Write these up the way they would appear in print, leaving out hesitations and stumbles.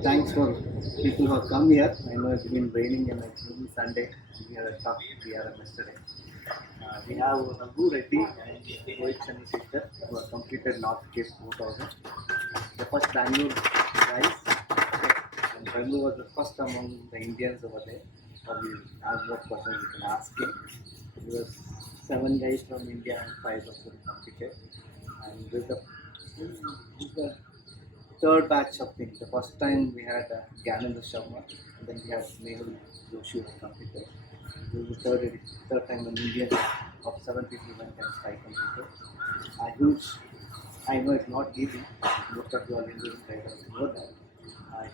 Thanks for people who have come here. I know it's been raining and it's been Sunday. We had a tough yesterday. We have Raghu Reddy and Rohit Chandrashekar who have completed NorthCape4000. The first Bangalore guys. And Raghu was the first among the Indians over there. Probably ask what question you can ask him. There was 7 guys from India and 5 of them completed. And with the third batch of things. The first time we had Ganendra Sharma, and then we had Mehul Joshi completed. This is the third time an Indian of 7 people went and 5 completed. I know it's not easy. Most of you are Indian riders know that.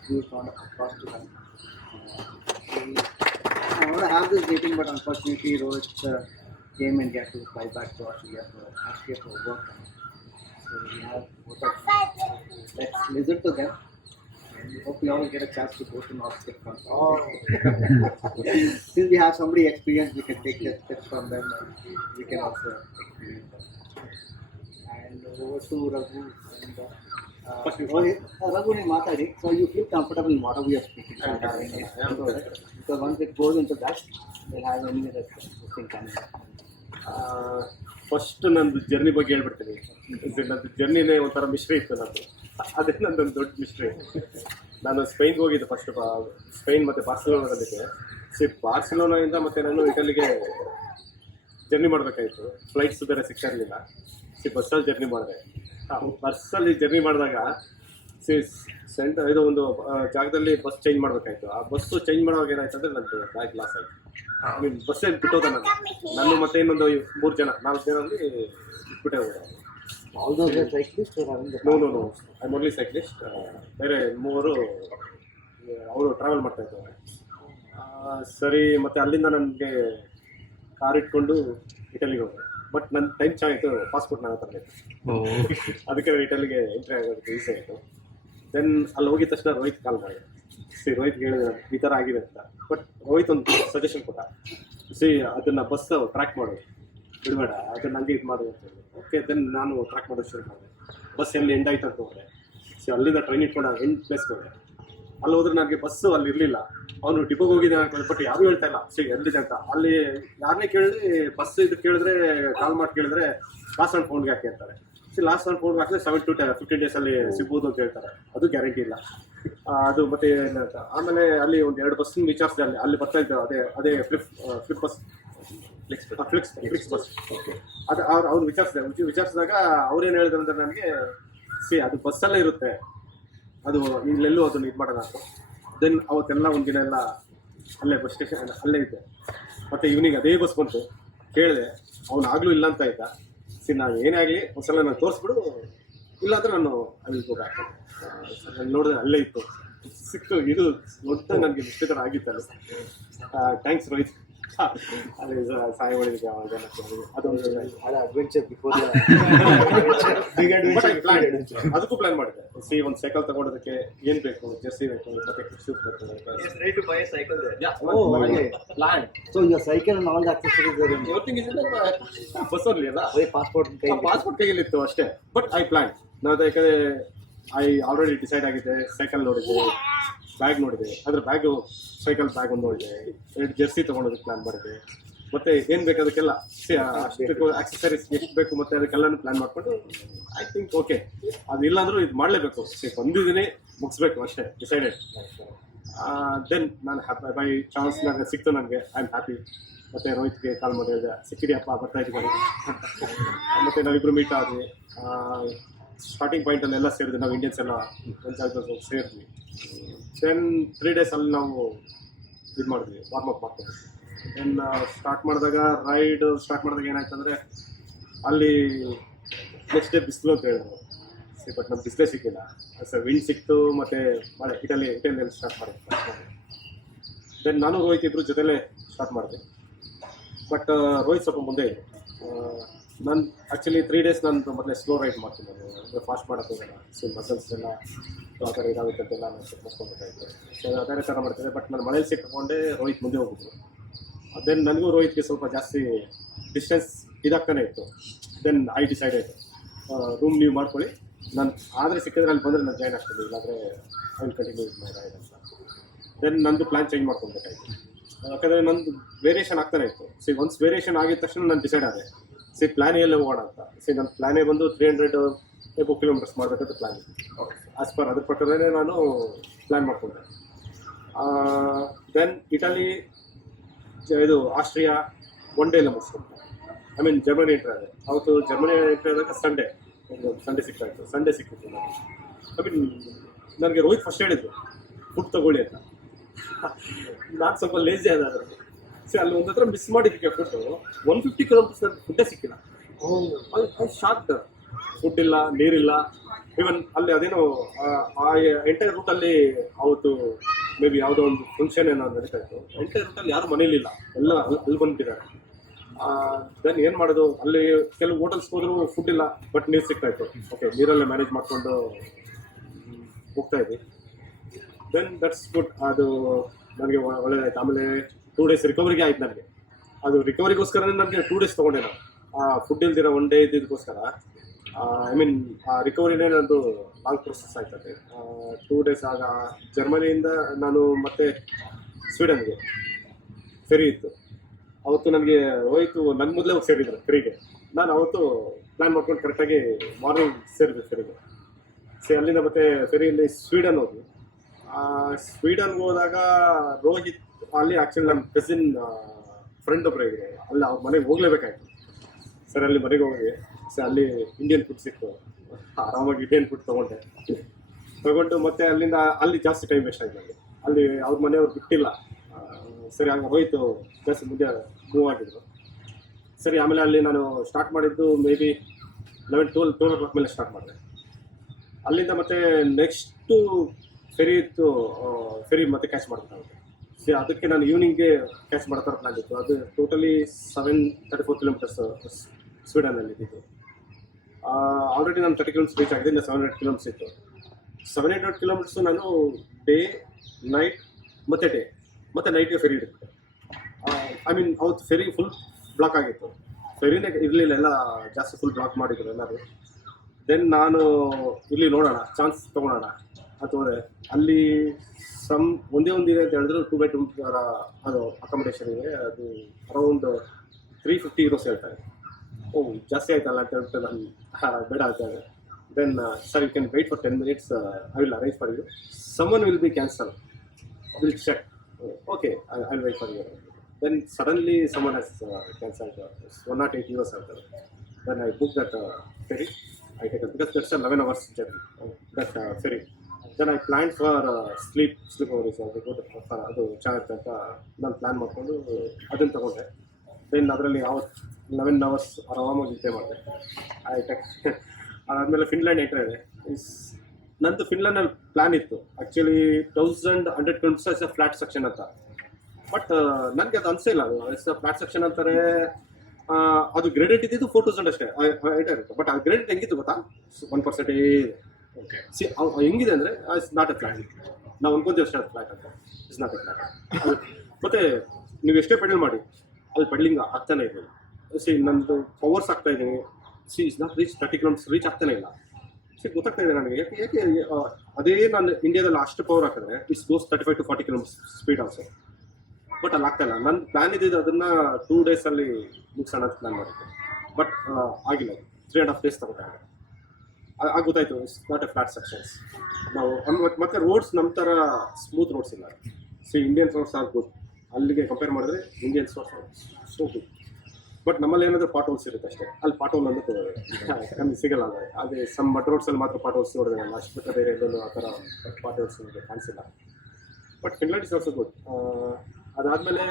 Huge round of applause to them. I want to have this meeting, but unfortunately Rohit came and got to fly back to Australia for work. So we have both of them. Let's listen to them. And hope we all get a chance to go to NorthCape4000. Since we have somebody experienced, we can take tips from them and we can also experience them. And over to Raghu and Rohit. Raghu, so you feel comfortable in whatever we are speaking. Because once it goes into that, we'll have any other thing coming up. First ನಂದು journey ಬಗ್ಗೆ ಹೇಳ್ಬಿಡ್ತೀನಿ. ನಂದು ಜರ್ನಿನೇ ಒಂಥರ mystery ಇತ್ತು ನಂದು. ಅದೇ ನಂದೊಂದು ದೊಡ್ಡ ಮಿಸ್ಟ್ರಿ. ನಾನು ಸ್ಪೈನ್ಗೆ ಹೋಗಿದ್ದೆ ಫಸ್ಟ್, ಸ್ಪೈನ್ ಮತ್ತು ಬಾರ್ಸಿಲೋನಾದಲ್ಲಿಗೆ. ಬಾರ್ಸಿಲೋನಾದಿಂದ ಮತ್ತೆ ನಾನು ಇಟಲಿಗೆ ಜರ್ನಿ ಮಾಡಬೇಕಾಯಿತು. ಫ್ಲೈಟ್ಸ್ ಬೇರೆ ಸಿಗ್ತಾ ಇರಲಿಲ್ಲ. ಬಸ್ಸಲ್ಲಿ ಜರ್ನಿ ಮಾಡಿದೆ. ಬಸ್ಸಲ್ಲಿ ಜರ್ನಿ ಮಾಡಿದಾಗ ಇದು ಒಂದು ಜಾಗದಲ್ಲಿ ಬಸ್ ಚೇಂಜ್ ಮಾಡಬೇಕಾಯ್ತು. ಆ ಬಸ್ಸು ಚೇಂಜ್ ಮಾಡುವಾಗ ಏನಾಯ್ತು ಅಂದರೆ ನಂದು ಬ್ಯಾಗ್ ಲಾಸ್ ಆಯಿತು. ಬಸ್ಸೇ ಬಿಟ್ಟೋದ ನಾನು ಮತ್ತೆ ಇನ್ನೊಂದು 4 ಜನ ಬಿಟ್ಟೆ ಹೋದೆ. No I am only cyclist. ಬೇರೆ 3 ಅವರು ಟ್ರಾವೆಲ್ ಮಾಡ್ತಾ ಇದ್ದಾರೆ. ಸರಿ, ಮತ್ತೆ ಅಲ್ಲಿಂದ ನನಗೆ ಕಾರ್ ಇಟ್ಕೊಂಡು ಇಟಲಿಗೆ ಹೋದೆ. ಬಟ್ ನನ್ನ ಟೈಮ್ ಚೆನ್ನಾಗಿತ್ತು, ಪಾಸ್ಪೋರ್ಟ್ ನನ್ನ ಹತ್ರ ಇತ್ತು. ಅದಕ್ಕೆ ಇಟಲಿಗೆ ಎಂಟ್ರಿ ಆಗೋದಕ್ಕೆ ಈಸಿ ಆಯಿತು. ದೆನ್ ಅಲ್ಲಿ ಹೋಗಿದ ತಕ್ಷಣ ರೋಹಿತ್ ಕಾಲ್ ಮಾಡಿದೆ. ರೋಹಿತ್ ಹೇಳಿದ್ರೆ ಈ ಥರ ಆಗಿದೆ ಅಂತ. ಬಟ್ ರೋಹಿತ್ ಒಂದು ಸಜೆಷನ್ ಕೊಟ್ಟ, ಅದನ್ನು ಬಸ್ ಟ್ರ್ಯಾಕ್ ಮಾಡು, ಬಿಡಬೇಡ, ಅದನ್ನು ಹಂಗೆ ಇದು ಮಾಡು ಅಂತ ಹೇಳಿ. ಓಕೆ, ದೆನ್ ನಾನು ಟ್ರ್ಯಾಕ್ ಮಾಡೋದು ಶುರು ಮಾಡಿದೆ. ಬಸ್ ಎಲ್ಲಿ ಎಂಡ್ ಆಯ್ತು ಅಂತ ಹೋದೆ. ಅಲ್ಲಿಂದ ಟ್ರೈನ್ ಇಟ್ಕೊಂಡು ಎಂಡ್ ಪ್ಲೇಸ್ಗೆ ಹೋದೆ. ಅಲ್ಲಿ ಹೋದ್ರೆ ನನಗೆ ಬಸ್ಸು ಅಲ್ಲಿ ಇರಲಿಲ್ಲ. ಅವನು ಡಿಪೋಗೆ ಹೋಗಿದೆ ಅನ್ಕೊಂಡು, ಬಟ್ ಯಾರೂ ಹೇಳ್ತಾ ಇಲ್ಲ ಎಲ್ಲಿದೆ ಅಂತ. ಅಲ್ಲಿ ಯಾರನ್ನೇ ಕೇಳಿ ಬಸ್ ಇದು ಕೇಳಿದ್ರೆ, ಕಾಲ್ ಮಾಡಿ ಕೇಳಿದ್ರೆ ಲಾಸ್ಟ್ ಆನ್ ಫೋನ್ಗೆ ಹಾಕಿ ಅಂತಾರೆ. ಲಾಸ್ಟ್ ಆನ್ ಫೋನ್ಗೆ ಹಾಕಿದ್ರೆ 7 to 15 ಡೇಸಲ್ಲಿ ಸಿಗ್ಬೋದು ಅಂತ ಹೇಳ್ತಾರೆ. ಅದು ಗ್ಯಾರಂಟಿ ಇಲ್ಲ. ಅದು ಮತ್ತೆ ಏನಂತ ಆಮೇಲೆ ಅಲ್ಲಿ ಒಂದು 2 ಬಸ್ ವಿಚಾರಿಸಿದೆ. ಅಲ್ಲಿ ಬರ್ತಾ ಇದ್ದು ಅದೇ ಫ್ಲಿಪ್ ಬಸ್, ಫ್ಲಿಕ್ಸ್ ಬಸ್. ಅದು ಅವ್ರು ವಿಚಾರಿಸಿದಾಗ ಅವ್ರೇನು ಹೇಳಿದ್ರು ಅಂದರೆ ನನಗೆ, ಅದು ಬಸ್ಸಲ್ಲೇ ಇರುತ್ತೆ, ಅದು ಇಲ್ಲೆಲ್ಲೂ ಅದನ್ನು ಇದು ಮಾಡೋಣ ಅಂತ. ದೆನ್ ಅವತ್ತೆಲ್ಲ ಒಂದಿನ ಎಲ್ಲ ಅಲ್ಲೇ ಬಸ್ ಸ್ಟೇಷನ್ ಅಲ್ಲೇ ಇದ್ದೆ. ಮತ್ತು ಈವ್ನಿಂಗ್ ಅದೇ ಬಸ್ ಬಂತು. ಕೇಳಿದೆ, ಅವನು ಆಗಲೂ ಇಲ್ಲ ಅಂತ ಇದ್ದ. ನಾನು ಏನೇ ಆಗಲಿ ಒಂದ್ಸಲ ನಾನು ತೋರಿಸ್ಬಿಡು, ಇಲ್ಲಾಂದ್ರೆ ನಾನು ಅಲ್ಲಿ ಹೋಗ್ಬೇಕು. ನಾನು ನೋಡಿದ್ರೆ ಅಲ್ಲೇ ಇತ್ತು, ಸಿಕ್ತು. ಇದು ದೊಡ್ಡ ನನಗೆ ನಿಶ್ಚಿತ ಆಗಿತ್ತಲ್ಲ. ಥ್ಯಾಂಕ್ಸ್ ರೋಹಿತ್, ಅದೇ ಸಹಾಯ ಮಾಡಿದ್ದಕ್ಕೆ ಅದೊಂದು ಅಡ್ವೆಂಚರ್ ಬಿಫೋರ್ ಅದಕ್ಕೂ ಪ್ಲಾನ್ ಮಾಡಿದೆ. ಒಂದು ಸೈಕಲ್ ತಗೊಳೋದಕ್ಕೆ ಏನು ಬೇಕು, ಜರ್ಸಿ ಬೇಕು, ಮತ್ತೆ ಶೂಸ್ ಬೇಕು. So your cycle and all the accessories are in. ಬಸ್ಸಲ್ಲಿ ಅಲ್ಲ, ಪಾಸ್ಪೋರ್ಟ್ ಕೈಯಲ್ಲಿತ್ತು ಅಷ್ಟೇ. ಬಟ್ ಐ ಪ್ಲಾನ್ ನಾನು, ಯಾಕಂದರೆ ಐ ಆಲ್ರೆಡಿ ಡಿಸೈಡ್ ಆಗಿದೆ. ಸೈಕಲ್ ನೋಡಿದೆ, ಬ್ಯಾಗ್ ನೋಡಿದೆ, ಅದ್ರ ಬ್ಯಾಗು ಸೈಕಲ್ ಬ್ಯಾಗ್ ಒಂದು ನೋಡಿದೆ, 2 ಜರ್ಸಿ ತೊಗೊಳೋದಕ್ಕೆ ಪ್ಲ್ಯಾನ್ ಮಾಡಿದೆ. ಮತ್ತು ಏನು ಬೇಕು ಅದಕ್ಕೆಲ್ಲ ಅಷ್ಟು ಆಕ್ಸೆಸರೀಸ್ ಎಷ್ಟು ಬೇಕು, ಮತ್ತು ಅದಕ್ಕೆಲ್ಲನೂ ಪ್ಲ್ಯಾನ್ ಮಾಡಿಕೊಂಡು ಐ ಥಿಂಕ್ ಓಕೆ, ಅದಿಲ್ಲ ಅಂದರೂ ಇದು ಮಾಡಲೇಬೇಕು. ಬಂದಿದ್ದೀನಿ, ಮುಗಿಸ್ಬೇಕು ಅಷ್ಟೇ, ಡಿಸೈಡೆಡ್. ದೆನ್ ನಾನು ಹ್ಯಾಪಿ, ಬೈ ಚಾನ್ಸ್ ನನಗೆ ಸಿಕ್ತು, ನನಗೆ ಐ ಆಮ್ ಹ್ಯಾಪಿ. ಮತ್ತು ರೋಹಿತ್ಗೆ ಕಾಲ್ ಮಾಡಿ ಹೇಳಿದೆ, ಸಿಕ್ಕಿದೆಯಪ್ಪ, ಬರ್ತಾ ಇದ್ದೀವಿ. ಮತ್ತು ನಾವಿಬ್ಬರು ಮೀಟ್ ಆದ್ವಿ. ಸ್ಟಾರ್ಟಿಂಗ್ ಪಾಯಿಂಟಲ್ಲೆಲ್ಲ ಸೇರಿದ್ವಿ, ನಾವು ಇಂಡಿಯನ್ಸ್ ಎಲ್ಲ ಒಂದು ಜಾಗದಲ್ಲಿ ಸೇರಿದ್ವಿ. ದೆನ್ 3 ಡೇಸ್ ಅಲ್ಲಿ ನಾವು ಇದು ಮಾಡಿದ್ವಿ, ವಾರ್ಮಪ್ ಮಾಡ್ತೀವಿ. ದೆನ್ ಸ್ಟಾರ್ಟ್ ಮಾಡಿದಾಗ ಏನಾಯ್ತು ಅಂದರೆ, ಅಲ್ಲಿ ನೆಕ್ಸ್ಟ್ ಡೇ ಬಿಸಿಲು ಅಂತ ಹೇಳಿದ್ರು. ಬಟ್ ನಮ್ಗೆ ಬಿಸಿಲೇ ಸಿಕ್ಕಿಲ್ಲ. ವಿಂಡ್ ಸಿಕ್ತು, ಮತ್ತು ಮಳೆ. ಇಟಲಿಯಲ್ಲಿ ಸ್ಟಾರ್ಟ್ ಮಾಡಿದ್ವಿ. ದೆನ್ ನಾನು ರೋಹಿತ್ ಇಬ್ಬರು ಜೊತೆಲೇ ಸ್ಟಾರ್ಟ್ ಮಾಡಿದೆ. ಬಟ್ ರೋಹಿತ್ ಸ್ವಲ್ಪ ಮುಂದೆ ಇದೆ. ನಾನು ಆ್ಯಕ್ಚುಲಿ 3 ಡೇಸ್ ನಾನು ಮೊದಲೇ ಸ್ಲೋ ರೈಡ್ ಮಾಡ್ತೀನಿ. ಅಂದರೆ ಫಾಸ್ಟ್ ಮಾಡೋಕ್ಕೋಗಲ್ಲ. ಮಸಲ್ಸ್ ಎಲ್ಲ ಆ ಥರ ಇದಾಗುತ್ತೆ ಅಂತೆಲ್ಲ ನಾನು ಚೆಕ್ ಮಾಡ್ಕೊಬೇಕಾಯ್ತು. ಸೊ ಅದೇ ಥರ ಮಾಡ್ತಿದ್ದೆ. ಬಟ್ ನಾನು ಮನೇಲಿ ಸಿಕ್ಕೊಂಡೆ ರೋಹಿತ್ ಮುಂದೆ ಹೋಗಿದ್ರು. ದೆನ್ ನನಗೂ ರೋಹಿತ್ಗೆ ಸ್ವಲ್ಪ ಜಾಸ್ತಿ ಡಿಸ್ಟೆನ್ಸ್ ಇದಾಗ್ತಾನೆ ಇತ್ತು. ದೆನ್ ಐ ಡಿಸೈಡೆಡ್, ರೂಮ್ ನೀವು ಮಾಡ್ಕೊಳ್ಳಿ, ನಾನು ಆದರೆ ಸಿಕ್ಕಿದ್ರೆ ಅಲ್ಲಿ ಬಂದರೆ ನಾನು ಜಾಯ್ನ್ ಆಗ್ತೀನಿ, ಇಲ್ಲಾಂದರೆ I will continue my ride ಅಂತ. ದೆನ್ ನಂದು ಪ್ಲ್ಯಾನ್ ಚೇಂಜ್ ಮಾಡ್ಕೊಬೇಕಾಯ್ತು, ಯಾಕಂದರೆ ನಂದು ವೇರಿಯೇಷನ್ ಆಗ್ತಾನೆ ಇತ್ತು. ಒನ್ಸ್ ವೇರಿಯೇಷನ್ ಆಗಿದ ತಕ್ಷಣ ನಾನು ಡಿಸೈಡ್ ಆದೆ ಪ್ಲ್ಯಾನ್ ಎಲ್ಲ ಹೋಗೋಣ ಅಂತ. ನನ್ನ ಪ್ಲ್ಯಾನೇ ಬಂದು 300 ಎಬೋ ಕಿಲೋಮೀಟರ್ಸ್ ಮಾಡಬೇಕಂತ ಪ್ಲ್ಯಾನ್ ಇತ್ತು. ಆಸ್ ಪರ್ ಅದ್ರ ಪ್ರಕಾರನೇ ನಾನು ಪ್ಲ್ಯಾನ್ ಮಾಡಿಕೊಂಡೆ. ದೆನ್ ಇಟಲಿ, ಇದು ಆಸ್ಟ್ರಿಯಾ ಒನ್ ಡೇ ಎಲ್ಲ ಮುಗಿಸ್ಕೊಂಡೆ. ಐ ಮೀನ್ ಜರ್ಮನಿ ಎಂಟ್ರಿ ಆದೆ. ಅವತ್ತು ಜರ್ಮನಿ ಎಂಟ್ರಿ ಆದಾಗ ಸಂಡೇ ಸಿಕ್ಕಿತ್ತು ನಾನು. ಐ ಮೀನ್ ನನಗೆ ರೋಹಿತ್ ಫಸ್ಟ್ ಹೇಳಿದ್ರು ಫುಡ್ ತಗೊಳ್ಳಿ ಅಂತ. ನಾನು ಸ್ವಲ್ಪ ಲೇಜಿ ಆದ ಅದರಲ್ಲಿ. ಅಲ್ಲಿ ಒಂದು ಹತ್ರ ಮಿಸ್ ಮಾಡಿದ್ದಕ್ಕೆ ಫುಡ್ಡು 150 ಕಿಲೋಮೀಟರ್ಸ್ ನನಗೆ ಫುಡ್ಡೇ ಸಿಕ್ಕಿಲ್ಲ. I shocked. ಫುಡ್ ಇಲ್ಲ, ನೀರಿಲ್ಲ. ಇವನ್ ಅಲ್ಲಿ ಅದೇನೋ ಆ ಎಂಟೈರ್ ರೂಟಲ್ಲಿ ಅವತ್ತು ಮೇ ಬಿ ಯಾವುದೋ ಒಂದು ಫಂಕ್ಷನ್ ಏನೋ ನಡೀತಾ ಇತ್ತು. ಎಂಟೈರ್ ರೂಟಲ್ಲಿ ಯಾರು ಮನೇಲಿಲ್ಲ, ಎಲ್ಲ ಅಲ್ಲಿ ಬಂದ್ಬಿಟ್ಟಿದ್ದಾರೆ. ದೆನ್ ಏನು ಮಾಡೋದು, ಅಲ್ಲಿ ಕೆಲವು ಹೋಟೆಲ್ಸ್ ಹೋದ್ರು ಫುಡ್ ಇಲ್ಲ, ಬಟ್ ನೀರು ಸಿಗ್ತಾಯಿತ್ತು. ಓಕೆ, ನೀರಲ್ಲೇ ಮ್ಯಾನೇಜ್ ಮಾಡಿಕೊಂಡು ಹೋಗ್ತಾ ಇದ್ವಿ. Then that's good. ಅದು ನನಗೆ ಒಳ್ಳೆದಾಯ್ತು. ಆಮೇಲೆ 2 days ರಿಕವರಿಗೆ ಆಯ್ತು ನನಗೆ. ಅದು ರಿಕವರಿಗೋಸ್ಕರನೇ ನನಗೆ 2 days ತೊಗೊಂಡೆ ನಾನು. ಫುಡ್ ಇಲ್ದಿರ 1 day ಇದ್ದಿದ್ದಕ್ಕೋಸ್ಕರ. ಐ ಮೀನ್ ಆ ರಿಕವರಿನೇ ನಂದು ಲಾಂಗ್ ಪ್ರೊಸೆಸ್ ಆಯ್ತದೆ. 2 days ಆಗ ಜರ್ಮನಿಯಿಂದ ನಾನು ಮತ್ತೆ ಸ್ವೀಡನ್ಗೆ ಫೆರಿ ಇತ್ತು. ಅವತ್ತು ನನಗೆ ಹೋಯ್ತು, ನನ್ನ ಮೊದಲೇ ಹೋಗಿ ಸೇರಿದ್ರು ಫೆರಿಗೆ. ನಾನು ಅವತ್ತು ಪ್ಲ್ಯಾನ್ ಮಾಡ್ಕೊಂಡು ಕರೆಕ್ಟಾಗಿ ಮಾರ್ನಿಂಗ್ ಸೇರಿದೆ ಫೆರಿಗೆ. ಅಲ್ಲಿಂದ ಮತ್ತೆ ಫೆರಿಯಲ್ಲಿ ಸ್ವೀಡನ್ ಹೋದ್ವಿ. ಸ್ವೀಡನ್ಗೆ ಹೋದಾಗ ರೋಹಿತ್ ಅಲ್ಲಿ ಆ್ಯಕ್ಚುಲಿ ನನ್ನ ಕಸಿನ್ ಫ್ರೆಂಡ್ ಒಬ್ಬರು ಇದೆ, ಅಲ್ಲಿ ಅವ್ರ ಮನೆಗೆ ಹೋಗ್ಲೇಬೇಕಾಯ್ತು. ಸರ್ ಅಲ್ಲಿ ಮನೆಗೆ ಹೋಗಿ ಅಲ್ಲಿ ಇಂಡಿಯನ್ ಫುಡ್ ಸಿಕ್ತು. ಆರಾಮಾಗಿ ಇಂಡಿಯನ್ ಫುಡ್ ತಗೊಂಡು ಮತ್ತೆ ಅಲ್ಲಿ ಜಾಸ್ತಿ ಟೈಮ್ ವೇಸ್ಟ್ ಆಯ್ತು ನನಗೆ. ಅಲ್ಲಿ ಅವ್ರ ಮನೆಯವ್ರು ಬಿಟ್ಟಿಲ್ಲ. ಸರಿ, ಆಗ ಹೋಯ್ತು, ಜಾಸ್ತಿ ಮುಂದೆ ಮೂವ್ ಆಗಿದ್ರು. ಸರಿ, ಆಮೇಲೆ ಅಲ್ಲಿ ನಾನು ಸ್ಟಾರ್ಟ್ ಮಾಡಿದ್ದು ಮೇ ಬಿ 11-12 o'clock ಮೇಲೆ ಸ್ಟಾರ್ಟ್ ಮಾಡಿದೆ. ಅಲ್ಲಿಂದ ಮತ್ತೆ ನೆಕ್ಸ್ಟು ಫೆರಿ ಇತ್ತು, ಫೆರಿ ಮತ್ತೆ ಕ್ಯಾಚ್ ಮಾಡ್ಬೇಕಾಗುತ್ತೆ. ಅದಕ್ಕೆ ನಾನು ಈವ್ನಿಂಗ್ಗೆ ಕ್ಯಾಚ್ ಮಾಡ್ತಾರೆ ಪ್ಲಾನ್ ಇತ್ತು. ಅದು ಟೋಟಲಿ 734 ಕಿಲೋಮೀಟರ್ಸ್ ಸ್ವೀಡನಲ್ಲಿ ಇದ್ದಿದ್ದು. ಆಲ್ರೆಡಿ ನಾನು 30 ಕಿಲೋಮೀಟರ್ಸ್ ರೀಚ್ ಆಗಿದೆ. ಇನ್ನು 700 ಕಿಲೋಮೀಟರ್ಸ್ ಇತ್ತು. 700 ಕಿಲೋಮೀಟರ್ಸು ನಾನು ಡೇ, ನೈಟ್ ಮತ್ತೆ ನೈಟ್ಗೆ ಫೆರಿ ಇರುತ್ತೆ. ಐ ಮೀನ್ ಅವತ್ತು ಫೆರಿ ಫುಲ್ ಬ್ಲಾಕ್ ಆಗಿತ್ತು. ಫೆರಿನೇ ಇರಲಿಲ್ಲ, ಎಲ್ಲ ಜಾಸ್ತಿ ಫುಲ್ ಬ್ಲಾಕ್ ಮಾಡಿದ್ರು ಎಲ್ಲರೂ. ದೆನ್ ನಾನು ಇಲ್ಲಿ ನೋಡೋಣ, ಚಾನ್ಸ್ ತೊಗೊಳೋಣ ಅಂತ ಹೋದೆ. ಅಲ್ಲಿ ಒಂದೇ ಒಂದಿದೆ ಅಂತ ಹೇಳಿದ್ರು 2 by 2 ಅದು ಅಕಾಮಿಡೇಷನ್ ಇದೆ. ಅದು ಅರೌಂಡ್ 350 euros ಹೇಳ್ತಾರೆ. ಜಾಸ್ತಿ ಆಯ್ತಲ್ಲ ಅಂತ ಹೇಳ್ಬಿಟ್ಟು ನಾನು ಬೇಡ ಅಂತ ಹೇಳಿದೆ. Then sir, you can wait for 10 minutes, I will arrange for you. Someone will be cancel, will check. Okay, I will wait for you. Then suddenly someone has cancelled 108 euros ಹೇಳ್ತಾರೆ. Then I book that ferry. I take it because that's a 11 hours journey, that ferry. Then I planned for sleepovers ಅದು ಚೆನ್ನಾಗಿರುತ್ತೆ ಅಂತ ನಾನು plan ಮಾಡಿಕೊಂಡು ಅದನ್ನು ತೊಗೊಂಡೆ. Then ಅದರಲ್ಲಿ 11 hours ಆರಾಮಾಗಿ ನಿದ್ದೆ ಮಾಡಿದೆ. ಅದಾದಮೇಲೆ ಫಿನ್ಲ್ಯಾಂಡ್ ಎಂಟ್ರಿ ಇದೆ. ನಂದು ಫಿನ್ಲ್ಯಾಂಡಲ್ಲಿ ಪ್ಲ್ಯಾನ್ ಇತ್ತು ಆ್ಯಕ್ಚುಲಿ 1100 kilometers ಫ್ಲಾಟ್ ಸೆಕ್ಷನ್ ಅಂತ. ಬಟ್ ನನಗೆ ಅದು ಅನಿಸಿಲ್ಲ. ಅದು ಫ್ಲಾಟ್ ಸೆಕ್ಷನ್ ಅಂತಾರೆ, ಅದು ಗ್ರೇಡೆಡ್ ಇದ್ದಿದ್ದು 4000 ಅಷ್ಟೇ ಐಟರ್ ಇರುತ್ತೆ. ಬಟ್ ಆ ಗ್ರೇಡೆಡ್ ಹೆಂಗಿತ್ತು ಗೊತ್ತಾ, 1% ಇದೆ. ಓಕೆ, ಹೆಂಗಿದೆ ಅಂದರೆ ಇಟ್ಸ್ ನಾಟ್ ಎ ಫ್ಲಾಟ್. ನಾವು ಅನ್ಕೊಂತೀವಿ ಅಷ್ಟೇ ಅದು ಫ್ಲಾಟ್ ಅಂತ. It's not A flat. ಮತ್ತು ನೀವು ಎಷ್ಟೇ ಪೆಡಲ್ ಮಾಡಿ ಅಲ್ಲಿ ಪೆಡ್ಲಿಂಗ್ ಆಗ್ತಾನೆ ಇದೆ. ನಂದು ಪವರ್ಸ್ ಆಗ್ತಾ ಇದ್ದೀನಿ. It's not reach 30 kilometers reach ಆಗ್ತಾನೆ ಇಲ್ಲ. ಗೊತ್ತಾಗ್ತಾ ಇದೆ ನನಗೆ ಯಾಕೆ ಅದೇ ನಾನು ಇಂಡಿಯಾದಲ್ಲಿ ಅಷ್ಟು ಪವರ್ ಹಾಕಿದ್ರೆ it's goes 35 to 40 kilometers speed also. But ಅಲ್ಲಿ ಆಗ್ತಾಯಿಲ್ಲ. ನನ್ನ ಪ್ಲ್ಯಾನ್ ಇದ್ದಿದ್ದು ಅದನ್ನು 2 days ಮುಗಿಸೋಣ ಅಂತ ಪ್ಲ್ಯಾನ್ ಮಾಡಿದ್ದೆ. ಬಟ್ ಆಗಿಲ್ಲ. 3.5 days ತಗೋತಾರೆ. ಆಗ ಗೊತ್ತಾಯಿತು it's not A flat sections. ನಾವು ಮತ್ತು ರೋಡ್ಸ್ ನಮ್ಮ ಥರ ಸ್ಮೂತ್ ರೋಡ್ಸ್ ಇಲ್ಲ. Indian roads are good. ಅಲ್ಲಿಗೆ ಕಂಪೇರ್ ಮಾಡಿದ್ರೆ Indian roads so good. But ನಮ್ಮಲ್ಲಿ ಏನಾದರೂ ಪಾಟ್ ಹೋಲ್ಸ್ ಇರುತ್ತೆ ಅಷ್ಟೇ. ಅಲ್ಲಿ ಪಾಟ್ ಹೋಲ್ ಅಂತ ಕಮ್ಮಿ ಸಿಗಲ್ಲ. ಅದೇ ಸಮ್ ಮಡ್ ರೋಡ್ಸಲ್ಲಿ ಮಾತ್ರ ಪಾಟ್ ಹೋಲ್ಸ್ ನೋಡಿದೆ ನಾನು. ಅಷ್ಟು ಬಿಟ್ಟರೆ ಬೇರೆ ಎಲ್ಲೂ ಆ ಥರ ಪಾಟ್ ಹೋಲ್ಸ್ ನಿಮಗೆ ಕಾಣಿಸಿಲ್ಲ. But Finland is also good. ಅದಾದಮೇಲೆ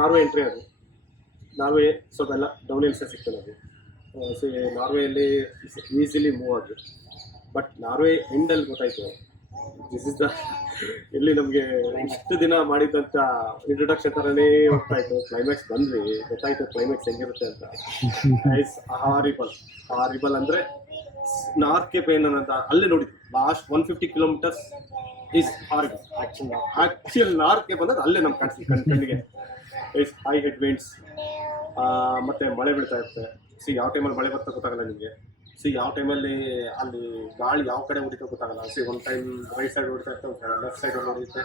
ನಾರ್ವೆ ಎಂಟ್ರಿ ಅದು. ನಾರ್ವೆ ಸ್ವಲ್ಪ ಎಲ್ಲ ಡೌನ್ ಹಿಲ್ಸೇ ಸಿಗ್ತದೆ ಅದು. ನಾರ್ವೆಯಲ್ಲಿ ಈಸಿಲಿ ಮೂವ್ ಆದ್ವಿ. ಬಟ್ ನಾರ್ವೆ ಎಂಡಲ್ಲಿ ಗೊತ್ತಾಯಿತು ದಿಸ್ ಇಸ್ ದ ಇಲ್ಲಿ ನಮಗೆ ಇಷ್ಟು ದಿನ ಮಾಡಿದಂಥ ಇಂಟ್ರೊಡಕ್ಷನ್ ಥರನೇ ಹೋಗ್ತಾಯಿತ್ತು. ಕ್ಲೈಮ್ಯಾಕ್ಸ್ ಬಂದ್ವಿ, ಗೊತ್ತಾಯಿತು ಕ್ಲೈಮ್ಯಾಕ್ಸ್ ಹೆಂಗಿರುತ್ತೆ ಅಂತ. ಇಟ್ಸ್ ಹಾರಿಬಲ್ ಅಂದರೆ ನಾರ್ತ್ಕೇಪ್ ಏನಂತ ಅಲ್ಲೇ ನೋಡಿದ್ವಿ. Last 150 kilometers is horrible. Actual North Cape ಅಂದರೆ ಅಲ್ಲೇ ನಮ್ಮ ಕಣ್ಣಿಗೆ ಇಸ್ ಹೈ ಹೆಡ್ ವಿಂಡ್ಸ್, ಮತ್ತು ಮಳೆ ಬೀಳ್ತಾ ಇರುತ್ತೆ. ಯಾವ ಟೈಮಲ್ಲಿ ಮಳೆ ಬರ್ತಾ ಗೊತ್ತಾಗಲ್ಲ ನಿಮಗೆ. ಯಾವ ಟೈಮಲ್ಲಿ ಅಲ್ಲಿ ಗಾಳಿ ಯಾವ ಕಡೆ ಹೊಡಿತಾ ಗೊತ್ತಾಗಲ್ಲ. ಒಂದು ಟೈಮ್ ರೈಟ್ ಸೈಡ್ ಹೊಡಿತಾ ಇರ್ತವೆ, ಲೆಫ್ಟ್ ಸೈಡ್ ಹೊಡಿಯುತ್ತೆ.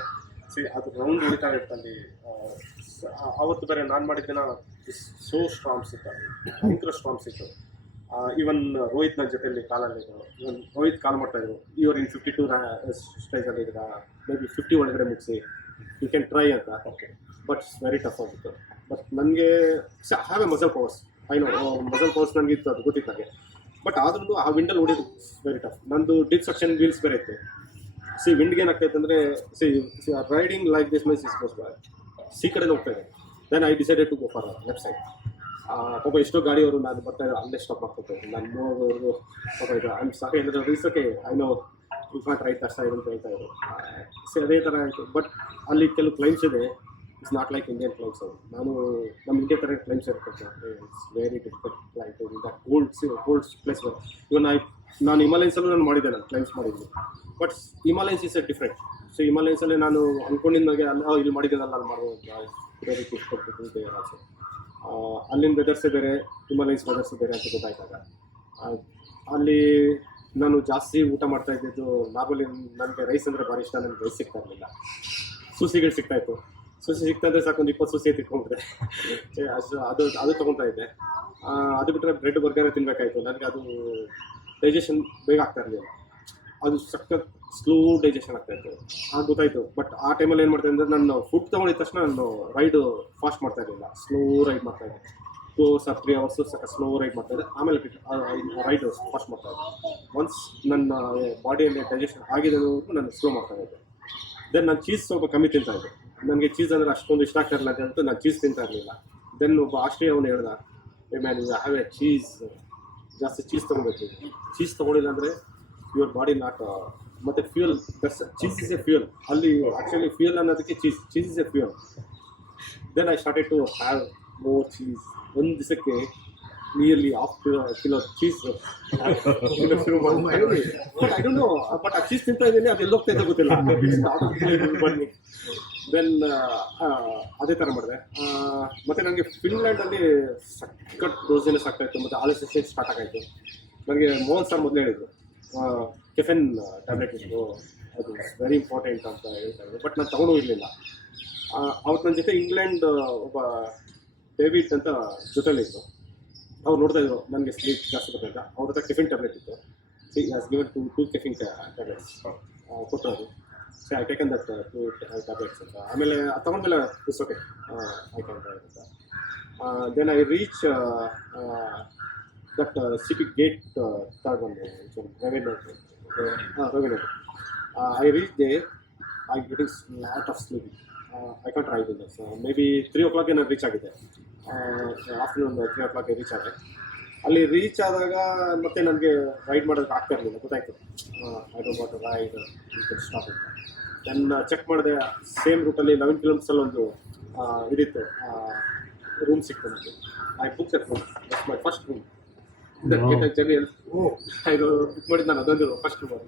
ಅದು ರೌಂಡ್ ಹೊಡಿತಾ ಇರುತ್ತೆ ಅಲ್ಲಿ. ಅವತ್ತು ಬೇರೆ ನಾನು ಮಾಡಿದ್ದಿನ ಸೋ ಸ್ಟ್ರಾಂಗ್ಸ್ ಇತ್ತು, ಭಯಂಕರ ಸ್ಟ್ರಾಂಗ್ಸ್ ಇತ್ತು. ಈವನ್ ರೋಹಿತ್ ನನ್ನ ಜೊತೆಯಲ್ಲಿ ಕಾಲಲ್ಲಿ ಇದ್ರು. ಇವನ್ ರೋಹಿತ್ ಕಾಲ್ ಮಾಡ್ತಾಯಿದ್ರು, ಇವ್ರು ಇನ್ನು 52 ಸ್ಟೇಜಲ್ಲಿ ಇದ್ದೀರಾ, ಮೇ ಬಿ 50 ಒಳಗಡೆ ಮುಗಿಸಿ, ಯು ಕ್ಯಾನ್ ಟ್ರೈ ಅಂತ. ಬಟ್ ವೆರಿ ಟಫ್ ಆಗಿತ್ತು. ಬಟ್ ನನಗೆ have A muscle powers, muscle powers ನನಗೆ ಇತ್ತು, ಅದು ಗೊತ್ತಿತ್ತು ನನಗೆ. ಬಟ್ ಆದ್ರೂ ಆ ವಿಂಡಲ್ಲಿ ಹೊಡಿಯೋದು ವೆರಿ ಟಫ್. ನಂದು ಡಿಪ್ ಸೆಕ್ಷನ್ ವೀಲ್ಸ್ ಬೇರೆ ಇತ್ತು. ವಿಂಡ್ಗೆ ಏನಾಗ್ತಾಯಿತ್ತು ಅಂದರೆ riding like this mice is most ಕಡೆ ಹೋಗ್ತಾ ಇದೆ. Then I decided to go for left side. ಪಾಪ ಎಷ್ಟೋ ಗಾಡಿಯವರು ನಾನು ಬರ್ತಾ ಇದ್ದಾರೆ, ಅಲ್ಲೇ ಸ್ಟಾಪ್ ಮಾಡ್ಕೊತಾರೆ. ನಾನು ನೋಡೋದು ಪಾಪ ಇದು ಐ ಆಮ್ ಸಾರಿ ಅಂದರೆ ರೀಸೋಕೆ I know you can't right that side ಅಂತ ಹೇಳ್ತಾ ಇದ್ರು. ಅದೇ ಥರ ಆಯಿತು. ಬಟ್ ಅಲ್ಲಿ ಕೆಲವು ಕ್ಲೈಮ್ಸ್ ಇದೆ, it's not like Indian climbs. ಅದು ನಾನು ನಮ್ಮ ಇಂಡಿಯಾ ಥರ ಕ್ಲೈಮ್ಸ್ ಇರ್ತದೆ. It's very difficult climb to that cold place. Even ನಾನು ಹಿಮಾಲಯನ್ಸಲ್ಲೂ ನಾನು ಮಾಡಿದ್ದೆ, ನಾನು ಕ್ಲೈಮ್ಸ್ ಮಾಡಿದ್ದೀನಿ. But Himalayans is a different. ಹಿಮಾಲಯನ್ಸಲ್ಲಿ ನಾನು ಅಂದ್ಕೊಂಡಿದ್ದಾಗೆ ಇಲ್ಲಿ ಮಾಡಿದ್ದೀನಲ್ಲ, ಅಲ್ಲಿ ಮಾಡ್ಬೋದು. Very difficult also. ಅಲ್ಲಿನ ವೆದರ್ಸೇ ಬೇರೆ, ಹಿಮಾಲಯನ್ಸ್ ವೆದರ್ಸೇ ಬೇರೆ ಅಂತ ಗೊತ್ತಾಯ್ತಾಗ ಅಲ್ಲಿ ನಾನು ಜಾಸ್ತಿ ಊಟ ಮಾಡ್ತಾ ಇದ್ದಿದ್ದು. ನಾರ್ಮಲಿ ನನಗೆ ರೈಸ್ ಅಂದರೆ ಭಾರಿ ಇಷ್ಟ. ನನಗೆ ರೈಸ್ ಸಿಗ್ತಾ ಇರಲಿಲ್ಲ, ಸುಸಿಗಳು ಸಿಗ್ತಾಯಿತ್ತು. ಸುಸಿ ಸಿಗ್ತಾ ಇದ್ದರೆ ಸಾಕೊಂದು 20 ಸುಸಿ ತಿಳ್ಕೊಂಡ್ರೆ ಅದು ತೊಗೊತಾ ಇದ್ದೆ. ಅದು ಬಿಟ್ಟರೆ ಬ್ರೆಡ್ ಬರ್ಗರ್ ತಿನ್ನಬೇಕಾಯ್ತು. ನನಗೆ ಅದು ಡೈಜೆಷನ್ ಬೇಗ ಆಗ್ತಾ ಇರಲಿಲ್ಲ. ಅದು ಸಖತ್ ಸ್ಲೋ ಡೈಜೆಷನ್ ಆಗ್ತಾಯಿತ್ತು, ಅದು ಗೊತ್ತಾಯಿತು. ಬಟ್ ಆ ಟೈಮಲ್ಲಿ ಏನು ಮಾಡ್ತಾಯಿದ್ದೆ, ನಾನು ಫುಡ್ ತೊಗೊಂಡಿದ ತಕ್ಷಣ ನಾನು ರೈಡು ಫಾಸ್ಟ್ ಮಾಡ್ತಾ ಇರಲಿಲ್ಲ, ಸ್ಲೋ ರೈಡ್ ಮಾಡ್ತಾಯಿದ್ದೆ. 2 hours or 3 hours slow ride ಮಾಡ್ತಾಯಿದ್ದೆ. ಆಮೇಲೆ ರೈಡ್ ಫಾಸ್ಟ್ ಮಾಡ್ತಾಯಿದ್ದೆ. ಒನ್ಸ್ ನನ್ನ ಬಾಡಿಯಲ್ಲಿ ಡೈಜೆಷನ್ ಆಗಿದೆ ನಾನು ಸ್ಲೋ ಮಾಡ್ತಾಯಿದ್ದೆ. ದೆನ್ ನಾನು ಚೀಸ್ ಸ್ವಲ್ಪ ಕಮ್ಮಿ ತಿಂತಾಯಿದ್ದೆ. ನನಗೆ ಚೀಸ್ ಅಂದರೆ ಅಷ್ಟೊಂದು ಇಷ್ಟ ಆಗ್ತಾ ಇರಲಿಲ್ಲ ಅಂತ ಹೇಳ್ಬಿಟ್ಟು ನಾನು ಚೀಸ್ ತಿಂತಾ ಇರಲಿಲ್ಲ. ದೆನ್ ಒಬ್ಬ ಆಸ್ಟ್ರೇಲಿಯಾವನು ಹೇಳ್ದ, man you have a cheese, ಜಾಸ್ತಿ ಚೀಸ್ ತೊಗೊಬೇಕು. ಚೀಸ್ ತೊಗೊಂಡಿಲ್ಲ ಅಂದರೆ ಯುವರ್ ಬಾಡಿ ನಾಟ್. ಮತ್ತು fuel, cheese is a fuel. ಅಲ್ಲಿ ಆ್ಯಕ್ಚುಲಿ ಫ್ಯೂಯಲ್ ಅನ್ನೋದಕ್ಕೆ cheese is a fuel. Then I started to have more cheese. ಒಂದು ದಿವಸಕ್ಕೆ ನಿಯರ್ಲಿ ½ ಕಿಲೋ ಚೀಸ್ ಶುರು ಮಾಡಿ. But I don't know, but ಆ ಚೀಸ್ ತಿಂತಾ ಇದ್ದೀನಿ, ಅದು ಎಲ್ಲೋಗ್ತಾ ಇದೆ ಗೊತ್ತಿಲ್ಲ. ಬನ್ನಿ ದೆನ್ ಅದೇ ಥರ ಮಾಡಿದೆ. ಮತ್ತು ನನಗೆ ಫಿನ್ಲ್ಯಾಂಡಲ್ಲಿ ಸಖತ್ ಡೋಸೇನೆಸ್ ಆಗ್ತಾಯಿತ್ತು, ಮತ್ತು ಆಲಸ್ಯ ಸ್ಟಾರ್ಟ್ ಆಗಾಯಿತು. ನನಗೆ ಮೋಹನ್ ಸರ್ ಮೊದಲೇ ಹೇಳಿದರು, ಕೆಫೆನ್ ಟ್ಯಾಬ್ಲೆಟ್ ಇತ್ತು, ಅದು ವೆರಿ ಇಂಪಾರ್ಟೆಂಟ್ ಅಂತ ಹೇಳ್ತಾ ಇದ್ರು. ಬಟ್ ನಾನು ತೊಗೊಂಡು ಇರಲಿಲ್ಲ. ಅವತ್ತು ನನ್ನ ಜೊತೆ ಇಂಗ್ಲೆಂಡ್ ಒಬ್ಬ ಡೇವಿಡ್ ಅಂತ ಜೊತೆಲಿತ್ತು. ಅವ್ರು ನೋಡ್ತಾಯಿದ್ರು ನನಗೆ ಸ್ಲೀಪ್ ಜಾಸ್ತಿ ಬರ್ತಾಯಿದ್ದ. ಅವ್ರ ಹತ್ರ ಕೆಫಿನ್ ಟ್ಯಾಬ್ಲೆಟ್ ಇತ್ತು. Has given two caffeine tablets ಕೊಟ್ಟರು. ಐ ಟೇಕನ್ ದಟ್ 2 ಟ್ಯಾಬ್ಲೆಟ್ಸ್ ಅಂತ. ಆಮೇಲೆ ಅದು ತೊಗೊಂಡ್ಮೇಲೆ it's okay, I can try ಅಂತ. Then I reach that city gate, third one, Ravinod. I reached there. I getting lot of sleepy. I can't ride in this. Maybe 3 o'clock ನಾನು reach ಆಗಿದೆ. Afternoon 3 o'clock reach ಆಗಿದೆ. ಅಲ್ಲಿ reach ಆದಾಗ ಮತ್ತೆ ನನಗೆ ride ಮಾಡೋದಕ್ಕೆ ಆಗ್ತಾ ಇರಲಿಲ್ಲ. ಗೊತ್ತಾಯಿತು, I don't want to ride, you can stop ಅಂತ. ನನ್ನ ಚೆಕ್ ಮಾಡಿದೆ, ಸೇಮ್ ರೂಟಲ್ಲಿ 11 ಕಿಲೋಮೀಟರ್ಸಲ್ಲಿ ಒಂದು ಇದಿತ್ತು, ರೂಮ್ ಸಿಕ್ತು ನನಗೆ. I book that room, that's my first room. Journey ಇದು ಬುಕ್ ಮಾಡಿದ್ದು ನಾನು, ಅದೊಂದು ಫಸ್ಟ್ ರೂಮ್.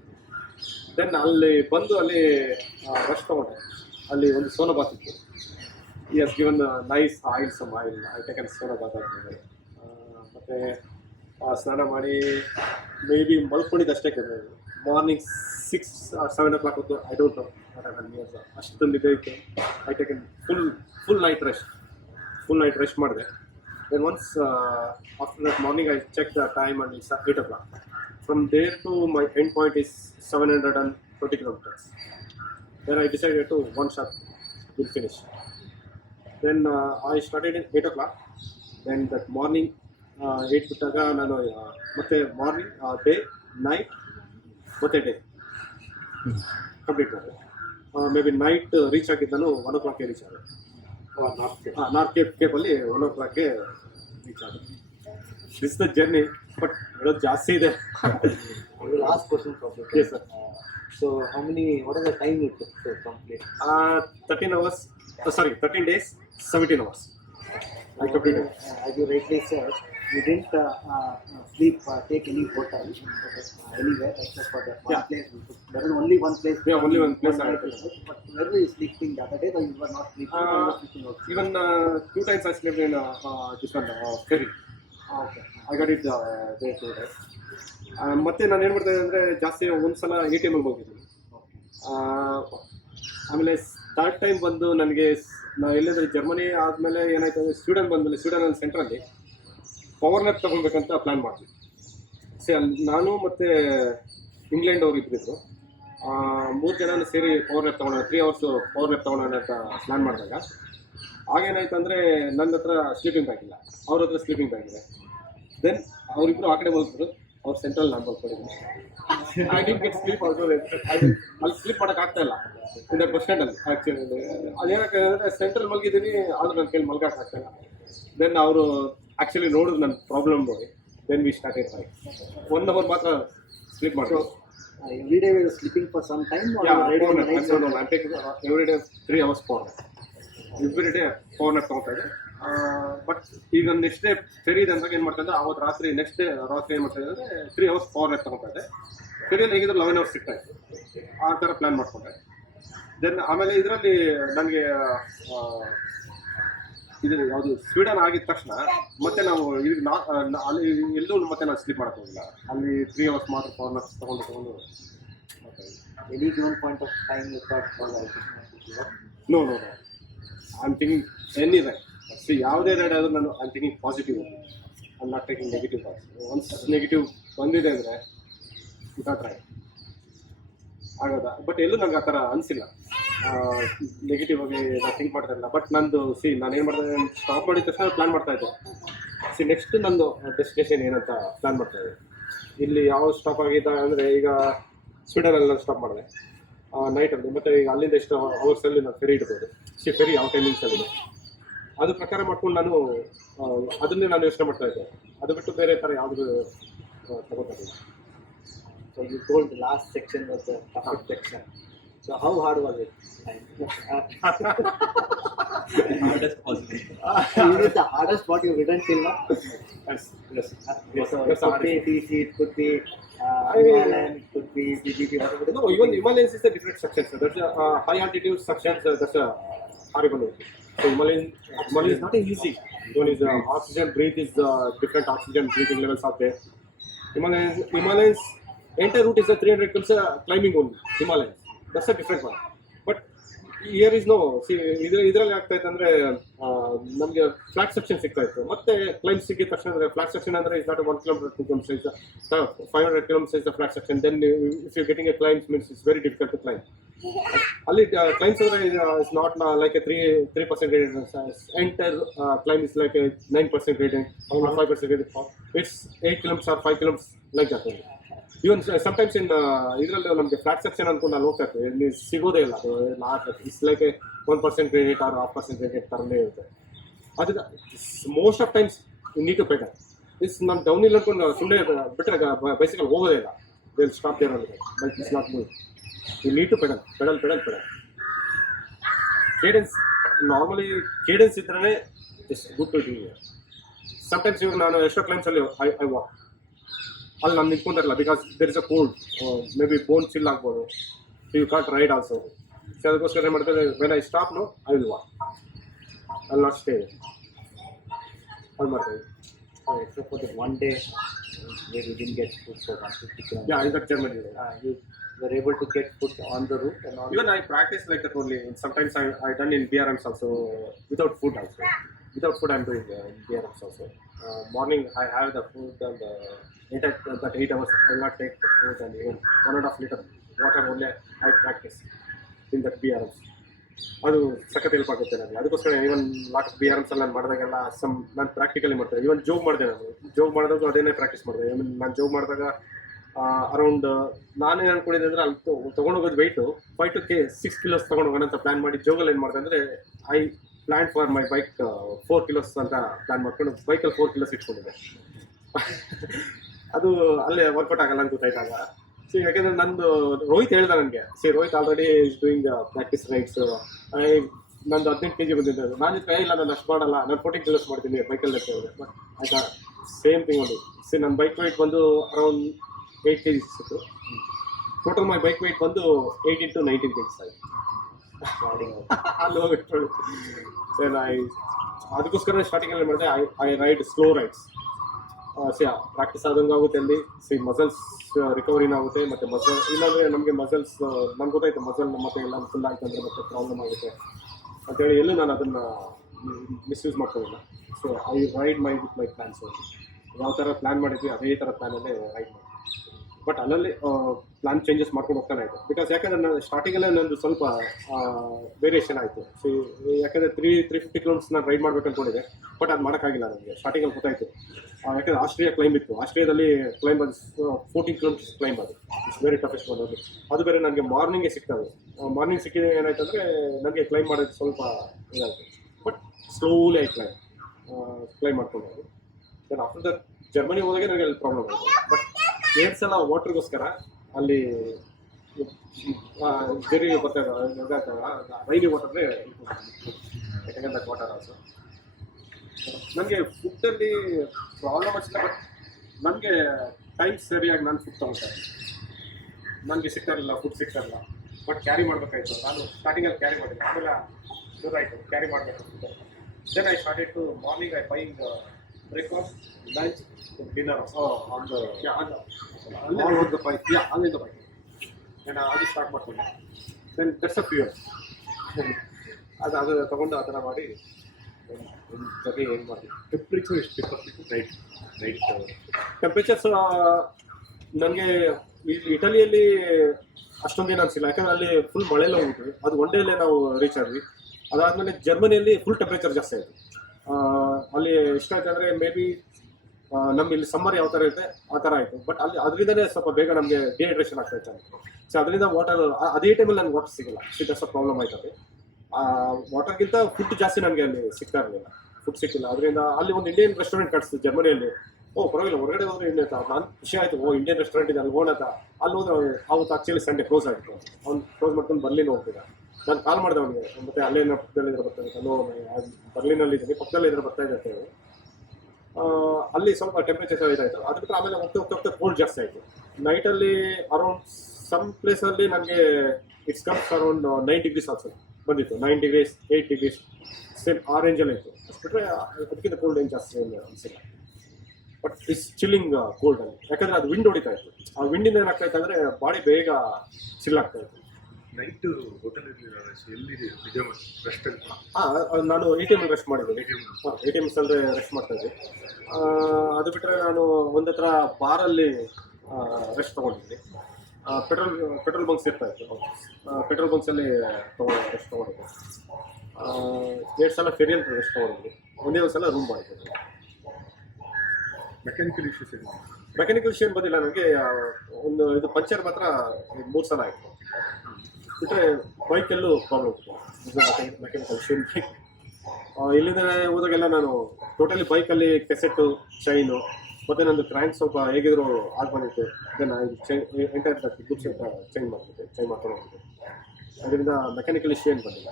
ದೆನ್ ಅಲ್ಲಿ ಬಂದು ಅಲ್ಲಿ ರಶ್ ತೊಗೊಂಡೆ. ಅಲ್ಲಿ ಒಂದು ಸೋನಾ ಬಾತ್ ಇತ್ತು. ಈ has given nice oil, some oil. I taken sauna bath ಆದಮೇಲೆ ಮತ್ತು ಸ್ನಾನ ಮಾಡಿ ಮೇ ಬಿ ಮಲ್ಕೊಂಡಿದ್ದು ಅಷ್ಟೇ. ಮಾರ್ನಿಂಗ್ 6 or 7 o'clock ಹೊತ್ತು, I don't know what I nears. ಅಷ್ಟೊಂದು ಇದೆ ಇತ್ತು. I taken full night rest ಮಾಡಿದೆ. Then once after that morning I checked the time and it's 8 o'clock. From there to my end point is 720 kilometers. Then I decided to one shot will finish. Then I started at 8 o'clock. Then that morning 8 bittaga nanu matte morning day night matte day complete ಮಾಡಿದೆ. Maybe night reach ಆಗಿದ್ದನು 1 o'clock reach ಆಗಿದೆ. NorthCape ಅಲ್ಲಿ 1 o'clock reach ಆಗಿದೆ. This the journey. But ಹೇಳೋದು ಜಾಸ್ತಿ ಇದೆ. Last question from you. Yes, sir. So what is the time you took to complete? 13 days, 17 hours. I completed. As you rightly said, you didn't sleep, take any hotel anywhere except for that one place. There is only one place. Yeah, only one place. But where were you sleeping the other day, or you were not sleeping? You were sleeping outside? Even 2 times I slept in this one ferry. Okay. I got it day to day. ಮತ್ತೆ ನಾನು ಏನು ಮಾಡ್ತಾ ಇದ್ದೆ ಅಂದರೆ ಜಾಸ್ತಿ ಒಂದ್ಸಲ ATM ಹೋಗಿದ್ದೀನಿ. ಆಮೇಲೆ ಥರ್ಡ್ ಟೈಮ್ ಬಂದು ನನಗೆ ನಾವು ಎಲ್ಲಂದ್ರೆ ಜರ್ಮನಿ ಆದಮೇಲೆ ಏನಾಯ್ತು ಅಂದರೆ ಸ್ವೀಡನ್ ಬಂದಮೇಲೆ ಸ್ವೀಡನ್ ಸೆಂಟ್ರಲ್ಲಿ ಪವರ್ ನ್ಯಾಪ್ ತೊಗೊಳ್ಬೇಕಂತ ಪ್ಲ್ಯಾನ್ ಮಾಡಿದ್ವಿ. ನಾನು ಮತ್ತು ಇಂಗ್ಲೆಂಡ್ ಅವ್ರು ಇದ್ದಿದ್ರು, 3 ಜನನು ಸೇರಿ ಪವರ್ ನ್ಯಾಪ್ ತೊಗೊಳ್ಳೋಣ, 3 hours ಪವರ್ ನ್ಯಾಪ್ ತೊಗೊಳ್ಳೋಣ ಅಂತ ಪ್ಲ್ಯಾನ್ ಮಾಡಿದಾಗ ಆಗೇನಾಯ್ತು ಅಂದರೆ ನನ್ನ ಹತ್ರ ಸ್ಲೀಪಿಂಗ್ ಬ್ಯಾಗ್ ಇಲ್ಲ, ಅವ್ರ ಹತ್ರ ಸ್ಲೀಪಿಂಗ್ ಬ್ಯಾಗ್ ಇದೆ. ದೆನ್ ಅವರಿಬ್ಬರು ಆ ಕಡೆ ಮಲ್ಕಿದ್ರು, ಅವ್ರು ಸೆಂಟ್ರಲ್ ನಾನು ಮಲ್ಕೊಂಡಿದ್ದೀನಿ. I didn't get sleep also. ಅಲ್ಲಿ ಸ್ಲೀಪ್ ಮಾಡೋಕ್ಕಾಗ್ತಾ ಇಲ್ಲ ಇಂದ ಬಸ್ ಸ್ಟ್ಯಾಂಡಲ್ಲಿ. ಆ್ಯಕ್ಚುಲಿ ಅದೇನಕ್ಕೆ ಅಂದರೆ ಸೆಂಟ್ರಲ್ ಮಲಗಿದ್ದೀನಿ, ಆದರೂ ನನ್ನ ಕೈಲಿ ಮಲ್ಗೋಕ್ಕಾಗ್ತಾ ಇಲ್ಲ. ದೆನ್ ಅವರು ಆ್ಯಕ್ಚುಲಿ ನೋಡಿದ್ರು ನನ್ನ ಪ್ರಾಬ್ಲಮ್ ನೋಡಿ. Then we started by 1 hour ಮಾತ್ರ ಸ್ಲೀಪ್ ಮಾಡೋದು. Every day we were sleeping for some time? Or I'm taking every day 3 hours power nap. Every day power nap ತೊಗೊಳ್ತಾ ಇದ್ದೆ. ಬಟ್ ಈಗ ನೆಕ್ಸ್ಟ್ ಡೇ ಫೆರಿ ಇದೆ ಅಂದಾಗ ಏನು ಮಾಡ್ತಾ ಇದ್ದೆ, ಅವತ್ತು ರಾತ್ರಿ ನೆಕ್ಸ್ಟ್ ಡೇ ರಾತ್ರಿ ಏನು ಮಾಡ್ತಾ ಇದ್ದೆ ಅಂದರೆ 3 hours ಪವರ್ ನೈಟ್ ತೊಗೊಳ್ತಾ ಇದ್ದೆ. ಫೆರಿಯಲ್ಲಿ ಹೇಗಿದ್ರು 11 hours ಸಿಗ್ತಾಯಿತ್ತು. ಆ ಥರ ಪ್ಲ್ಯಾನ್ ಮಾಡಿಕೊಂಡೆ. ದೆನ್ ಆಮೇಲೆ ಇದರಲ್ಲಿ ನನಗೆ ಇದು ಯಾವುದು ಸ್ವೀಡನ್ ಆಗಿದ ತಕ್ಷಣ ಮತ್ತೆ ನಾವು ಅಲ್ಲಿ ಎಲ್ಲೂ ಮತ್ತೆ ನಾನು ಸ್ಲೀಪ್ ಮಾಡೋಕ್ಕೆ ಹೋಗಿಲ್ಲ. ಅಲ್ಲಿ 3 hours ಮಾತ್ರ ಪವರ್ ನೈಟ್ ತೊಗೊಂಡು any given point of time you thought, No. I'm thinking any ride. See, ಯಾವುದೇ ರೈಡ್ ಆದರೂ ನಾನು I'm thinking positive. I'm not taking negative thoughts. Once negative ಬಂದಿದೆ ಅಂದರೆ ವಿತೌಟ್ ರೈಡ್ ಆಗೋದ. ಬಟ್ ಎಲ್ಲೂ ನನಗೆ ಆ ಥರ ಅನಿಸಿಲ್ಲ, ನೆಗೆಟಿವ್ ಆಗಿ ನಾನು ಥಿಂಕ್ ಮಾಡ್ತಾ ಇಲ್ಲ. ಬಟ್ ನಂದು ನಾನು ಏನು ಮಾಡ್ತಾ ಇದ್ದೆ, ಸ್ಟಾಪ್ ಮಾಡಿದ ತಕ್ಷಣ ಪ್ಲ್ಯಾನ್ ಮಾಡ್ತಾ ಇದ್ದೆ. ನೆಕ್ಸ್ಟ್ ನಂದು ಡೆಸ್ಟಿನೇಷನ್ ಏನಂತ ಪ್ಲ್ಯಾನ್ ಮಾಡ್ತಾ ಇದ್ದೆ. ಇಲ್ಲಿ ಯಾವ ಸ್ಟಾಪ್ ಆಗಿದೆ ಅಂದರೆ, ಈಗ ಸ್ವೀಡನಲ್ಲಿ ನಾನು ಸ್ಟಾಪ್ ಮಾಡಿದೆ ನೈಟಲ್ಲಿ. ಮತ್ತು ಈಗ ಅಲ್ಲಿಂದ ಎಷ್ಟು ಅವರ್ಸಲ್ಲಿ ನಾನು ಫೆರಿ ಇಡ್ಬೋದು, ಫೆರಿ ಯಾವ ಟೈಮಿಂಗ್ಸಲ್ಲಿದೆ ಅದು ಪ್ರಕಾರ ಮಾಡ್ಕೊಂಡು ನಾನು ಅದನ್ನೇ ನಾನು ಯೋಚನೆ ಮಾಡ್ತಾ ಇದ್ದೆ. ಅದು ಬಿಟ್ಟು ಬೇರೆ ಥರ ಯಾವುದು ತಗೋತಾ ಇದ್ದೀನಿ. So you told the last section was the toughest section. So how hard was it? Hardest possible. It is the hardest what you've ridden till now? Yes. So it could be TC, it could be Himalayan, it could be BGP. No, even Himalayas is a different section. So there's a high altitude section, that's a horrible one. So Himalayan is not easy. One is oxygen breathe is different oxygen breathing levels are there. Himalayas entire route is a 300 km climbing only. Himalayas, that's a different one. But here is no. See, ಇದರಲ್ಲಿ ಆಗ್ತಾ ಇತ್ತು ಅಂದರೆ ನಮಗೆ flat section ಸಿಗ್ತಾ ಇತ್ತು. ಮತ್ತೆ claim ಸಿಕ್ಕಿದ ತಕ್ಷಣ ಅಂದರೆ ಫ್ಲಾಟ್ ಸೆಕ್ಷನ್ ಅಂದರೆ is not 1 kilometer 2 kilometers, is 500 kilometers is the flat section. Then if you're getting a climb means it's very difficult to climb. ಅಲ್ಲಿ ಕ್ಲೈಮ್ಸ್ ಅಂದರೆ is not like A 3% gradient. Entire climb is like a 9% gradient or 5% gradient. It's 8 kilometers or 5 kilometers like that only. Even sometimes in ಇದರಲ್ಲಿ ನಮಗೆ flat section ಅನ್ಕೊಂಡು ನಾನು ಹೋಗ್ತಾ ಇರ್ತೀವಿ, ಇಲ್ಲಿ ಸಿಗೋದೇ ಇಲ್ಲ. ಅದು it's like 1% gradient or 0.5% gradient ಥರನೇ ಇರುತ್ತೆ. ಅದಕ್ಕೆ most of times need to pedal. ನಾನು ಡೌನ್ ಇಲ್ಲಿ ಅನ್ಕೊಂಡು ಸುಮ್ಮನೆ ಬಿಟ್ಟರೆ ಬೈಸಿಕಲ್ ಹೋಗೋದೇ ಇಲ್ಲ. They will stop there on bike is not moving. You need to pedal. Cadence normally cadence ಇದ್ರೇ it's good to do. Sometimes ಇವಾಗ ನಾನು ಎಷ್ಟೋ ಕ್ಲೈಮ್ಸಲ್ಲಿ ಐ ವಾಕ್ ಅಲ್ಲಿ ನಾನು ನಿಂತ್ಕೊಂಡಿರಲ್ಲ, because there is a cold, maybe bone chill ಆಗ್ಬೋದು. You can't ride also. So ಅದಕ್ಕೋಸ್ಕರ ಏನು ಮಾಡ್ತಾರೆ, when I stop no I will walk, I will not stay. ಅದು ಮಾಡ್ತೀವಿ. Except for that one day where you didn't get food for 150 kilometers. Yeah, in that Germany. You were able to get food on the route and all. Even I practice like that only. Sometimes I done in BRMs also without food also. Without food I'm doing in BRMs also. Morning I have the food and that 8 hours I will not take the food, and even 1.5 liter water only I practice in that BRMs. ಅದು ಸಖತ್ help ಆಗುತ್ತೆ ನನಗೆ. ಅದಕ್ಕೋಸ್ಕರ even lot of BRMs ಅಲ್ಲಿ ನಾನು ಮಾಡಿದಾಗೆಲ್ಲ ನಾನು practically ಮಾಡ್ತೇನೆ. Even Jog ಮಾಡಿದೆ, ನಾನು ಜೋಗ್ ಮಾಡಿದಾಗ ಅದೇನೇ ಪ್ರಾಕ್ಟೀಸ್ ಮಾಡಿದೆ. ನಾನು ಜೋಗ್ ಮಾಡಿದಾಗ ಅರೌಂಡ್ ನಾನೇನು ಅನ್ಕೊಂಡಿದ್ದೆ ಅಂದರೆ ಅಲ್ಲಿ ತೊಗೊಂಡೋಗೋದು ವೆಯ್ಟು 5 to 6 kilos ತೊಗೊಂಡೋಗೋಣ ಅಂತ ಪ್ಲ್ಯಾನ್ ಮಾಡಿ ಜೋಗಲ್ಲಿ ಏನು ಮಾಡಿದೆ ಅಂದರೆ I plan for my bike 4 kilos ಅಂತ ಪ್ಲ್ಯಾನ್ ಮಾಡ್ಕೊಂಡು ಬೈಕಲ್ಲಿ 4 kilos ಇಟ್ಕೊಂಡಿದ್ದೆ. ಅದು ಅಲ್ಲೇ ವರ್ಕೌಟ್ ಆಗಲ್ಲ ಅಂತ ಗೊತ್ತಾಯ್ತಾಗ. ಸೊ ಯಾಕೆಂದರೆ ನಂದು ರೋಹಿತ್ ಹೇಳ್ದ ನನಗೆ, Rohit already is doing practice rides. ನಂದು 15 kg ಬಂದಿದ್ದೆ. ನಾನು ಇಲ್ಲ, ನಾನು ಅಷ್ಟು ಮಾಡಲ್ಲ, ನಾನು 14 kilos ಮಾಡ್ತೀನಿ ಬೈಕಲ್ಲಿ ಅಂತ ಹೇಳಿದೆ. ಬಟ್ ಆಯ್ತಾ ಸೇಮ್ ಥಿಂಗ್ ಒಂದು. ನನ್ನ ಬೈಕ್ ವೆಯ್ಟ್ ಬಂದು ಅರೌಂಡ್ 8 kg ಸಿಕ್ತು. ಟೋಟಲ್ ಮೈ ಬೈಕ್ ವೆಯ್ಟ್ ಬಂದು 18 to 19 kg ಆಯಿತು. ಅಲ್ಲಿ ಹೋಗ್ಬಿಟ್ಟು ಅದಕ್ಕೋಸ್ಕರ ಸ್ಟಾರ್ಟಿಂಗಲ್ಲಿ ಮಾಡಿದೆ I ride slow rides. Practice ಆದಂಗೆ ಆಗುತ್ತೆ ಅಲ್ಲಿ ಮಸಲ್ಸ್ ರಿಕವರಿನ ಆಗುತ್ತೆ ಮತ್ತು ಇಲ್ಲಾಂದರೆ ನಮಗೆ ಮಸಲ್ಸ್ ನಮ್ಗೆ ಗೊತ್ತಾಯ್ತು ಮಸಲ್ ಮತ್ತೆ ಎಲ್ಲ ಫುಲ್ ಆಯ್ತು ಅಂದರೆ ಮತ್ತೆ ಪ್ರಾಬ್ಲಮ್ ಆಗುತ್ತೆ ಅಂತೇಳಿ ಎಲ್ಲೂ ನಾನು ಅದನ್ನು ಮಿಸ್ಯೂಸ್ ಮಾಡ್ಕೊಂಡಿಲ್ಲ. So I ride with my plans. ಯಾವ ಥರ ಪ್ಲ್ಯಾನ್ ಮಾಡಿದ್ವಿ ಅದೇ ಥರ ಪ್ಲ್ಯಾನಲ್ಲೇ ರೈಡ್ ಮಾಡಿ. ಬಟ್ ಅಲ್ಲಲ್ಲಿ ಪ್ಲ್ಯಾನ್ ಚೇಂಜಸ್ ಮಾಡ್ಕೊಂಡು ಹೋಗ್ತಾನೆ ಆಯಿತು. ಬಿಕಾಸ್ ಯಾಕಂದರೆ ನಾನು ಸ್ಟಾರ್ಟಿಂಗಲ್ಲೇ ನಂದು ಸ್ವಲ್ಪ ವೇರಿಯೇಷನ್ ಆಯಿತು. ಸೊ ಯಾಕಂದರೆ 350 ಕಿಲೋಮೀಟರ್ಸ್ ನಾನು ರೈಡ್ ಮಾಡ್ಬೇಕು ಅಂದ್ಕೊಂಡಿದ್ದೆ. ಬಟ್ ಅದು ಮಾಡೋಕ್ಕಾಗಿಲ್ಲ ನನಗೆ. ಸ್ಟಾರ್ಟಿಂಗಲ್ಲಿ ಗೊತ್ತಾಯಿತು ಯಾಕಂದರೆ ಆಸ್ಟ್ರೇಲಿಯಾ ಕ್ಲೈಂಬ್ ಇತ್ತು. ಆಸ್ಟ್ರೇಲಿಯಾದಲ್ಲಿ ಕ್ಲೈಂಬ್ ಅದು 14 ಕಿಲೋಮೀಟರ್ಸ್ ಕ್ಲೈಂಬ್ ಅದು ಇಟ್ಸ್ ವೆರಿ ಟಫೆಸ್ಟ್ ಮಾಡೋದು. ಅದು ಬೇರೆ ನನಗೆ ಮಾರ್ನಿಂಗೇ ಸಿಗ್ತದೆ. ಮಾರ್ನಿಂಗ್ ಸಿಕ್ಕಿದ್ರೆ ಏನಾಯ್ತು ಅಂದರೆ ನನಗೆ ಕ್ಲೈಂಬ್ ಮಾಡೋದು ಸ್ವಲ್ಪ ಇದಾಯಿತು. ಬಟ್ ಸ್ಲೋಲಿ ಆಯ್ತು ಕ್ಲೈಂಬ್ ಮಾಡ್ಕೊಂಡು ಹೋಗೋದು. ದೆನ್ ಆಫ್ಟರ್ ದಟ್ ಜರ್ಮನಿ ಹೋದಾಗೆ ನನಗೆ ಅಲ್ಲಿ ಪ್ರಾಬ್ಲಮ್ ಆಯಿತು. ಬಟ್ 2 ಸಲ ವಾಟರ್ಗೋಸ್ಕರ ಅಲ್ಲಿ ಜರಿ ಬರ್ತಾಗ ರೈಲಿ ವಾಟರ್ನೇ ಯಾಕಂದ್ರೆ ದಟ್ ವಾಟರ್ ಆಲ್ಸೋ. ನನಗೆ ಫುಡ್ಡಲ್ಲಿ ಪ್ರಾಬ್ಲಮ್ ಅಷ್ಟಿಲ್ಲ. ಬಟ್ ನನಗೆ ಟೈಮ್ ಸರಿಯಾಗಿ ನಾನು ಫುಡ್ ತೊಗೊಳ್ತಾ ಇದ್ದೆ. ನನಗೆ ಸಿಗ್ತಾ ಇರಲಿಲ್ಲ, ಫುಡ್ ಸಿಗ್ತಾ ಇರಲಿಲ್ಲ. ಬಟ್ ಕ್ಯಾರಿ ಮಾಡಬೇಕಾಯ್ತು. ನಾನು ಸ್ಟಾರ್ಟಿಂಗಲ್ಲಿ ಕ್ಯಾರಿ ಮಾಡಿದ್ದೆ. ಆಮೇಲೆ ಗೊತ್ತಾಯಿತು ಕ್ಯಾರಿ ಮಾಡಬೇಕು food. Then I started to morning I buying breakfast, lunch, dinner on the bike. ಅಲ್ಲಿಂದ ಬೈಕ್ ನಾನು ಅದು ಸ್ಟಾರ್ಟ್ ಮಾಡ್ಕೊಂಡೆ. Then that's a fuel. ಅದು ತೊಗೊಂಡು ಆ ಥರ ಮಾಡಿ ಜೊತೆ ಏನು ಮಾಡ್ತೀವಿ. ಟೆಂಪ್ರೇಚರ್ ಎಷ್ಟು ರೈಟ್ ಟೆಂಪ್ರೇಚರ್ಸ್ ನನಗೆ ಇಟಲಿಯಲ್ಲಿ ಅಷ್ಟೊಂದೇನು ಅನಿಸಿಲ್ಲ. ಯಾಕಂದರೆ ಅಲ್ಲಿ ಫುಲ್ ಮಳೆಲ್ಲ ಹೋಗ್ಬಿಟ್ವಿ. ಅದು ಒನ್ ಡೇಲೇ ನಾವು ರೀಚ್ ಆದ್ವಿ. ಅದಾದಮೇಲೆ ಜರ್ಮನಿಯಲ್ಲಿ ಫುಲ್ ಟೆಂಪ್ರೇಚರ್ ಜಾಸ್ತಿ ಆಯಿತು. ಅಲ್ಲಿ ಎಷ್ಟಾಯ್ತು ಅಂದರೆ ಮೇ ಬಿ ನಮ್ಮ ಇಲ್ಲಿ ಸಮ್ಮರ್ ಯಾವ ಥರ ಇರುತ್ತೆ ಆ ಥರ ಆಯಿತು. ಬಟ್ ಅಲ್ಲಿ ಅದರಿಂದನೇ ಸ್ವಲ್ಪ ಬೇಗ ನಮಗೆ ಡಿಹೈಡ್ರೇಷನ್ ಆಗ್ತಾಯಿತ್ತು ಅಂತ. ಸೊ ಅದರಿಂದ ವಾಟರ್ ಅದೇ ಟೈಮಲ್ಲಿ ನನಗೆ ವಾಟರ್ ಸಿಗಲ್ಲ. ದಟ್ಸ್ ಪ್ರಾಬ್ಲಮ್ ಆಯ್ತದೆ. ವಾಟರ್ಗಿಂತ ಫುಡ್ ಜಾಸ್ತಿ ನನಗೆ ಅಲ್ಲಿ ಸಿಗ್ತಾ ಇರಲಿಲ್ಲ. ಫುಡ್ ಸಿಕ್ಕಿಲ್ಲ. ಅದರಿಂದ ಅಲ್ಲಿ ಒಂದು ಇಂಡಿಯನ್ ರೆಸ್ಟೋರೆಂಟ್ ಕಾಣಿಸ್ತು ಜರ್ಮನಿಯಲ್ಲಿ. ಪರವಾಗಿಲ್ಲ, ಹೊರಗಡೆ ಹೋದ್ರೆ ಇನ್ನೇತ ನಾನು ಖುಷಿ ಆಯಿತು. ಇಂಡಿಯನ್ ರೆಸ್ಟೋರೆಂಟ್ ಇದೆ ಅಲ್ಲಿ ಹೋಗೋಣ. ಅಲ್ಲಿ ಹೋದ್ರೆ ಅವತ್ತು ಆ್ಯಕ್ಚುಲಿ ಸಂಡೇ ಕ್ಲೋಸ್ ಆಗಿತ್ತು. ಅವ್ನು ಕ್ಲೋಸ್ ಮಾಡ್ಕೊಂಡು ಬರ್ಲಿನ ಹೋಗ್ತಿದ್ದ. ನಾನು ಕಾಲ್ ಮಾಡಿದೆ ಅವನಿಗೆ. ಮತ್ತು ಅಲ್ಲೇನೋ ಪಕ್ಕದಲ್ಲಿ ಇದ್ರೆ ಬರ್ತಾ ಇದ್ದೆ. ಅಲ್ಲೋ ಬರ್ಲಿನಲ್ಲಿ ಇದ್ದೀನಿ, ಪಕ್ಕದಲ್ಲೇ ಇದ್ರೆ ಬರ್ತಾ ಇದೆ ಅಂತ ಹೇಳಿ. ಅಲ್ಲಿ ಸ್ವಲ್ಪ ಟೆಂಪ್ರೇಚರ್ ಇದಾಯಿತು. ಅದ್ರ ಬಿಟ್ಟರೆ ಆಮೇಲೆ ಹೋಗ್ತಾ ಕೋಲ್ಡ್ ಜಾಸ್ತಿ ಆಯಿತು. ನೈಟಲ್ಲಿ ಅರೌಂಡ್ ಸಮ್ ಪ್ಲೇಸಲ್ಲಿ ನನಗೆ it's comes around 9 degrees also ಬಂದಿತ್ತು. 9 ಡಿಗ್ರೀಸ್ 8 ಡಿಗ್ರೀಸ್ ಸೇಮ್ ಆ ರೇಂಜಲ್ಲೇ ಇತ್ತು. ಅಷ್ಟ್ಬಿಟ್ರೆ ಅದಕ್ಕಿಂತ ಕೋಲ್ಡ್ ಏನು ಜಾಸ್ತಿ ಏನು ಅನಿಸಿಲ್ಲ. ಬಟ್ ಇಟ್ಸ್ ಚಿಲ್ಲಿಂಗ್ ಕೋಲ್ಡ್ ಅಲ್ಲಿ. ಯಾಕಂದರೆ ಅದು ವಿಂಡ್ ಹೊಡಿತಾ ಇತ್ತು. ಆ ವಿಂಡಿಂದ ಏನಾಗ್ತಾ ಇತ್ತು ಅಂದರೆ ಬಾಡಿ ಬೇಗ ಚಿಲ್ ಆಗ್ತಾ ಇತ್ತು. ನೈಟ್ ಹೋಟೆಲ್ ಎಲ್ಲಿ ರೆಸ್ಟ್? ನಾನು ATM ರೆಸ್ಟ್ ಮಾಡಿದ್ದೆ. ATMs ಅಂದರೆ ರೆಸ್ಟ್ ಮಾಡ್ತಾ ಇದ್ದೆ. ಅದು ಬಿಟ್ಟರೆ ನಾನು ಒಂದು ಹತ್ರ ಬಾರಲ್ಲಿ ರೆಸ್ಟ್ ತೊಗೊಂಡಿದ್ದೆ. ಪೆಟ್ರೋಲ್ ಬಂಕ್ಸ್ ಇರ್ತಾ ಇತ್ತು. ಪೆಟ್ರೋಲ್ ಬಂಕ್ಸಲ್ಲಿ ರೆಸ್ಟ್ ತೊಗೊಂಡಿದ್ದೆ. 2 ಸಲ ಫೆರಿಯಲ್ಲಿ ರೆಸ್ಟ್ ತೊಗೊಂಡಿದ್ದೆ. ಒಂದೇ ಒಂದು ಸಲ ರೂಮ್ ಮಾಡಿದ್ದೆ. ಮೆಕ್ಯಾನಿಕಲ್ ಇಶ್ಯೂಸ್ ಏನು? ಮೆಕ್ಯಾನಿಕಲ್ ಇಶ್ಯೂ ಏನು ಬಂದಿಲ್ಲ ನನಗೆ. ಒಂದು ಇದು ಪಂಚರ್ ಮಾತ್ರ 3 ಸಲ ಆಯಿತು. ಬಿಟ್ಟರೆ ಬೈಕೆಲ್ಲೂ ಪ್ರಾಬ್ಲಮ್ ಇತ್ತು. ಮೆಕ್ಯಾನಿಕಲ್ ಇಶ್ಯೂ ಬೈಕ್ ಇಲ್ಲಿಂದ ಹೋದಾಗೆಲ್ಲ ನಾನು ಟೋಟಲಿ ಬೈಕಲ್ಲಿ ಕೆಸೆಟ್ಟು, ಚೈನು ಮತ್ತು ನಂದು ಕ್ರ್ಯಾಂಕ್ ಸ್ವಲ್ಪ ಹೇಗಿದ್ರು ಆಗಿ ಬಂದಿತ್ತು. ದೆನ್ ಎಂಟೈರ್ ಗುಡ್ಸ್ ಚೇಂಜ್ ಮಾಡ್ಕೊಂಡು ಹೋಗಿದ್ದೆ. ಅದರಿಂದ ಮೆಕ್ಯಾನಿಕಲ್ ಇಶ್ಯೂ ಏನು ಬಂದಿಲ್ಲ.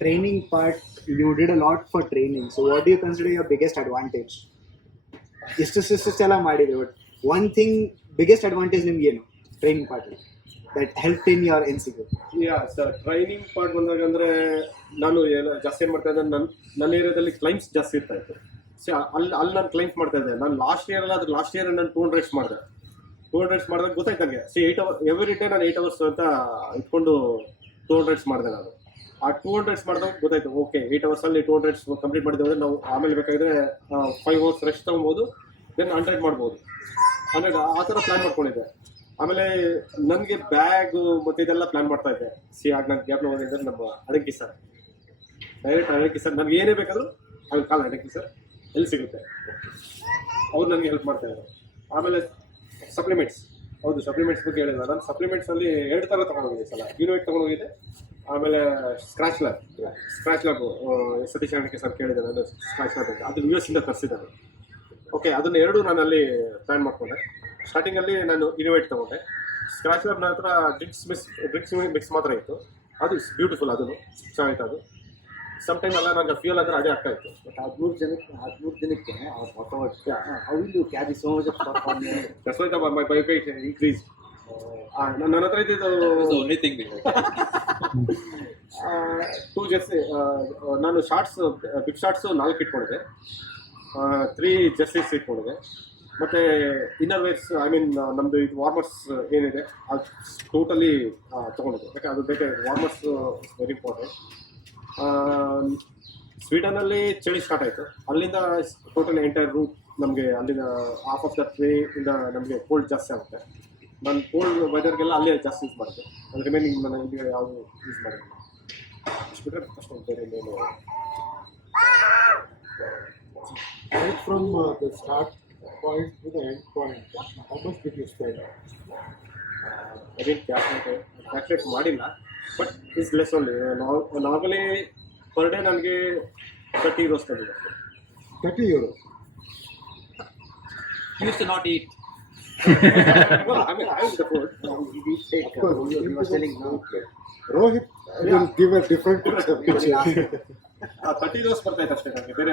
Training part, you did a lot for training. So what do you consider your biggest advantage? Istu ಮಾಡಿದೆ. But one thing, biggest advantage ನಿಮ್ಗೆ ಏನು training part that helped in your NCG? Sir, training part ಬಂದಾಗ ಅಂದರೆ ನಾನು ಜಾಸ್ತಿ ಏನು ಮಾಡ್ತಾ ಇದ್ದೆ, ನನ್ನ ಏರಿಯಾದಲ್ಲಿ ಕ್ಲೈಮ್ಸ್ ಜಾಸ್ತಿ ಇರ್ತಾ ಇತ್ತು. ಸೊ ಅಲ್ಲಿ ನಾನು ಕ್ಲೈಮ್ಸ್ ಮಾಡ್ತಾ ಇದ್ದೆ. ನಾನು ಲಾಸ್ಟ್ ಇಯರ್ ನಾನು 200 ರೈಡ್ಸ್ ಮಾಡಿದೆ. 200 ರೈಡ್ಸ್ ಮಾಡಿದಾಗ ಗೊತ್ತಾಯ್ತು ನನಗೆ. 8 ಅವರ್ ಎವ್ರಿ ಡೇ ನಾನು 8 ಅವರ್ಸ್ ಅಂತ ಇಟ್ಕೊಂಡು 200 ರೈಡ್ಸ್ ಮಾಡಿದೆ ನಾನು. ಆ 200 ರೈಡ್ಸ್ ಮಾಡಿದಾಗ ಗೊತ್ತಾಯ್ತು, ಓಕೆ 8 ಅವರ್ಸಲ್ಲಿ 200 ರೈಡ್ಸ್ ಕಂಪ್ಲೀಟ್ ಮಾಡಿದ್ದೇವೆ ಅಂದರೆ ನಾವು ಆಮೇಲೆ ಬೇಕಾಗಿದ್ರೆ 5 ಅವರ್ಸ್ ರೆಸ್ಟ್ ತೊಗೊಬೋದು. ದೆನ್ 100 ಮಾಡ್ಬೋದು. 100 ಆ ಥರ ಪ್ಲ್ಯಾನ್ ಮಾಡ್ಕೊಂಡಿದ್ದೆ. ಆಮೇಲೆ ನನಗೆ ಬ್ಯಾಗು ಮತ್ತು ಇದೆಲ್ಲ ಪ್ಲ್ಯಾನ್ ಮಾಡ್ತಾ ಇದ್ದೆ. ಆಗ ನಾನು ಗ್ಯಾಪ್ನ ಓದಿದ್ರೆ ನಮ್ಮ ಅಡಂಕಿ ಸರ್, ಡೈರೆಕ್ಟ್ ಅಡಂಕಿ ಸರ್, ನನಗೆ ಏನೇ ಬೇಕಾದರೂ ಅಲ್ಲಿ ಕಾಲ್ ಅಡಂಕಿ ಸರ್ ಎಲ್ಲಿ ಸಿಗುತ್ತೆ, ಅವ್ರು ನನಗೆ ಹೆಲ್ಪ್ ಮಾಡ್ತಾಯಿದ್ರು. ಆಮೇಲೆ ಸಪ್ಲಿಮೆಂಟ್ಸ್, ಹೌದು ಸಪ್ಲಿಮೆಂಟ್ಸ್ ಬಗ್ಗೆ ಹೇಳಿಲ್ಲ. ನಾನು ಸಪ್ಲಿಮೆಂಟ್ಸಲ್ಲಿ 2 ಥರ ತೊಗೊಂಡೋಗಿದ್ದೆ. ಸಲ ಯೂನಿಟ್ ತೊಗೊಂಡೋಗಿದ್ದೆ. ಆಮೇಲೆ ಸ್ಕ್ರಾಚ್ ಲ್ಯಾಬ್ ಸತೀಶ್ ಅಡಂಕಿ ಸರ್ ಕೇಳಿದೆ ನಾನು. ಸ್ಕ್ರಾಚ್ ಲ್ಯಾಬ್ ಅಂತ ಅದು US ಇಂದ ತರಿಸಿದ್ದಾನೆ. ಓಕೆ, ಅದನ್ನು 2 ನಾನು ಅಲ್ಲಿ ಪ್ಲ್ಯಾನ್ ಮಾಡ್ಕೊಂಡೆ. ಸ್ಟಾರ್ಟಿಂಗಲ್ಲಿ ನಾನು ಇನೋವೇಟ್ ತೊಗೊಂಡೆ. ಸ್ಕ್ರಾಚ್ ಲ್ಯಾಬ್ ನನ್ನ ಹತ್ರ ಡ್ರಿಂಕ್ಸ್ ಮಿಕ್ಸ್ ಮಾತ್ರ ಇತ್ತು. ಅದು ಬ್ಯೂಟಿಫುಲ್, ಅದನ್ನು ಚೆನ್ನಾಗಿತ್ತು. ಅದು ಸಮ್ ಟೈಮ್ ಎಲ್ಲ ನನಗೆ ಫ್ಯೂಲ್ ಅಂದರೆ ಅದೇ ಆಗ್ತಾ ಇತ್ತು. ಬಟ್ 13 ಜನಕ್ಕೆ ಅವ್ರು ಹೊಸ how will you carry so much of stock on you? That's why my bike weight increase. ನನ್ನ ಹತ್ರ ಇದ್ದಿದ್ದು ಟೂ ಜರ್ಸಿ ನಾನು ಶಾರ್ಟ್ಸ್ ಬಿಗ್ ಶಾರ್ಟ್ಸು 4 ಇಟ್ಕೊಂಡಿದ್ದೆ, 3 ಜರ್ಸೀಸ್ ಇಟ್ಕೊಂಡಿದ್ದೆ, ಮತ್ತು ಇನ್ನರ್ ವೇರ್ಸ್ ಐ ಮೀನ್ ನಮ್ಮದು ಇದು ವಾರ್ಮರ್ಸ್ ಏನಿದೆ ಅದು ಟೋಟಲಿ ತೊಗೊಂಡಿದ್ದೆ. ಯಾಕೆ ಅದು ಬೇಕಾದ್ರೆ ವಾರ್ಮರ್ಸ್ ವೆರಿ ಇಂಪಾರ್ಟೆಂಟ್. ಸ್ವೀಡನಲ್ಲಿ ಚಳಿ ಸ್ಟಾರ್ಟ್ ಆಯಿತು, ಅಲ್ಲಿಂದ ಟೋಟಲಿ ಎಂಟೈರ್ ರೂಟ್ ನಮಗೆ ಅಲ್ಲಿಂದ ಹಾಫ್ ಆಫ್ ದ ವೇ ಇಂದ ನಮಗೆ ಕೋಲ್ಡ್ ಜಾಸ್ತಿ ಆಗುತ್ತೆ. ನಾನು ಕೋಲ್ಡ್ ವೆದರ್ಗೆಲ್ಲ ಅಲ್ಲೇ ಜಾಸ್ತಿ ಯೂಸ್ ಮಾಡಿದೆ, ಅದು ರಿಮೈನಿಂಗ್ ನಾನು ಇಲ್ಲಿ ಯಾವುದು ಯೂಸ್ ಮಾಡಿಲ್ಲ. ಅಷ್ಟು ಬಿಟ್ಟರೆ ಅಷ್ಟೊಂದು ಬೇರೆ ಇನ್ನೇನು. Right from the start point to the end point, how much did you spend? ಅದೇನು ಕ್ಯಾಲ್ಕುಲೇಟ್ ಮಾಡಿಲ್ಲ, but is less only. Normally per day ನನಗೆ 30 euros ಬಂದಿದೆ. 30 euros. He used to not eat. Well, I mean, I was the food. Of course, You were selling now. Rohit will give a different picture. 30 euros ಬರ್ತಾಯಿತ್ತು ಅಷ್ಟೇ ನನಗೆ. ಬೇರೆ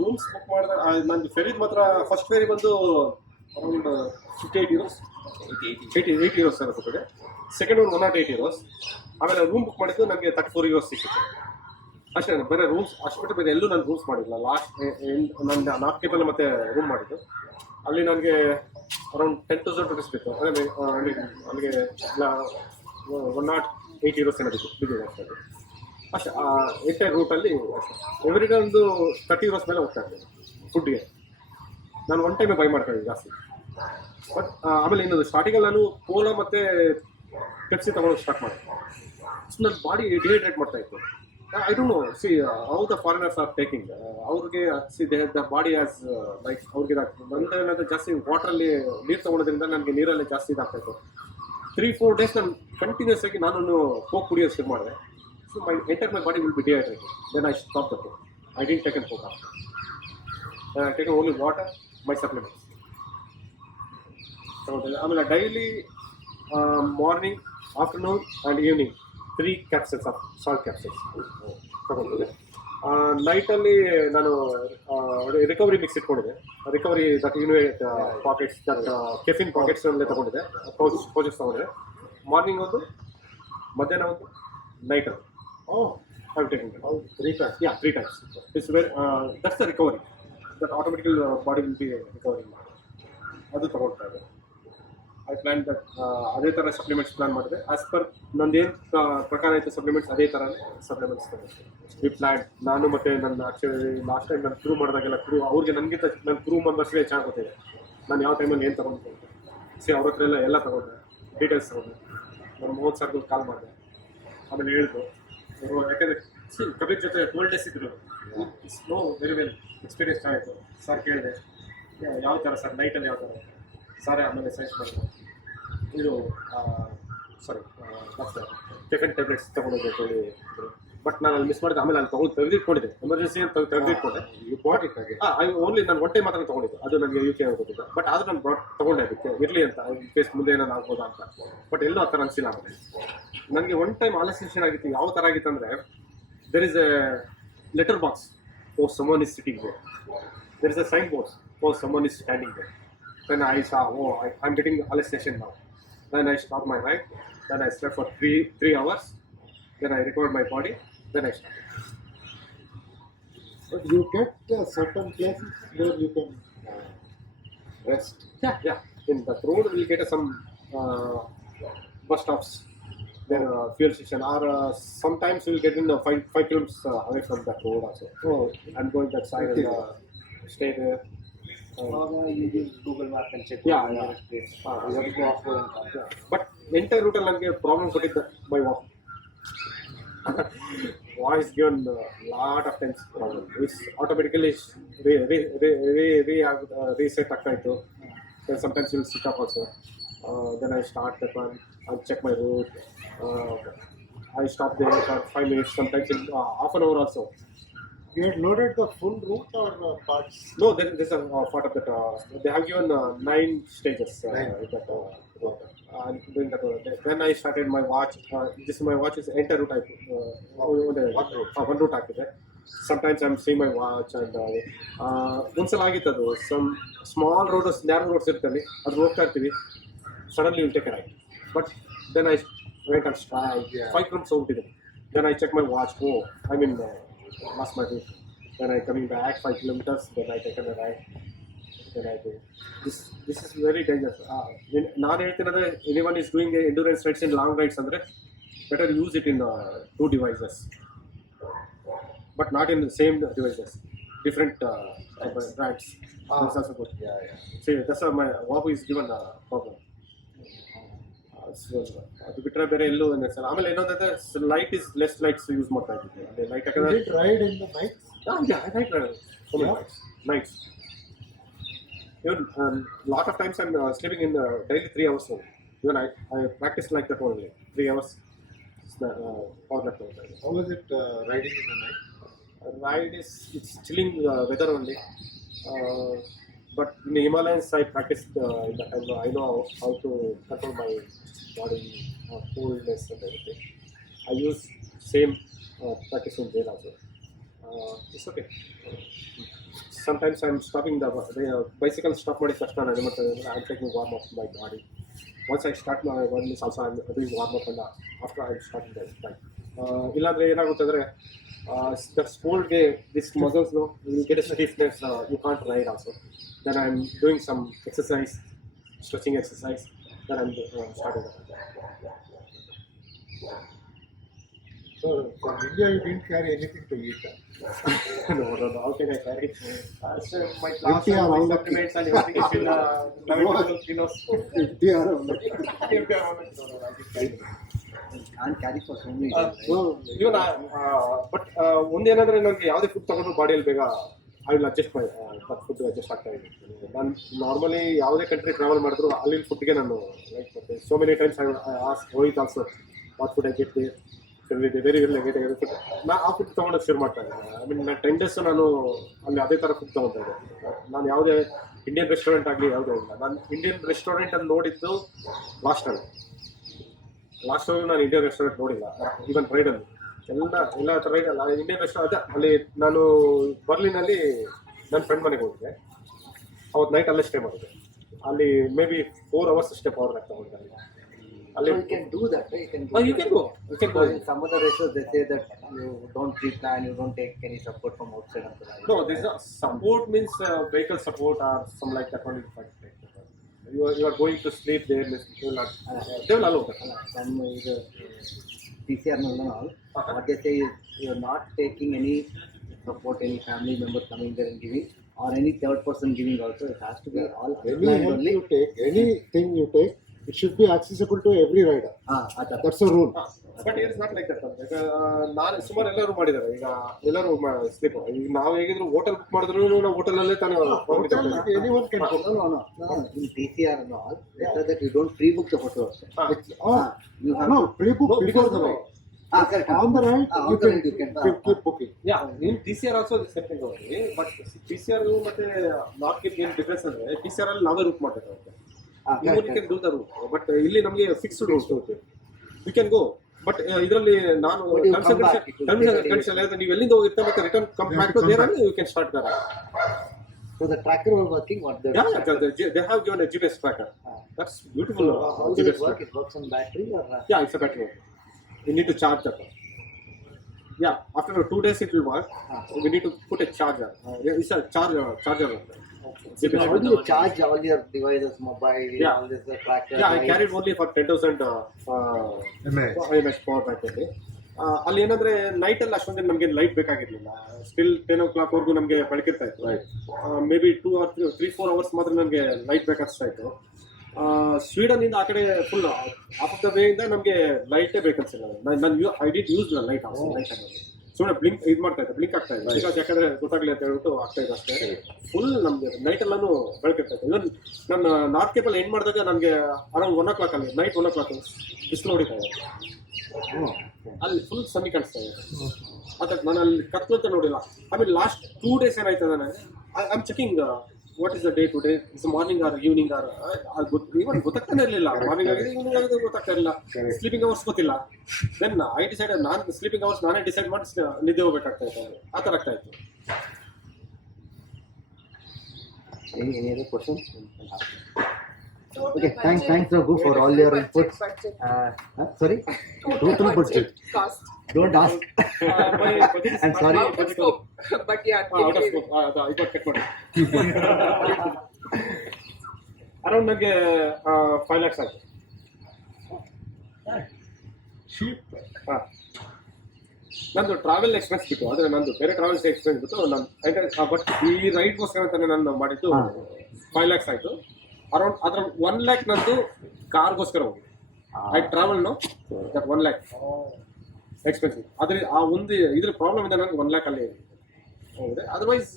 rooms book ಮಾಡಿದ್ರೆ ನಂದು ಫೆರಿದ್ ಮಾತ್ರ first fairy ಬಂದು around 58 euros, 80 euros sir ಕೊಟ್ಟಿದೆ. Second ಒಂದು 108 euros. ಆಮೇಲೆ ರೂಮ್ ಬುಕ್ ಮಾಡಿದ್ದು ನನಗೆ 34 euros ಸಿಕ್ಕಿತ್ತು ಅಷ್ಟೇ. ಬೇರೆ ರೂಮ್ಸ್ ಅಷ್ಟು ಬಿಟ್ಟು ಬೇರೆ ಎಲ್ಲೂ ನಾನು ರೂಮ್ಸ್ ಮಾಡಿಲ್ಲ. ಲಾಸ್ಟ್ ನನ್ನ NorthCape ಮತ್ತೆ ರೂಮ್ ಮಾಡಿದ್ದು, ಅಲ್ಲಿ ನನಗೆ ಅರೌಂಡ್ 10,000 rupees ಬಿತ್ತು. ಅಂದರೆ ಅಲ್ಲಿಗೆ 108 euros ಏನೋ ಬಿದ್ದಿದೆ ಅಷ್ಟೇ. ಅಷ್ಟೇ ಎಂಟೈರ್ ರೂಟಲ್ಲಿ ಎವ್ರಿ ಡೇ ಒಂದು 30 euros ಮೇಲೆ ಹೋಗ್ತಾ ಇದ್ದೆ ಫುಡ್ಗೆ. ನಾನು ಒನ್ ಟೈಮೇ ಬೈ ಮಾಡ್ಕೊಂಡಿದ್ದೆ ಜಾಸ್ತಿ. ಬಟ್ ಆಮೇಲೆ ಇನ್ನೊಂದು ಸ್ಟಾರ್ಟಿಂಗಲ್ಲಿ ನಾನು ಕೋಲಾ ಮತ್ತು ಪೆಪ್ಸಿ ತೊಗೊಳೋದು ಸ್ಟಾರ್ಟ್ ಮಾಡಿದೆ. ಸೊ ನನ್ನ ಬಾಡಿ ಡಿಹೈಡ್ರೇಟ್ ಮಾಡ್ತಾ ಇತ್ತು. I don't know, see how the foreigners are taking. ಅವ್ರಿಗೆ see the body as like ಅವ್ರಿಗೆ ನಂದೇನಾದ್ರೆ ಜಾಸ್ತಿ ವಾಟ್ರಲ್ಲಿ ನೀರು ತೊಗೊಳೋದ್ರಿಂದ ನನಗೆ ನೀರಲ್ಲಿ ಜಾಸ್ತಿ ಇದಾಗ್ತಾಯಿತ್ತು. 3-4 days ನಾನು ಕಂಟಿನ್ಯೂಸ್ ಆಗಿ ನಾನು ಕೋಕ್ ಕುಡಿಯೋದು ಶುರು ಮಾಡಿದೆ. So my body will be dehydrated. Then I stopped the coke. I didn't take a coke after. Then I take only water, my supplements. So ಆಮೇಲೆ daily morning, afternoon and evening 3 capsules of salt capsules ತಗೊಂಡಿದ್ದೆ. ನೈಟಲ್ಲಿ ನಾನು recovery mix ಇಟ್ಕೊಂಡಿದ್ದೆ. Recovery that unit pockets, that caffeine pockets ಅಲ್ಲೇ ತಗೊಂಡಿದ್ದೆ, pouches ತಗೊಂಡಿದ್ದೆ. Morning ಒಂದು, ಮಧ್ಯಾಹ್ನ ಒಂದು, ನೈಟ್ ಒಂದು. Oh, I've taken it. 3 times. Yeah, 3 times. It's very, that's the recovery. That automatically body will be recovering. ಅದು ತಗೊಳ್ತಾ ಇದೆ. ಐ ಪ್ಲ್ಯಾನ್ ದಟ್ ಅದೇ ಥರ ಸಪ್ಲಿಮೆಂಟ್ಸ್ ಪ್ಲ್ಯಾನ್ ಮಾಡಿದೆ. ಆ್ಯಸ್ ಪರ್ ನಂದೇನು ಪ್ರಕಾರ ಆಯಿತು ಸಪ್ಲಿಮೆಂಟ್ಸ್, ಅದೇ ಥರನೇ ಸಪ್ಲಿಮೆಂಟ್ಸ್ ತಗೊಂಡೆ. ವಿ ಪ್ಲ್ಯಾನ್ ನಾನು ಮತ್ತು ನನ್ನ ಆ್ಯಕ್ಚುಲಿ ಲಾಸ್ಟ್ ಟೈಮ್ ನಾನು ಕ್ರೂ ಮಾಡಿದಾಗೆಲ್ಲ ಅವ್ರಿಗೆ ನನಗಿಂತ ನನ್ನ ಕ್ರೂ ಮೆಂಬರ್ಸ್ಗೆ ಚೆನ್ನಾಗಿ ಗೊತ್ತಿದೆ ನಾನು ಯಾವ ಟೈಮಲ್ಲಿ ಏನು ತೊಗೊಂಡು. ಅವ್ರ ಹತ್ರ ಎಲ್ಲ ತೊಗೊಂಡೆ, ಡೀಟೇಲ್ಸ್ ತೊಗೊಂಡೆ. ನಾನು ಮೋಹನ್ ಸರ್ಗೆ ಕಾಲ್ ಮಾಡಿದೆ, ಆಮೇಲೆ ಹೇಳಿದ್ರು. ಯಾಕಂದರೆ ಕಬೀರ್ ಜೊತೆ 12 days ಇದ್ರು. ನೋ ವೆರಿ ವೆಲ್ ಎಕ್ಸ್ಪೀರಿಯನ್ಸ್ ಆಯಿತು. ಸರ್ ಕೇಳಿದೆ ಯಾವ ಥರ ಸರ್ ನೈಟಲ್ಲಿ ಯಾವ ಥರ ಸರ್, ಆಮೇಲೆ ಸಜೆಸ್ಟ್ ಮಾಡಿದ್ರು ಇದು ಸಾರಿ ಕೆಫಿನ್ ಟ್ಯಾಬ್ಲೆಟ್ಸ್ ತೊಗೊಂಡೋಗ್ಬೇಕು ಹೇಳಿದ್ರು. ಬಟ್ ನಾನು ಅಲ್ಲಿ ಮಿಸ್ ಮಾಡಿದೆ. ಆಮೇಲೆ ಅಲ್ಲಿ ತೆಗೆದಿಟ್ಕೊಂಡಿದ್ದೆ, ಎಮರ್ಜೆನ್ಸಿ ಅಂತ ತೆಗೆದಿಟ್ಕೊಂಡೆ. ಐ ಓನ್ಲಿ ನಾನು ಒನ್ ಟೈಮ್ ಮಾತ್ರ ತೊಗೊಂಡಿದ್ದೆ, ಅದು ನನಗೆ UK ಗೊತ್ತಿದ್ದೆ. ಬಟ್ ಆದರೂ ನಾನು ತೊಗೊಂಡೆ ಅದಕ್ಕೆ ಇರಲಿ ಅಂತ, ಇನ್ ಕೇಸ್ ಮುಂದೆ ಏನಾದ್ರು ಆಗ್ಬೋದಾ ಅಂತ. ಬಟ್ ಎಲ್ಲೂ ಆ ಥರ ಅನಿಸಿಲ್ಲ. ಆಮೇಲೆ ನನಗೆ ಒನ್ ಟೈಮ್ ಆಲಸ್ಯೇಷನ್ ಆಗಿತ್ತು. ಯಾವ ಥರ ಆಗಿತ್ತು ಅಂದರೆ, there is a letter box, oh someone is sitting there. There is a sign board, oh someone is standing there. Then I saw, oh, I'm getting hallucination now. Then I stopped my ride. Then I slept for 3 hours. Then I recovered my body. Then I started. But you get certain places where you can rest. Yeah. In the road, we'll get some bus stops, then fuel station, or sometimes we'll get in 5 kilometers away from that road also. Oh, I'm going that side and stay there. You use Google Map and check Yeah. the nearest place. You have to go off-road and come. Yeah. But entire route ನನಗೆ problem ಕೊಟ್ಟಿದ್ದು by walk. Voice given lot of times problem. It's automatically reset ಆಗ್ತಾ ಇತ್ತು. Then sometimes you'll switch off also. Then I start that one. I'll check my route. I stop there for 5 minutes. Sometimes in half an hour also. you had loaded the full route or parts? No, there's a part of that. They have given 9 stages. That I'm doing that. Then I started my watch. My watch is entire route. One route ಆಗ್ತಿದೆ. Sometimes I'm seeing my watch and ಒಂದ್ಸಲ ಆಗಿತ್ತದು. Some small roads, narrow roads ಇರ್ತಲ್ಲಿ ಅದು ಹೋಗ್ತಾ ಇರ್ತೀವಿ. Suddenly you'll take a ride. But then I went on stride. 5 kilometers ಹೋಗ್ತಿದ್ದೆ. Then I check my watch. Oh, I'm in lost my route. Then I coming back 5 kilometers. Then I take a ride. Then I do. This is very dangerous. ನಾನು ಹೇಳ್ತಿರೋದ್ರೆ anyone is doing endurance rides in long rides ಅಂದ್ರೆ better use it in 2 devices, but not in the same devices. Different rides. That's also good. See, that's why my Wahoo is given a problem. ಅದು ಬಿಟ್ಟರೆ ಬೇರೆ ಎಲ್ಲೂ sir. ಆಮೇಲೆ ಏನಂದ್ರೆ light is less lights use ಮಾಡ್ತಾ ಇದ್ದೀವಿ. ಅದೇ light ಯಾಕಂದ್ರೆ You did ride in the night? Nights. Even lot of times I'm sleeping in daily 3 hours only. Even I practice like that only. 3 hours power nap. How was it riding in the night? Ride is it's chilling weather only. But in the Himalayas I practiced in that time. I know how to control my body coolness and everything. I use same practice in there also. It's okay. Sometimes I'm stopping the bicycle stop ಮಾಡಿ ತಕ್ಷಣ ನಾನು ಮಾಡ್ತೇನೆ. I'm taking warm up my body. Once I start my one is also I'm doing warm up and after I'm starting the bike. ಇಲ್ಲಾಂದ್ರೆ ಏನಾಗುತ್ತೆ ಅಂದರೆ the whole day this muscles no you get a stiffness, you can't ride also. Then I'm doing some exercise, stretching exercise. Then I'm starting. So from India you didn't carry anything to eat? No. How can I carry? My Empty class or and all supplements and everything is in 11 kilos. Empty or only? can't carry for so many Even but ಒಂದೇನಂದ್ರೆ ನನಗೆ ಯಾವುದೇ food ತಗೊಂಡ್ರು ಬಾಡಿಯಲ್ಲಿ ಬೇಗ I will adjust my that food adjust ಆಗ್ತಾ ಇದೆ. ನಾನು normally ಯಾವುದೇ country travel ಮಾಡಿದ್ರು ಅಲ್ಲಿನ ಫುಡ್ಗೆ ನಾನು ಲೈಕ್ ಮಾಡ್ತೇನೆ. So many times I ask Rohit also what food I get very very food. ನಾನು ಆ ಫುಡ್ ತೊಗೊಳಕ್ಕೆ ಶುರು ಮಾಡ್ತಾ ಇದ್ದೆ. ಐ ಮೀನ್ 10 days ನಾನು ಅಲ್ಲಿ ಅದೇ ಥರ ಫುಡ್ ತೊಗೊತಾ ಇದ್ದೆ. ನಾನು ಯಾವುದೇ ಇಂಡಿಯನ್ ರೆಸ್ಟೋರೆಂಟ್ ಆಗಲಿ ಯಾವುದೇ ಇಲ್ಲ. ನಾನು ಇಂಡಿಯನ್ ರೆಸ್ಟೋರೆಂಟಲ್ಲಿ ನೋಡಿದ್ದು ಲಾಸ್ಟ್ ನಾನು ಇಂಡಿಯನ್ ರೆಸ್ಟೋರೆಂಟ್ ನೋಡಿಲ್ಲ. ಈವನ್ ರೈಡಲ್ಲಿ ಎಲ್ಲ ರೈಡ್ ಅಲ್ಲ ಇಂಡಿಯನ್ ರೆಸ್ಟೋರೆಂಟ್ ಅದೇ. ಅಲ್ಲಿ ನಾನು ಬರ್ಲಿನಲ್ಲಿ ನನ್ನ ಫ್ರೆಂಡ್ ಮನೆಗೆ ಹೋಗಿದ್ದೆ. ಅವತ್ತು ನೈಟ್ ಅಲ್ಲೇ ಸ್ಟೇ ಮಾಡಿದೆ. ಅಲ್ಲಿ ಮೇ ಬಿ 4 hours ಅಷ್ಟೇ ಪವರ್ ಬ್ಯಾಕ್ ತಗೊಂಡೆ. ಅಲ್ಲಿ you can do that, right? you can go. In some other races they say that you don't pre-plan, you don't take any support from outside of the ride. No, this support means vehicle support or some like that only. You are going to sleep there, they will allow that. Some PCR and all, what they say is you are not taking any support, any family member coming there and giving, or any third person giving also. It has to be all Any help only. you take, anything you take, it should be accessible to every rider. That's the rule. But it is not like that. ಈಗ ನಾನು ಸುಮಾರು ಎಲ್ಲರೂ ಮಾಡಿದ್ದಾರೆ. ಈಗ ಎಲ್ಲರೂ sleep. ಈಗ ನಾವು ಹೇಗಿದ್ರು ಹೋಟೆಲ್ ಬುಕ್ ಮಾಡಿದ್ರು ನಾವು ಹೋಟೆಲಲ್ಲೇ ತಾನೇ Anyone can book. No. In PCR and all, they say that you don't pre-book the hotel also. You have No, pre-book before the no. ride. correct. On the ride, on you the can ride you can. keep booking. Yeah in TCR also setting ಹೋಗಿ. But TCR ಮತ್ತೆ NorthCape ಏನು difference ಅಂದರೆ TCR ಅಲ್ಲಿ ನಾವೇ root ಮಾಡಬೇಕಾಗುತ್ತೆ. You can do the route, but ಇಲ್ಲಿ ನಮಗೆ fixed route ಇರುತ್ತೆ. You can go. ಬಟ್ ಇದರಲ್ಲಿ ನಾನು ನೀವು ಎಲ್ಲಿಂದ ಹೋಗಿರ್ತಾರೆ ಮತ್ತೆ return come back to there you can start there. So the tracker was working. What the they have given a GPS tracker. That's beautiful. how does it work? It works on battery or? Yeah, it's a battery. You need to charge that. Yeah, after 2 days it will work. We need to put a charger. It's a charger. So how do you charge all your devices, mobile, all this tracker? Yeah, I carried only for 10,000 mAh power bank only. ಅಲ್ಲಿ ಏನಂದ್ರೆ night ಅಲ್ಲಿ ಅಷ್ಟೊಂದು ನಮಗೆ light ಬೇಕಾಗಿರ್ಲಿಲ್ಲ. Still 10 o'clock ವರೆಗೂ ನಮಗೆ ಬೆಳಕಿರ್ತಾ ಇತ್ತು. May be 2 or 3-4 hours ಮಾತ್ರ ನನಗೆ ಲೈಟ್ ಬೇಕಾಗ್ತಾ ಇತ್ತು. ಸ್ವೀಡನ್ ಇಂದ ಆ ಕಡೆ ಫುಲ್ ಆಫ್ ದ ವೇ ಇಂದ ನಮಗೆ ಲೈಟೇ ಬೇಕನ್ಸಿಲ್ಲ. I did use the light also. Night ಟೈಮಲ್ಲಿ ಸುಮ್ಮನೆ ಬ್ಲಿಂಕ್ ಇದು ಮಾಡ್ತಾ ಇದ್ದೆ, ಬ್ಲಿಂಕ್ ಆಗ್ತಾ ಇದೆ. ಬಿಕಾಸ್ ಯಾಕಂದ್ರೆ ಗೊತ್ತಾಗ್ಲಿ ಅಂತ ಹೇಳ್ಬಿಟ್ಟು ಆಗ್ತಾ ಇದೆ ಅಷ್ಟೇ. ಫುಲ್ ನಮ್ಗೆ ನೈಟ್ ಎಲ್ಲಾನು ಬೆಳಕಿರ್ತಾ ಇತ್ತು. ಇವನ್ ನನ್ನ ನಾರ್ತ್ ಕೇಪಲ್ಲಿ ಎಂಡ್ ಮಾಡಿದಾಗ ನನಗೆ ಅರೌಂಡ್ 1 o'clock ಅಲ್ಲಿ ನೈಟ್ 1 o'clock ಬಿಸಿಲು ಹೊಡಿತಾ ಇದೆ. ಅಲ್ಲಿ ಫುಲ್ ಸನ್ನಿ ಕಾಣಿಸ್ತಾ ಇದೆ. ಅದಕ್ಕೆ ನಾನು ಅಲ್ಲಿ ಕತ್ಲು ಅಂತ ನೋಡಿಲ್ಲ. ಆಮೇಲೆ ಲಾಸ್ಟ್ 2 days ಏನಾಯ್ತದೆ ನನಗೆ I am checking what is the day to day, it's morning or evening or even ಗೊತ್ತಾಗ್ತಾನೆ ಇರಲಿಲ್ಲ. ಮಾರ್ನಿಂಗ್ ಆಗಿದೆ ಈವ್ನಿಂಗ್ ಆಗಿದೆ ಗೊತ್ತಾಗ್ತಾ ಇರಲಿಲ್ಲ. ಸ್ಲೀಪಿಂಗ್ ಅವರ್ಸ್ ಗೊತ್ತಿಲ್ಲ. ದೆನ್ ಐ ಡಿಸೈಡ್ ನಾನು ಸ್ಲೀಪಿಂಗ್ ಅವರ್ಸ್ ನಾನೇ ಡಿಸೈಡ್ ಮಾಡಿ ನಿದ್ದೆ ಹೋಗ್ಬೇಕಾಗ್ತಾ ಇತ್ತು. ಆ ಥರ ಆಗ್ತಾ ಇತ್ತು. Any other questions? Okay, thanks Raghu for all your inputs. Sorry? Total budget cost. Don't ask. My budget is I'm sorry. Out of scope. But yeah, out of scope. I got cut ಮಾಡಿ. Around ನನಗೆ 5 lakhs ಆಯ್ತು. Cheap. ನಂದು travel expense ಬಿಟ್ಟು, ಆದರೆ ನಂದು ಬೇರೆ travel expense ಬಿಟ್ಟು ನಾನು ಬಟ್ ಈ ರೈಡ್ಗೋಸ್ಕರ ಅಂತಾನೆ ನಾನು ಮಾಡಿದ್ದು 5 lakhs ಆಯಿತು. ಅರೌಂಡ್ ಅದ್ರ 1 lakh ನಂದು ಕಾರ್ಗೋಸ್ಕರ ಹೋಗಿ I travel no that 1 lakh expensive. ಆದರೆ ಆ ಒಂದು ಇದ್ರ ಪ್ರಾಬ್ಲಮ್ ಇದೆ, ನನಗೆ 1 lakh ಅಲ್ಲಿ ಹೋಗಿದೆ. ಅದರ್ವೈಸ್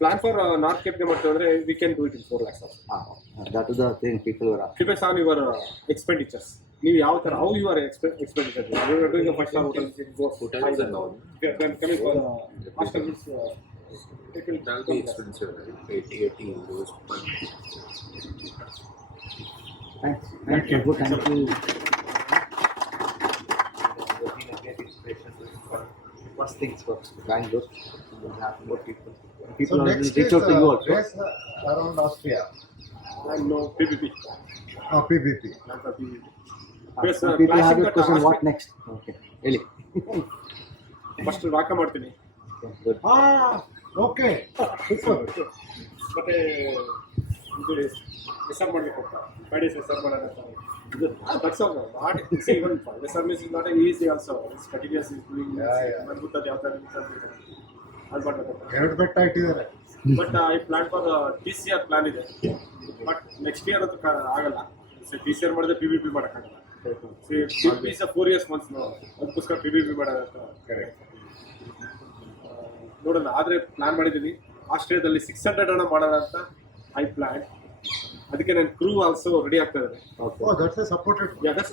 ಪ್ಲಾನ್ ಫಾರ್ ನಾರ್ತ್ ಕೇಪ್ಗೆ ಮಾಡ್ತೀವಿ ಅಂದರೆ we can do it in 4 lakhs. That is the thing people were asking. Depends on your expenditures. ನೀವು ಯಾವ ಥರ how your expenditure you are doing uh 5-star hotel Hotels and all. then coming for hostels it will That'll be expensive, right? 80 euros per month. Thanks. Thank you. Thank you. First things first, Bangalore. We'll have more people. People So are next reach is out to you also. race around Austria. and no PPP. PPP. Not the PPP. Some people have a question, what next? Okay. Really? First ರಾಕ ಮಾಡ್ತೀನಿ. Good. Okay. Super. ಮತ್ತೆ ಇದು reserve ಮಾಡಬೇಕು ಅಂತ ಗಾಡಿ reserve ಮಾಡೋಣ. That's all. Not even reserve is not easy also. It's continues is doing. ನನಗೆ ಗೊತ್ತದ ಯಾವ ಥರ ಅದು ಮಾಡಬೇಕು. 2 ಬೆಟ್ಟ ಇಟ್ಟಿದ್ದಾರೆ. But I plan for TCR plan ಇದೆ. ಬಟ್ ನೆಕ್ಸ್ಟ್ ಇಯರ್ ಅಂತೂ ಆಗಲ್ಲ. TCR ಮಾಡಿದ್ರೆ PPP ಮಾಡೋಕ್ಕಾಗಲ್ಲ. PPP ಇಸ್ 4 years once ನಾವು ಅದಕ್ಕೋಸ್ಕರ PPP ಮಾಡೋದಂತ ನೋಡೋಣ. ಆದರೆ ಪ್ಲಾನ್ ಮಾಡಿದ್ದೀನಿ ಆಸ್ಟ್ರೇಲಿಯಾದಲ್ಲಿ 600 ರನ್ ಮಾಡೋಣ ಅಂತ ಐ ಪ್ಲಾನ್. ಅದಕ್ಕೆ ನನ್ನ ಕ್ರೂ ಆಲ್ಸೋ ರೆಡಿ ಆಗ್ತಾ ಇದ್ದಾರೆ. Oh, that's a supported. Yeah, that's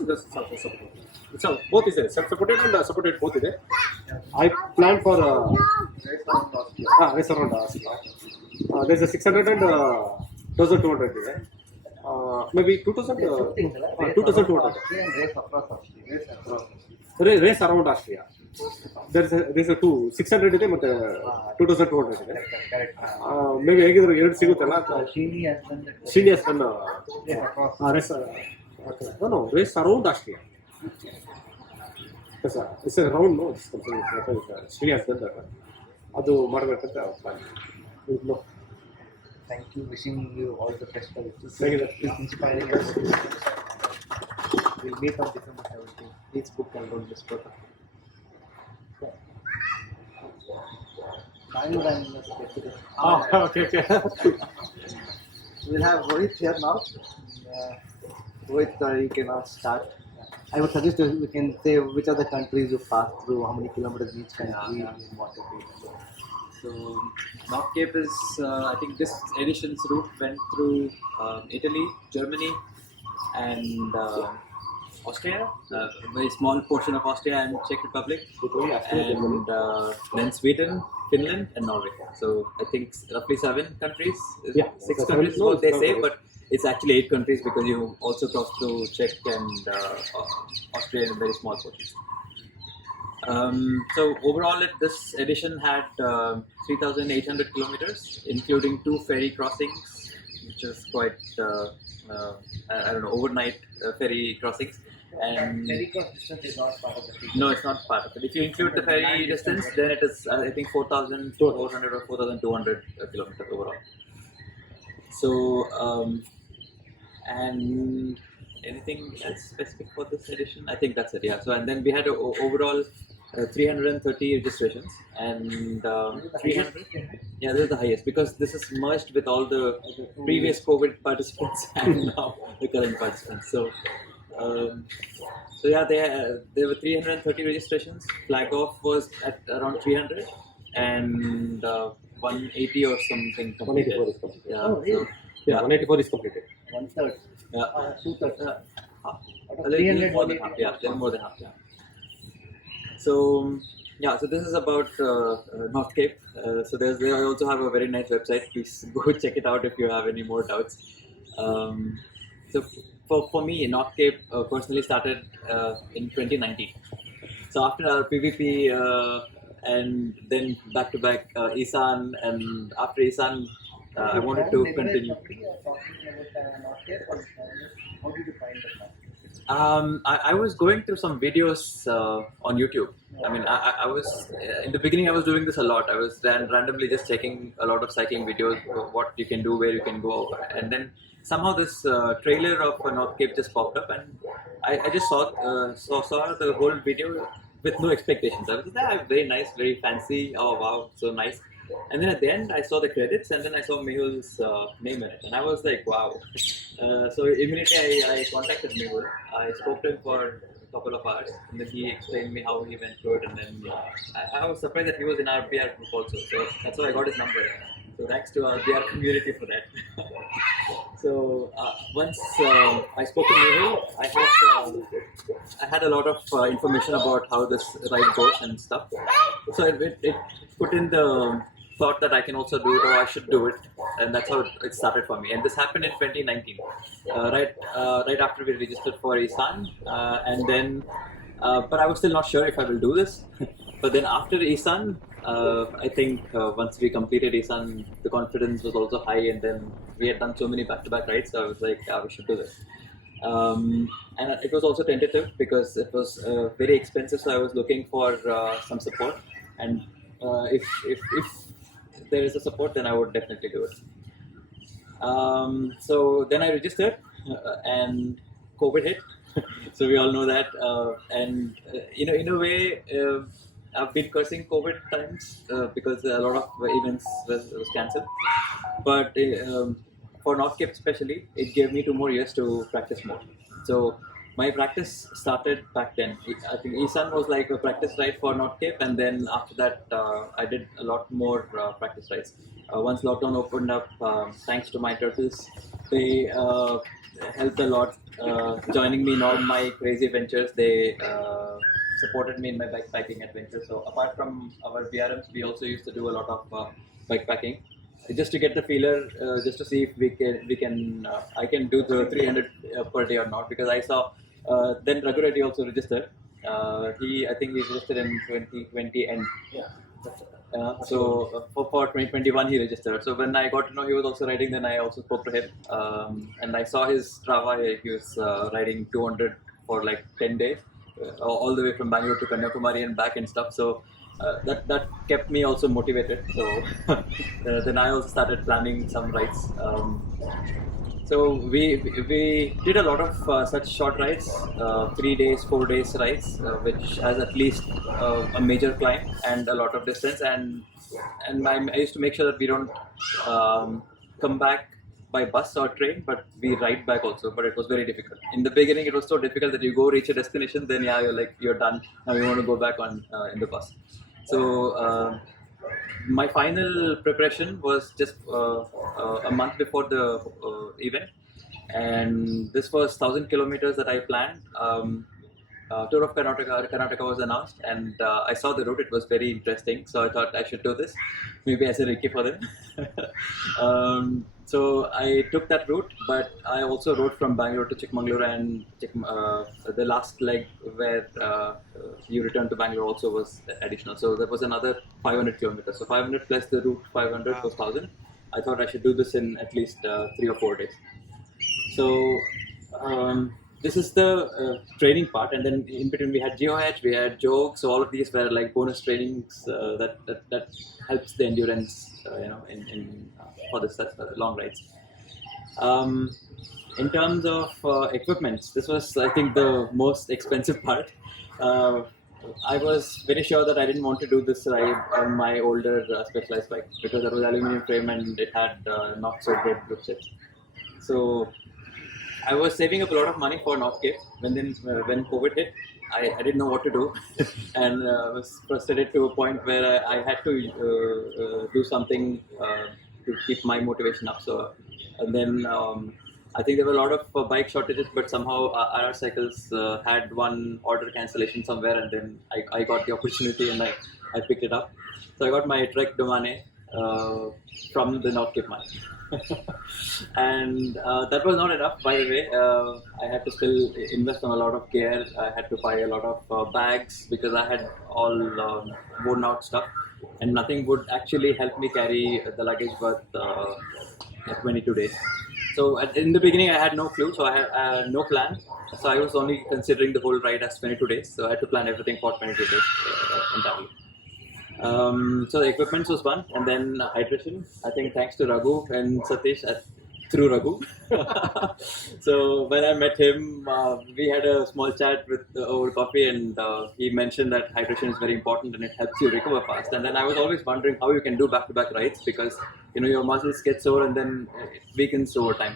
supported. It's both is there. Self-supported and supported both ಇದೆ. I plan for race around Austria. There's a 600 and 1200 ಇದೆ. Maybe 2200. Race around Austria. There's a 600 ಇದೆ ಮತ್ತೆ 2200 ಇದೆ. Maybe ಹೇಗಿದ್ರು ಎರಡು ಸಿಗುತ್ತಲ್ಲ. Seniors and race around Austria. It's a round, no? It's something Seniors done that. ಅದು ಮಾಡಬೇಕಂತ plan. Thank you. Wishing you all the best for it. Thank you. It's inspiring us. We'll meet on December 17th. Please book and don't miss photo. Bangalore Randonneurs get today. Okay. We'll have Rohit here now. Rohit, you can now start. I would suggest we can say which are the countries you passed through, how many kilometers each country, and what it is. So NorthCape is, I think this edition's route went through Italy, Germany, and Austria, a very small portion of Austria and Czech Republic, and then Sweden, Finland, and Norway. So I think roughly 7 countries. Yeah, 6 7 countries is what they say, countries. but it's actually 8 countries because you also cross through Czech and Austria in a very small portion. So overall, this edition had 3,800 kilometers, including 2 ferry crossings, which is quite, I don't know, overnight ferry crossings. And Ferry cross distance is not part of the trip. no, it's not part of it. If you include the ferry distance, then it is, I think, 4,400 or 4,200 kilometers overall. So, and anything else specific for this edition? I think that's it. Yeah. So, and then we had overall 330 registrations, and 300. Yeah, this is the highest because this is merged with all the previous COVID participants and now the current participants. So yeah, there were 330 registrations. Flag off was at around 300, and 180 or something completed. 184 is completed. Yeah. Oh, really? Yeah, 184 is completed. 1/3. Yeah. 2/3. A little more than half. Yeah, little more than half. Yeah. So yeah, so this is about North Cape. So they also have a very nice website. Please go check it out if you have any more doubts. So for me, North Cape personally started in 2019. So after our PVP and then back to back Isan, and after Isan, I wanted to continue. How did you find the plan? I was going through some videos on YouTube. I mean, I was in the beginning. I was doing this a lot. I was randomly just checking a lot of cycling videos, what you can do, where you can go, and then somehow this trailer of North Cape just popped up, and I just saw the whole video with no expectations. I was like, "Ah, very nice, very fancy. Oh wow, so nice." And then at the end, I saw the credits, and then I saw Mehul's name in it, and I was like, "Wow!" So immediately I contacted Mehul. I spoke to him for a couple of hours, and then he explained me how he went through it, and then I was surprised that he was in our BR group also. So that's how I got his number. So thanks to our BR community for that. So once I spoke to Mehul, I had a lot of information about how this ride goes and stuff. So it put in the thought that I can also do it or I should do it, and that's how it started for me. And this happened in 2019, right after we registered for Isan, and then but I was still not sure if I will do this. But then after Isan, I think once we completed Isan, the confidence was also high, and then we had done so many back-to-back rides, so I was like, we should do this. And it was also tentative because it was very expensive, so I was looking for some support, and if there is a support, then I would definitely do it. So then I registered, and COVID hit. So we all know that, and in a way, I've been cursing COVID times because a lot of events was cancelled. But for NorthCape especially, it gave me 2 more years to practice more. So my practice started back then. I think Isan was like a practice ride for NorthCape, and then after that, I did a lot more practice rides. Once lockdown opened up, thanks to my turtles, they helped a lot, joining me in all my crazy adventures. They supported me in my bikepacking adventure. So apart from our BRMs, we also used to do a lot of bikepacking, just to get the feeler, just to see if I can do the 300 per day or not. Because I saw then Raghu Reddy also registered. I think he registered in 2020 and so for 2021 he registered. So when I got to know he was also riding, then I also spoke to him, and I saw his Strava. He was riding 200 for like 10 days, all the way from Bangalore to Kanyakumari and back and stuff. So that kept me also motivated. So then I also started planning some rides. So we did a lot of such short rides, 3 days, 4 days rides, which has at least a major climb and a lot of distance. And I used to make sure that we don't come back by bus or train, but we ride back also. But it was very difficult. In the beginning, it was so difficult that you go reach a destination, then you're done. Now you want to go back on in the bus. So my final preparation was just a month before the event, and this was 1,000 kilometers that I planned. Tour of Karnataka was announced, and I saw the route. It was very interesting, so I thought I should do this, maybe as a Ricky for them. So I took that route, but I also rode from Bangalore to Chikmagalur, and the last leg where you return to Bangalore also was additional. So that was another 500 kilometers. So 500 plus the route 500 was 1,000. I thought I should do this in at least 3 or 4 days. So this is the training part, and then in between we had GeoH, we had jogs. So all of these were like bonus trainings that helps the endurance, in for this long rides. In terms of equipment, this was, I think, the most expensive part. I was very sure that I didn't want to do this ride on my older Specialized bike because it was aluminum frame and it had not so great grip sets. So I was saving up a lot of money for NorthCape. When COVID hit, I didn't know what to do, and was frustrated to a point where I had to do something to keep my motivation up. So, and then I think there were a lot of bike shortages, but somehow RR Cycles had one order cancellation somewhere, and then I got the opportunity and I picked it up. So I got my Trek Domane from the NorthCape mine. And that was not enough, by the way. I had to still invest on a lot of gear. I had to buy a lot of bags because I had all worn out stuff, and nothing would actually help me carry the luggage worth 22 days. So in the beginning, I had no clue, so I had no plan. So I was only considering the whole ride as 22 days. So I had to plan everything for 22 days entirely. So the equipment was one, and then hydration. I think thanks to Raghu and Satish through Raghu. So when I met him, we had a small chat with over coffee, and he mentioned that hydration is very important and it helps you recover fast. And then I was always wondering how you can do back-to-back rides because your muscles get sore and then it weakens over time.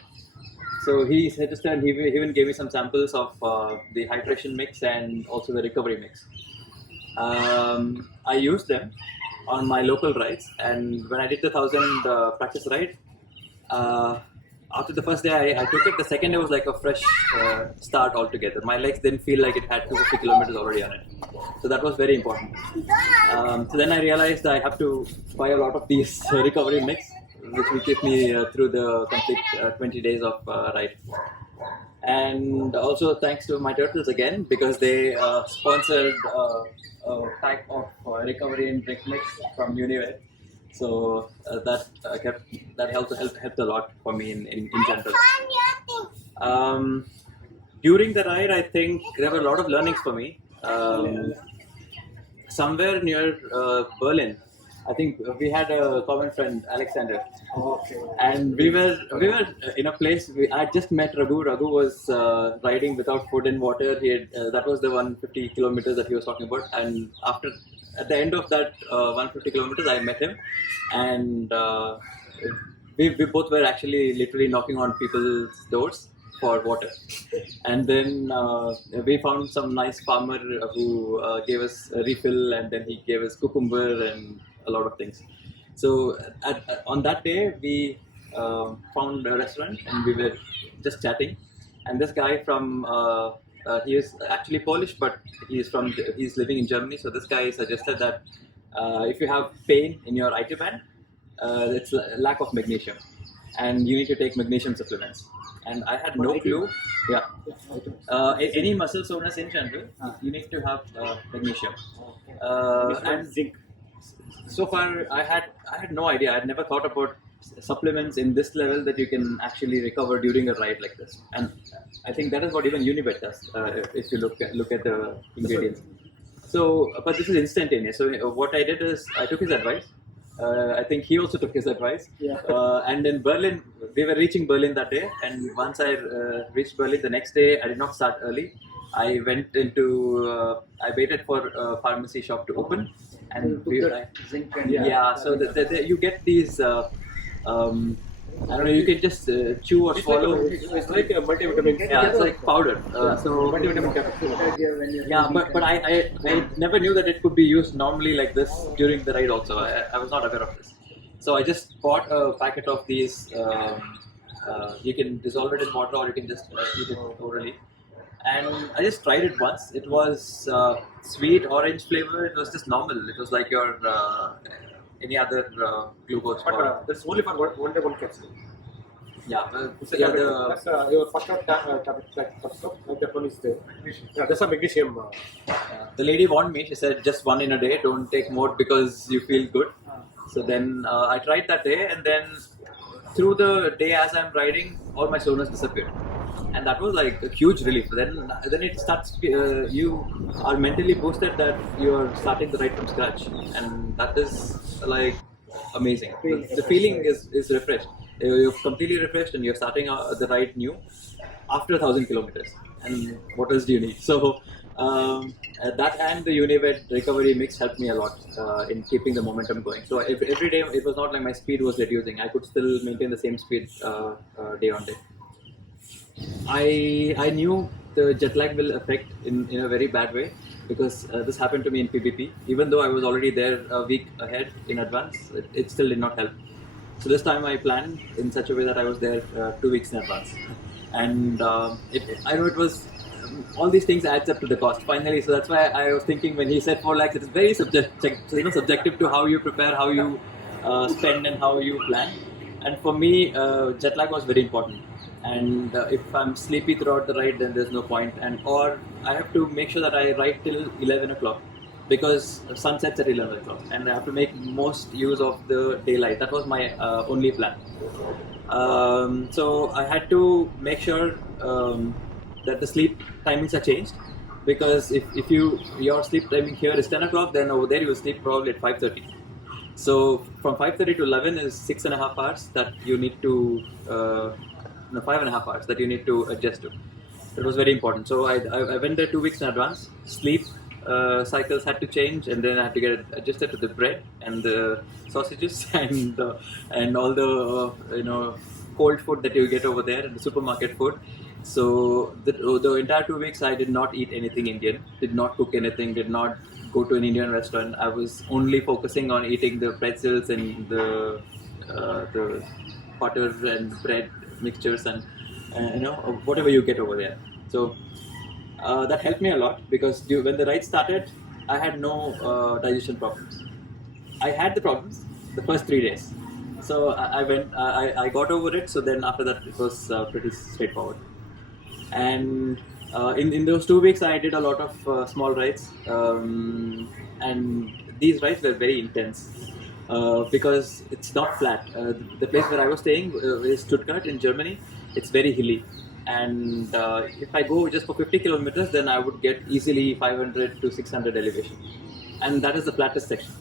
So he suggested, and he even gave me some samples of the hydration mix and also the recovery mix. I used them on my local rides, and when I did the 1000 practice ride, after the first day I took it, the second day was like a fresh start altogether. My legs didn't feel like it had 250 kilometers already on it. So that was very important. So then I realized I have to buy a lot of these recovery mix, which will keep me through the complete 20 days of ride. And also thanks to my turtles again, because they sponsored a pack of recovery and drink mix from Uniware. So that helped a lot for me in general. During the ride, I think there were a lot of learnings for me. Somewhere near Berlin, I think we had a common friend, Alexander, and we were in a place. I had just met Raghu. Raghu was riding without food and water. He had, that was the 150 kilometers that he was talking about. And at the end of that 150 kilometers, I met him, and we both were actually literally knocking on people's doors for water. And then we found some nice farmer who gave us a refill, and then he gave us cucumber and a lot of things. So on that day, we found a restaurant and we were just chatting. And this guy from he is actually Polish, but he's living in Germany. So this guy suggested that if you have pain in your IT band, it's a lack of magnesium, and you need to take magnesium supplements. And I had no clue. Yeah, any muscle soreness in general, you need to have magnesium and zinc. So far, I had no idea. I had never thought about supplements in this level that you can actually recover during a ride like this. And I think that is what even Unibet does. If you look at the ingredients. So, but this is instantaneous. So what I did is I took his advice. I think he also took his advice. Yeah. And in Berlin, we were reaching Berlin that day. And once I reached Berlin, the next day I did not start early. I went into. I waited for a pharmacy shop to open. And zinc and so you get these I don't know, you can just chew or swallow. It's like a multivitamin. Yeah, it's like powder. So multivitamin capsule. Yeah, but I never knew that it could be used normally like this during the ride also. I was not aware of this. So I just bought a packet of these. You can dissolve it in water or you can just eat it orally. And I just tried it once. It was sweet orange flavor. It was just normal. It was like your any other glucose. But that's only for one day one capsule. Yeah. That's your first capsule. That one is there. Yeah, that's a magnesium. The lady warned me. She said just one in a day. Don't take more because you feel good. So then I tried that day, and then through the day as I'm riding, all my soreness disappeared. And that was like a huge relief. Then it starts. You are mentally boosted that you're starting the ride from scratch, and that is like amazing. The feeling is refreshed. You're completely refreshed, and you're starting the ride new after 1,000 kilometers. And what else do you need? So that and the Univet recovery mix helped me a lot in keeping the momentum going. So every day it was not like my speed was reducing. I could still maintain the same speed day on day. I knew the jet lag will affect in a very bad way because this happened to me in PBP. Even though I was already there a week ahead in advance, it still did not help. So this time I planned in such a way that I was there 2 weeks in advance. And I know it was, all these things adds up to the cost finally. So that's why I was thinking when he said 4 lakhs, it is very subjective to how you prepare, how you spend and how you plan. And for me, jet lag was very important. And if I'm sleepy throughout the ride, then there's no point. Or I have to make sure that I ride till 11 o'clock because sun sets at 11 o'clock, and I have to make most use of the daylight. That was my only plan. So I had to make sure that the sleep timings are changed, because if your sleep timing here is 10 o'clock, then over there you will sleep probably at 5:30. So from 5:30 to 11 is 6.5 hours that you need to, no, 5.5 hours that you need to adjust to. It was very important. So I went there 2 weeks in advance. Sleep cycles had to change, and then I had to get adjusted to the bread and the sausages and all the cold food that you get over there and the supermarket food. So the entire 2 weeks I did not eat anything Indian, did not cook anything, did not go to an Indian restaurant. I was only focusing on eating the pretzels and the butter and bread mixtures and whatever you get over there. So that helped me a lot, because when the ride started, I had no digestion problems. I had the problems the first 3 days. So I got over it. So then after that, it was pretty straightforward. And in those 2 weeks, I did a lot of small rides, and these rides were very intense because it's not flat. The place where I was staying is Stuttgart in Germany. It's very hilly, and if I go just for 50 kilometers, then I would get easily 500 to 600 elevation, and that is the flattest section.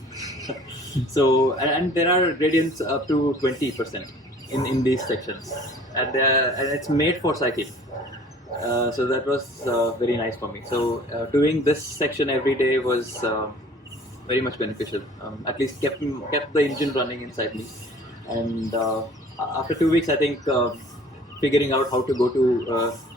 So and there are gradients up to 20% in these sections, and it's made for cycling. So that was very nice for me. So doing this section every day was very much beneficial. At least kept the engine running inside me. And after 2 weeks, I think figuring out how to go to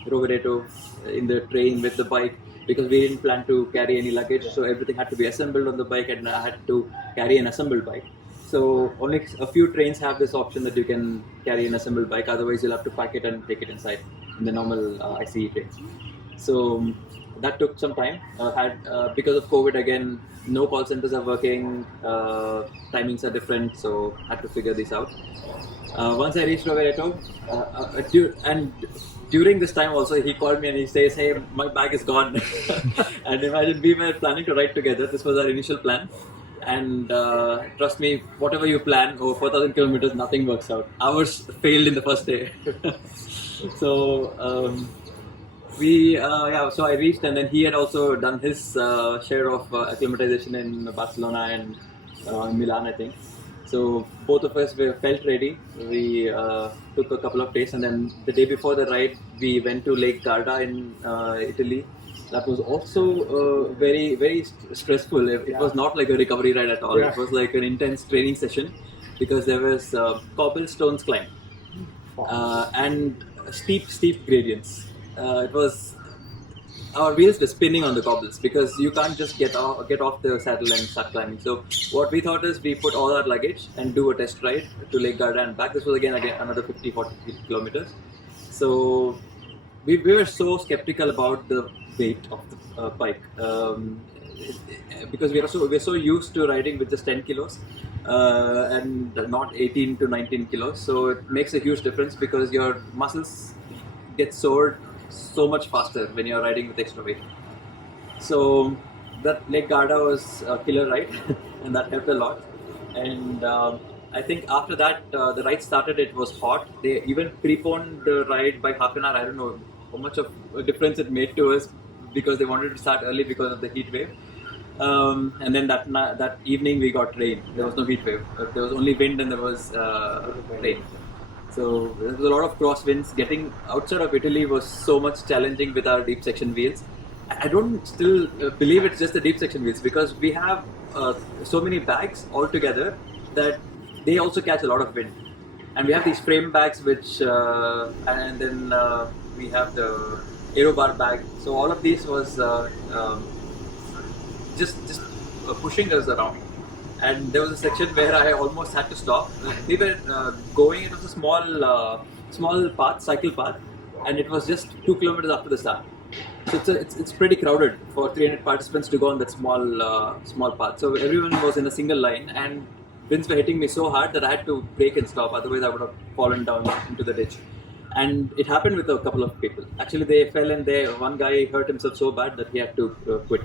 Rovereto in the train with the bike, because we didn't plan to carry any luggage, so everything had to be assembled on the bike, and I had to carry an assembled bike. So only a few trains have this option that you can carry an assembled bike. Otherwise, you'll have to pack it and take it inside in the normal ICE trains. So that took some time. Because of COVID again, no call centers are working. Timings are different, so I had to figure this out. Once I reached Rovereto, and during this time also, he called me and he says, "Hey, my bag is gone." And imagine, we were planning to ride together. This was our initial plan. And trust me, whatever you plan over 4,000 kilometers, nothing works out. Ours failed in the first day. So so I reached, and then he had also done his share of acclimatization in Barcelona and Milan, I think. So both of us felt ready. We took a couple of days, and then the day before the ride, we went to Lake Garda in Italy. That was also very, very stressful. It was not like a recovery ride at all. It was like an intense training session, because there was cobblestones climb and steep gradients. It was, our wheels were spinning on the cobbles, because you can't just get off the saddle and start climbing. So what we thought is, we put all our luggage and do a test ride to Lake Garda and back. This was again another 40 kilometers. So we were so skeptical about the weight of the bike, because we're so used to riding with just 10 kilos and not 18 to 19 kilos. So it makes a huge difference, because your muscles get sore so much faster when you're riding with extra weight. So that Lake Garda was a killer ride and that helped a lot. And I think after that, the ride started. It was hot. They even preponed the ride by half an hour. I don't know how much of a difference it made to us, because they wanted to start early because of the heat wave. And then that evening we got rain. There was no heat wave. There was only wind, and there was rain. So there was a lot of crosswinds. Getting outside of Italy was so much challenging with our deep section wheels. I don't still believe it's just the deep section wheels, because we have so many bags all together that they also catch a lot of wind. And we have these frame bags, which and then we have the aero bar bag. So all of these was just pushing us around. And there was a section where I almost had to stop. We were going. It was a small path, cycle path, and it was just 2 kilometers after the start. So it's pretty crowded for 300 participants to go on that small path. So everyone was in a single line, and winds were hitting me so hard that I had to brake and stop. Otherwise, I would have fallen down into the ditch. And it happened with a couple of people. Actually, they fell, and one guy hurt himself so bad that he had to quit.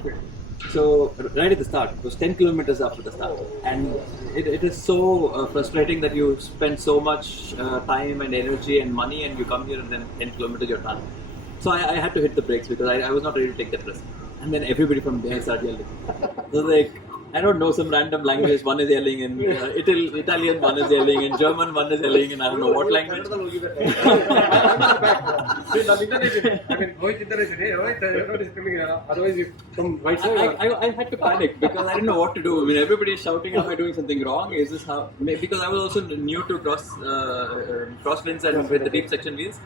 So right at the start, it was 10 kilometers after the start, and it is so frustrating that you spend so much time and energy and money, and you come here and then 10 kilometers you're done. So I had to hit the brakes because I was not ready to take that risk. And then everybody from behind started yelling. So like, I don't know, some random language, one is yelling in Italian, one is yelling in German, one is yelling in I don't know what language. Otherwise, you come right side. I had to panic because I didn't know what to do. I mean, everybody is shouting, "Am I doing something wrong? Is this how?" Because I was also new to crosswinds and with the deep section wheels,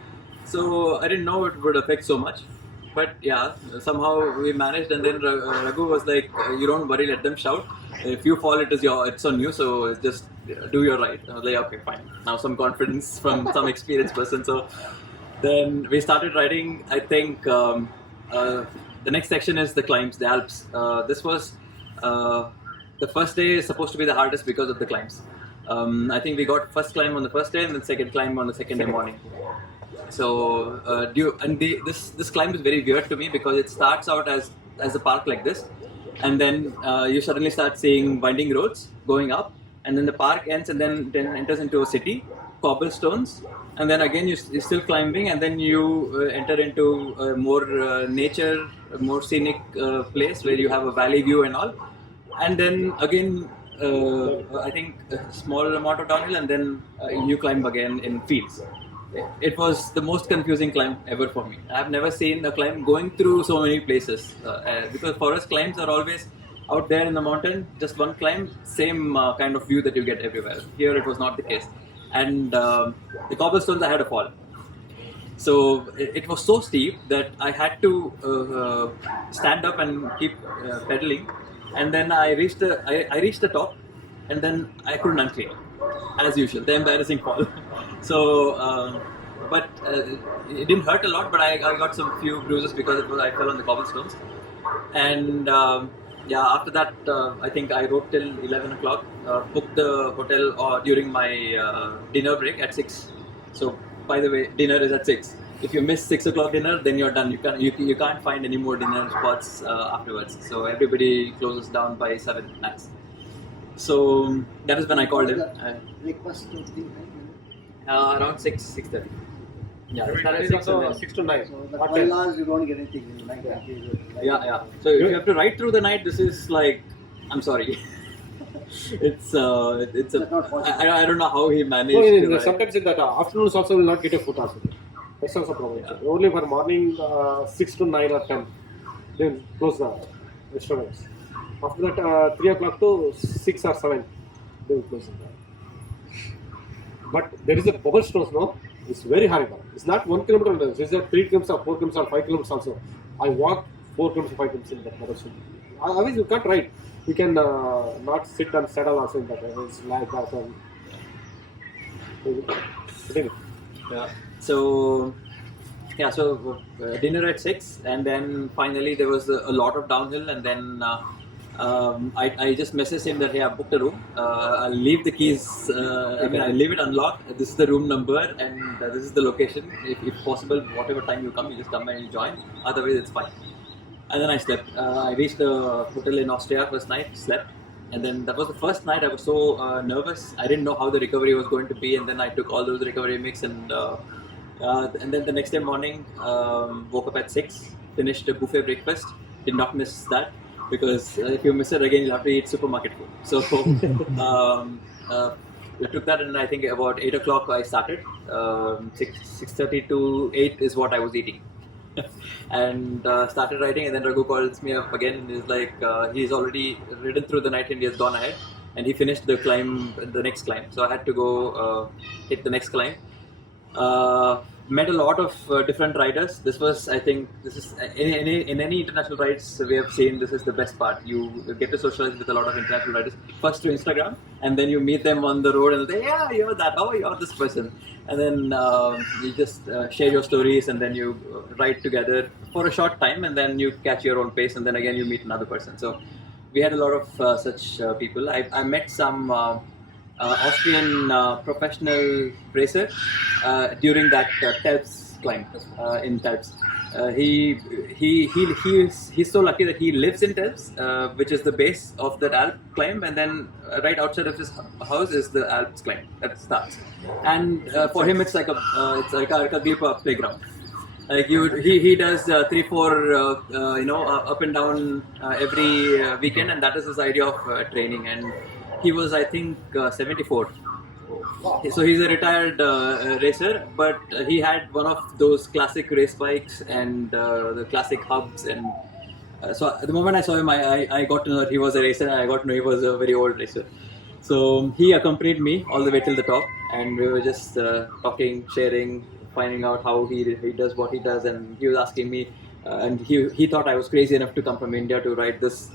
so I didn't know it would affect so much. But yeah, somehow we managed, and then Raghu was like, "You don't worry, let them shout. If you fall, it's on you. So just do your right." I was like, "Okay, fine." Now some confidence from some experienced person. So then we started riding. I think the next section is the climbs, the Alps. This was the first day is supposed to be the hardest because of the climbs. I think we got first climb on the first day and then second climb on the second day morning. So this climb is very weird to me because it starts out as a park like this, and then you suddenly start seeing winding roads going up, and then the park ends and then enters into a city, cobblestones, and then again you're still climbing, and then you enter into a more nature, a more scenic place where you have a valley view and all, and then again I think a small amount of downhill, and then you climb again in fields. It was the most confusing climb ever for me. I've never seen a climb going through so many places because forest climbs are always out there in the mountain, just one climb, same kind of view that you get everywhere. Here it was not the case, and the cobblestones I had a fall. So it was so steep that I had to stand up and keep pedaling, and then I reached the top, and then I couldn't unclear, as usual, the embarrassing fall. So, but it didn't hurt a lot, but I got some few bruises because I fell on the cobblestones. And after that, I think I rode till 11 o'clock, booked the hotel during my dinner break at 6. So, by the way, dinner is at 6. If you miss 6 o'clock dinner, then you're done. You can't find any more dinner spots afterwards. So everybody closes down by 7 max. So that is when I called him. Breakfast to the Around 6:30. Yeah, Every started day at 6 also and then- 6 to 9. So the 12 hours you don't get anything in the night. Yeah. So if you have to ride through the night, this is like, I'm sorry. it's That's not possible. I don't know how he managed. No, to ride. sometimes in that afternoons also will not get a food also. That's also a problem. Yeah. Only for morning 6 to 9 or 10. Then close the restaurants. After that 3 o'clock to 6 or 7, they will close it. But there is a cobblestones, no? It's very horrible. It's not 1 kilometer. It's 3 kilometers or 4 kilometers or 5 kilometers also. I walked 4 kilometers, 5 kilometers in that cobblestone. Otherwise, you can't ride. You can not sit and saddle also in that. It's like that. Yeah. So dinner at 6, and then finally there was a lot of downhill, and then I just messaged him that, hey, I booked a room. I'll leave the keys. I leave it unlocked. This is the room number, and this is the location. If possible, whatever time you come, you just come and you join. Otherwise, it's fine. And then I slept. I reached the hotel in Austria first night, slept. And then that was the first night I was so nervous. I didn't know how the recovery was going to be. And then I took all those recovery mix. And then the next day morning, woke up at 6, finished a buffet breakfast. Did not miss that, because if you miss it again, you'll have to eat supermarket food. So I took that, and I think about 8 o'clock I started. 6:30 to 8 is what I was eating. And started riding, and then Raghu calls me up again and is like, he's already ridden through the night and he has gone ahead, and he finished the next climb. So I had to go hit the next climb. Met a lot of different riders. This is in any international rides we have seen, this is the best part. You get to socialize with a lot of international riders. First through Instagram, and then you meet them on the road and they say, yeah, you're that, oh, you're this person. And then you just share your stories, and then you ride together for a short time, and then you catch your own pace, and then again you meet another person. So we had a lot of such people. I met some Austrian professional racer during that Telps climb in Telps. He's so lucky that he lives in Telps, which is the base of that Alp climb, and then right outside of his house is the Alps climb that starts. And for him, it's like a Glipa playground. Like he does 3-4 up and down every weekend, and that is his idea of training. And he was, I think, 74. So he's a retired racer, but he had one of those classic race bikes and the classic hubs. And so the moment I saw him, I got to know that he was a racer, and I got to know he was a very old racer. So he accompanied me all the way till the top, and we were just talking, sharing, finding out how he does what he does. And he was asking me, and he thought I was crazy enough to come from India to ride this.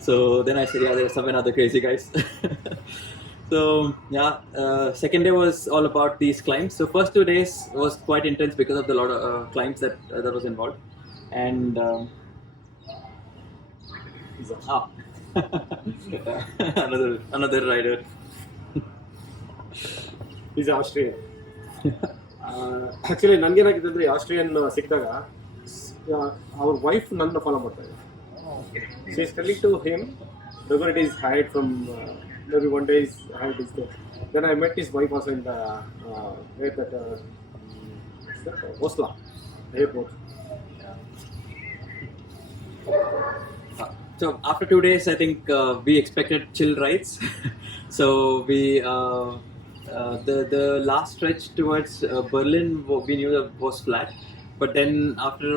So then I said, yeah, there's some other crazy guys. So yeah, second day was all about these climbs. So first 2 days was quite intense because of the lot of climbs that was involved. And another rider. Is Austrian. Actually ನನಗೇನಾಗಿದ್ದಂದ್ರೆ Austrian ಸಿಕ್ಕಿದಾಗ ಅವ್ರ wife ನನ್ನ follow ಮಾಡ್ತಾ ಇದ್ದಾರೆ. She is telling to him Raghu Reddy is hired from maybe one day his height is there. Then I met his wife also in the Oslo airport. So after 2 days, I think we expected chill rides. So we the last stretch towards Berlin, we knew that was flat, but then after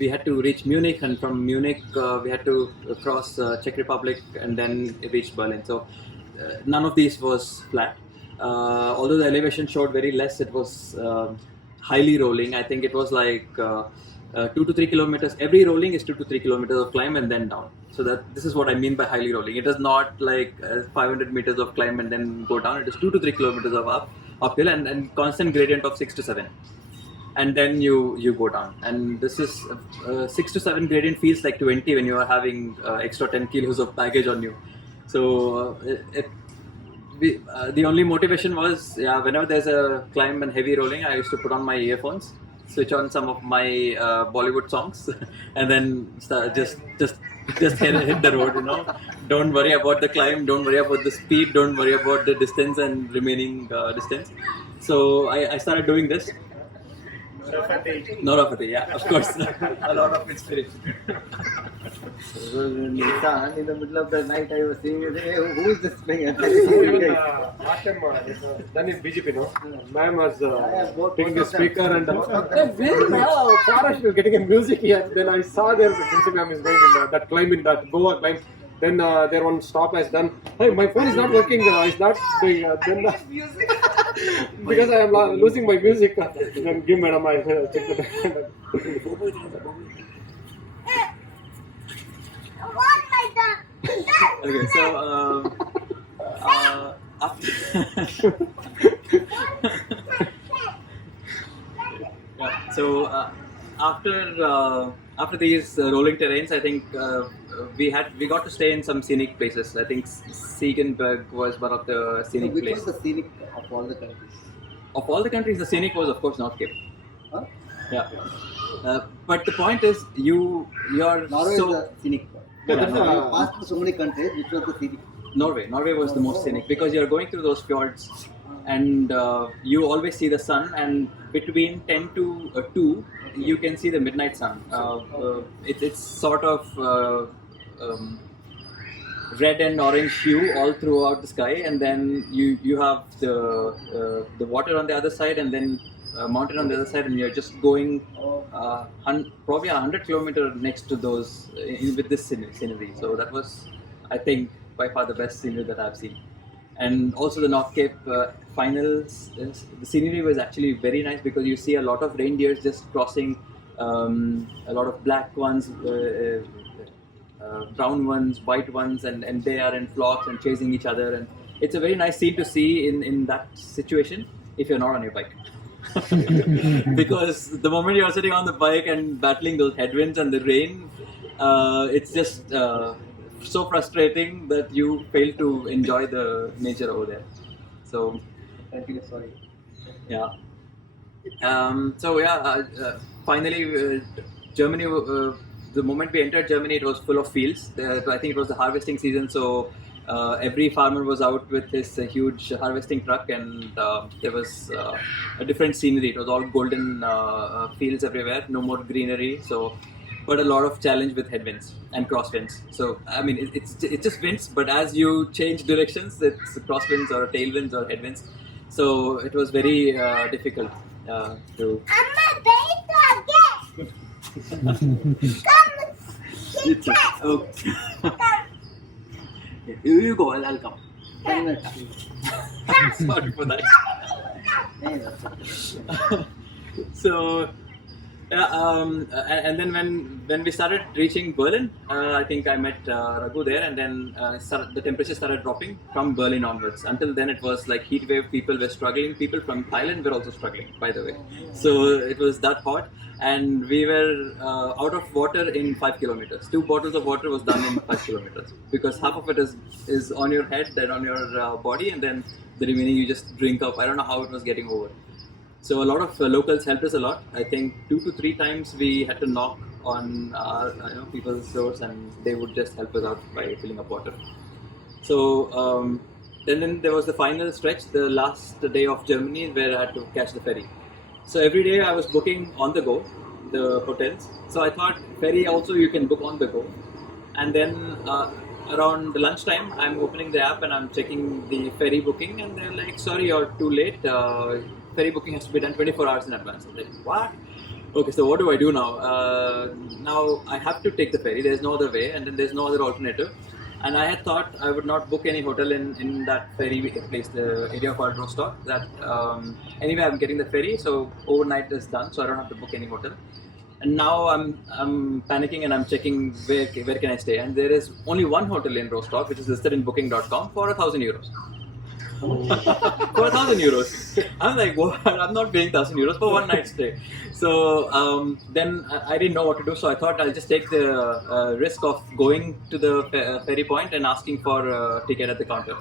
we had to reach Munich, and from Munich we had to cross Czech Republic and then reach Berlin. So none of these was flat. Although the elevation showed very less, it was highly rolling. I think it was like 2 to 3 kilometers. Every rolling is 2 to 3 kilometers of climb and then down. So this is what I mean by highly rolling. It is not like 500 meters of climb and then go down. It is 2 to 3 kilometers of uphill and constant gradient of 6 to 7. And then you go down. And this is 6 to 7 gradient feels like 20 when you are having extra 10 kilos of baggage on you. So the only motivation was, whenever there's a climb and heavy rolling, I used to put on my earphones, switch on some of my Bollywood songs, and then just hit the road. Don't worry about the climb, don't worry about the speed, don't worry about the distance and remaining distance. So I started doing this. Norapati, yeah, of course. A lot of inspiration. In the middle of the night, I was saying, hey, who is this thing? Last time done in BJP, no? Ma'am was taking a speaker and forest getting a music here. Then I saw their principal ma'am is going in that climb in that Goa climb. Then their one stop has done. Hey, my phone is not working. Is not doing. Then because I am losing my music. Then give madam, I check it. Okay, so after these rolling terrains, I think we got to stay in some scenic places. I think Siegenberg was one of the scenic Which places. was the scenic of all the countries? Of all the countries, the scenic was of course NorthCape. Huh? Yeah. But the point is, you're Norway so is the scenic one. Yeah, You passed through so many countries, which was the scenic? Norway was the most scenic because you're going through those fjords, and you always see the sun, and between 10 to 2 you can see the midnight sun. It's sort of red and orange hue all throughout the sky, and then you have the water on the other side, and then mountain on the other side, and you're just going probably 100 kilometers next to those with this scenery. So that was, I think, by far the best scenery that I've seen. And also the NorthCape finals, the scenery was actually very nice because you see a lot of reindeers just crossing, a lot of black ones, brown ones, white ones, and they are in flocks and chasing each other. And it's a very nice scene to see in that situation if you're not on your bike. Because the moment you're sitting on the bike and battling those headwinds and the rain, it's just so frustrating that you fail to enjoy the nature over there. So, Continue, sorry. yeah. Finally, Germany. The moment we entered Germany, it was full of fields. I think it was the harvesting season, so every farmer was out with his huge harvesting truck, and there was a different scenery. It was all golden fields everywhere, no more greenery. So, but a lot of challenge with headwinds and crosswinds. So, I mean, it's just winds, but as you change directions, it's crosswinds or tailwinds or headwinds. So it was very difficult to. It's okay. You go, I'll come. 10 minutes. Sorry for that. Hey, that's okay. So, and then when we started reaching Berlin, I think I met Raghu there, and then the temperature started dropping from Berlin onwards. Until then, it was like heat wave. People were struggling. People from Thailand were also struggling, by the way. So it was that hot, and we were out of water in 5 kilometers. 2 bottles of water was done in 5 kilometers because half of it is on your head, then on your body, and then the remaining you just drink up. I don't know how it was getting over. So a lot of locals helped us a lot. I think 2 to 3 times we had to knock on people's doors, and they would just help us out by filling up water. So then there was the final stretch, the last day of Germany, where I had to catch the ferry. So every day I was booking on the go, the hotels. So I thought ferry also you can book on the go. And then around lunchtime, I'm opening the app and I'm checking the ferry booking, and they're like, sorry, you're too late. Ferry booking has to be done 24 hours in advance. I'm like, what? Okay, so what do I do now? Now I have to take the ferry. There's no other way, and then there's no other alternative. And I had thought I would not book any hotel in that ferry place, the area called Rostock. That anyway, I'm getting the ferry, so overnight is done, so I don't have to book any hotel. And now I'm panicking and I'm checking where can I stay. And there is only one hotel in Rostock, which is listed in Booking.com for €1,000. For €1,000. I'm like, what? I'm not paying €1,000 for one night stay. So then I didn't know what to do. So I thought I'll just take the risk of going to the ferry point and asking for a ticket at the counter.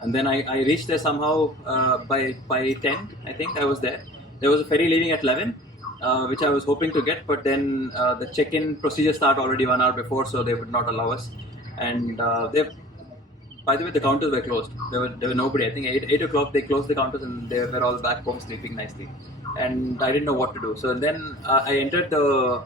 And then I reached there somehow by 10, I think I was there. There was a ferry leaving at 11. Which I was hoping to get, but then the check-in procedure started already 1 hour before, so they would not allow us. And by the way, the counters were closed. There were nobody. I think 8 o'clock they closed the counters, and they were all back home sleeping nicely. And I didn't know what to do. So then I entered the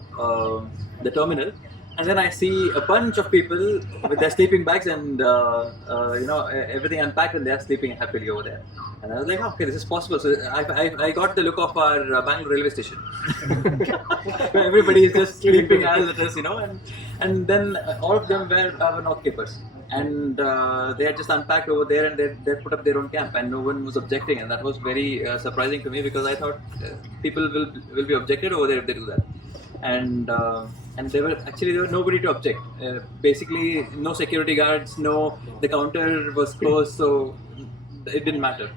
terminal, and then I see a bunch of people with their sleeping bags and everything unpacked, and they are sleeping happily over there. And I was like, okay, this is possible. So I got the look of our Bangalore railway station. Where everybody is just sleeping as it is, and then all of them were NorthCapers. And they had just unpacked over there, and they put up their own camp, and no one was objecting. And that was very surprising to me, because I thought people will be objected over there if they do that. And there were nobody to object. Basically, no security guards, the counter was closed, so it didn't matter.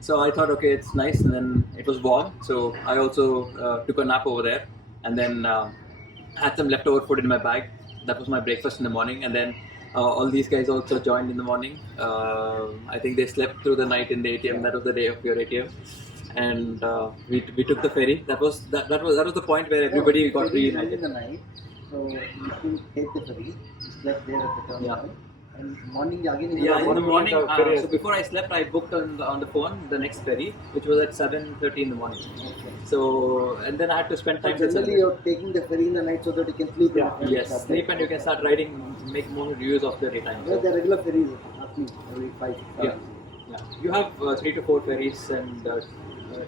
So I thought, okay, it's nice, and then it was warm, so I also took a nap over there, and then had some leftover food in my bag. That was my breakfast in the morning, and then all these guys also joined in the morning. I think they slept through the night in the ATM. That was the day of your ATM, and we took the ferry. That was the point where everybody got reunited. In the night, so you can take the ferry. You slept there at the terminal. Yeah. And morning again. In the morning. So before I slept, I booked on the phone the next ferry, which was at 7:30 in the morning. Okay. So and then I had to spend time. Generally, you're taking the ferry in the night so that you can sleep. Yes, sleep, and you can start riding, make more use of the daytime. Yeah, the regular ferries happening every 5 6 hours. Yeah. You have 3 to 4 ferries, and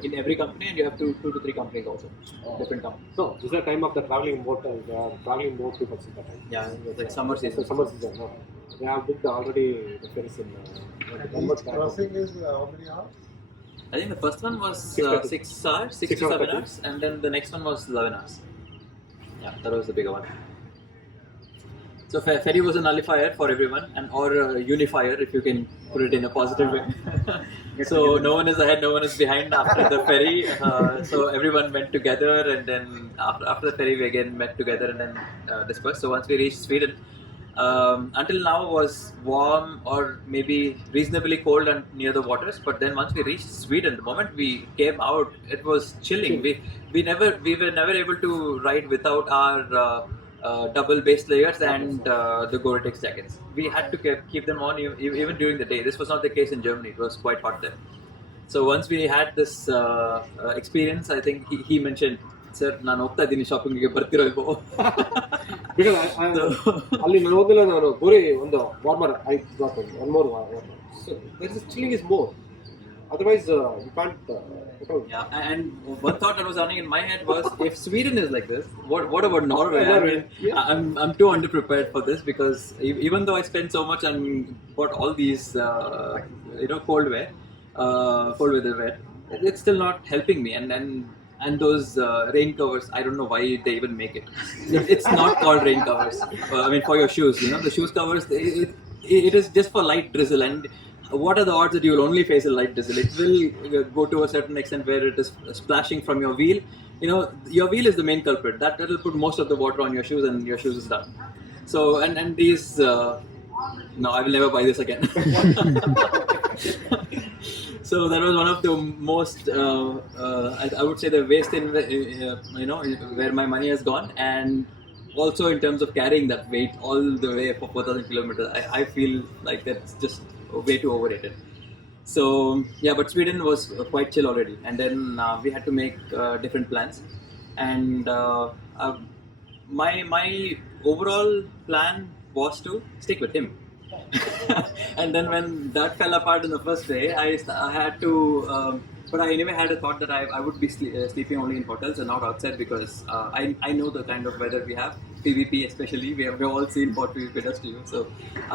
in every company, and you have 2 to 3 companies also, different companies. So this is the time of the traveling boat, and they are traveling more people in that time. Yeah, it was like summer season. So summer season, no. They have booked already the ferries in. Crossing is how many hours? I think the first one was 6 hours, 6 to 7 hours, and then the next one was 11 hours. Yeah, that was the bigger one. So ferry was a nullifier for everyone, or a unifier, if you can put it in a positive way. So no one is ahead, no one is behind after the ferry. So everyone went together, and then after the ferry we again met together and then dispersed. So once we reached Sweden, Until now was warm or maybe reasonably cold and near the waters. But then once we reached Sweden, the moment we came out, it was chilling. We were never able to ride without our double base layers and the Gore-Tex jackets. We had to keep them on even during the day. This was not the case in Germany. It was quite hot there. So once we had this experience, I think he mentioned, "Sir, ನಾನು ಹೋಗ್ತಾ ಇದ್ದೀನಿ ಶಾಪಿಂಗ್ಗೆ ಬರ್ತಿರೋ ಇಲ್ವೋ?" Because ಅಲ್ಲಿ ನಾನು ಹೋದಿಲ್ಲ, ನಾನು ಬರೀ ಒಂದು warmer I got one more warmer. So there is chilling is more. Otherwise you can't put out. Yeah, and one thought that was running in my head was, if Sweden is like this, what about Norway? I mean, I'm too underprepared for this, because even though I spent so much and bought all these cold weather wear, it's still not helping me. And those rain covers, I don't know why they even make it. It's not called rain covers. I mean, for your shoes, the shoes covers, it is just for light drizzle. And what are the odds that you will only face a light drizzle? It will go to a certain extent where it is splashing from your wheel. Your wheel is the main culprit. That will put most of the water on your shoes, and your shoes is done. So, and these, no, I will never buy this again. So that was one of the most, I would say, the waste in, where my money has gone. And also in terms of carrying that weight all the way for 4,000 kilometers, I feel like that's just way too overrated. So yeah, but Sweden was quite chill already. And then we had to make different plans. And my overall plan was to stick with him. And then when that fell apart in the first day, I had to, but I anyway had a thought that I would be sleeping only in hotels and not outside, because I know the kind of weather we have, PVP especially. We've all seen what PVP does to you. So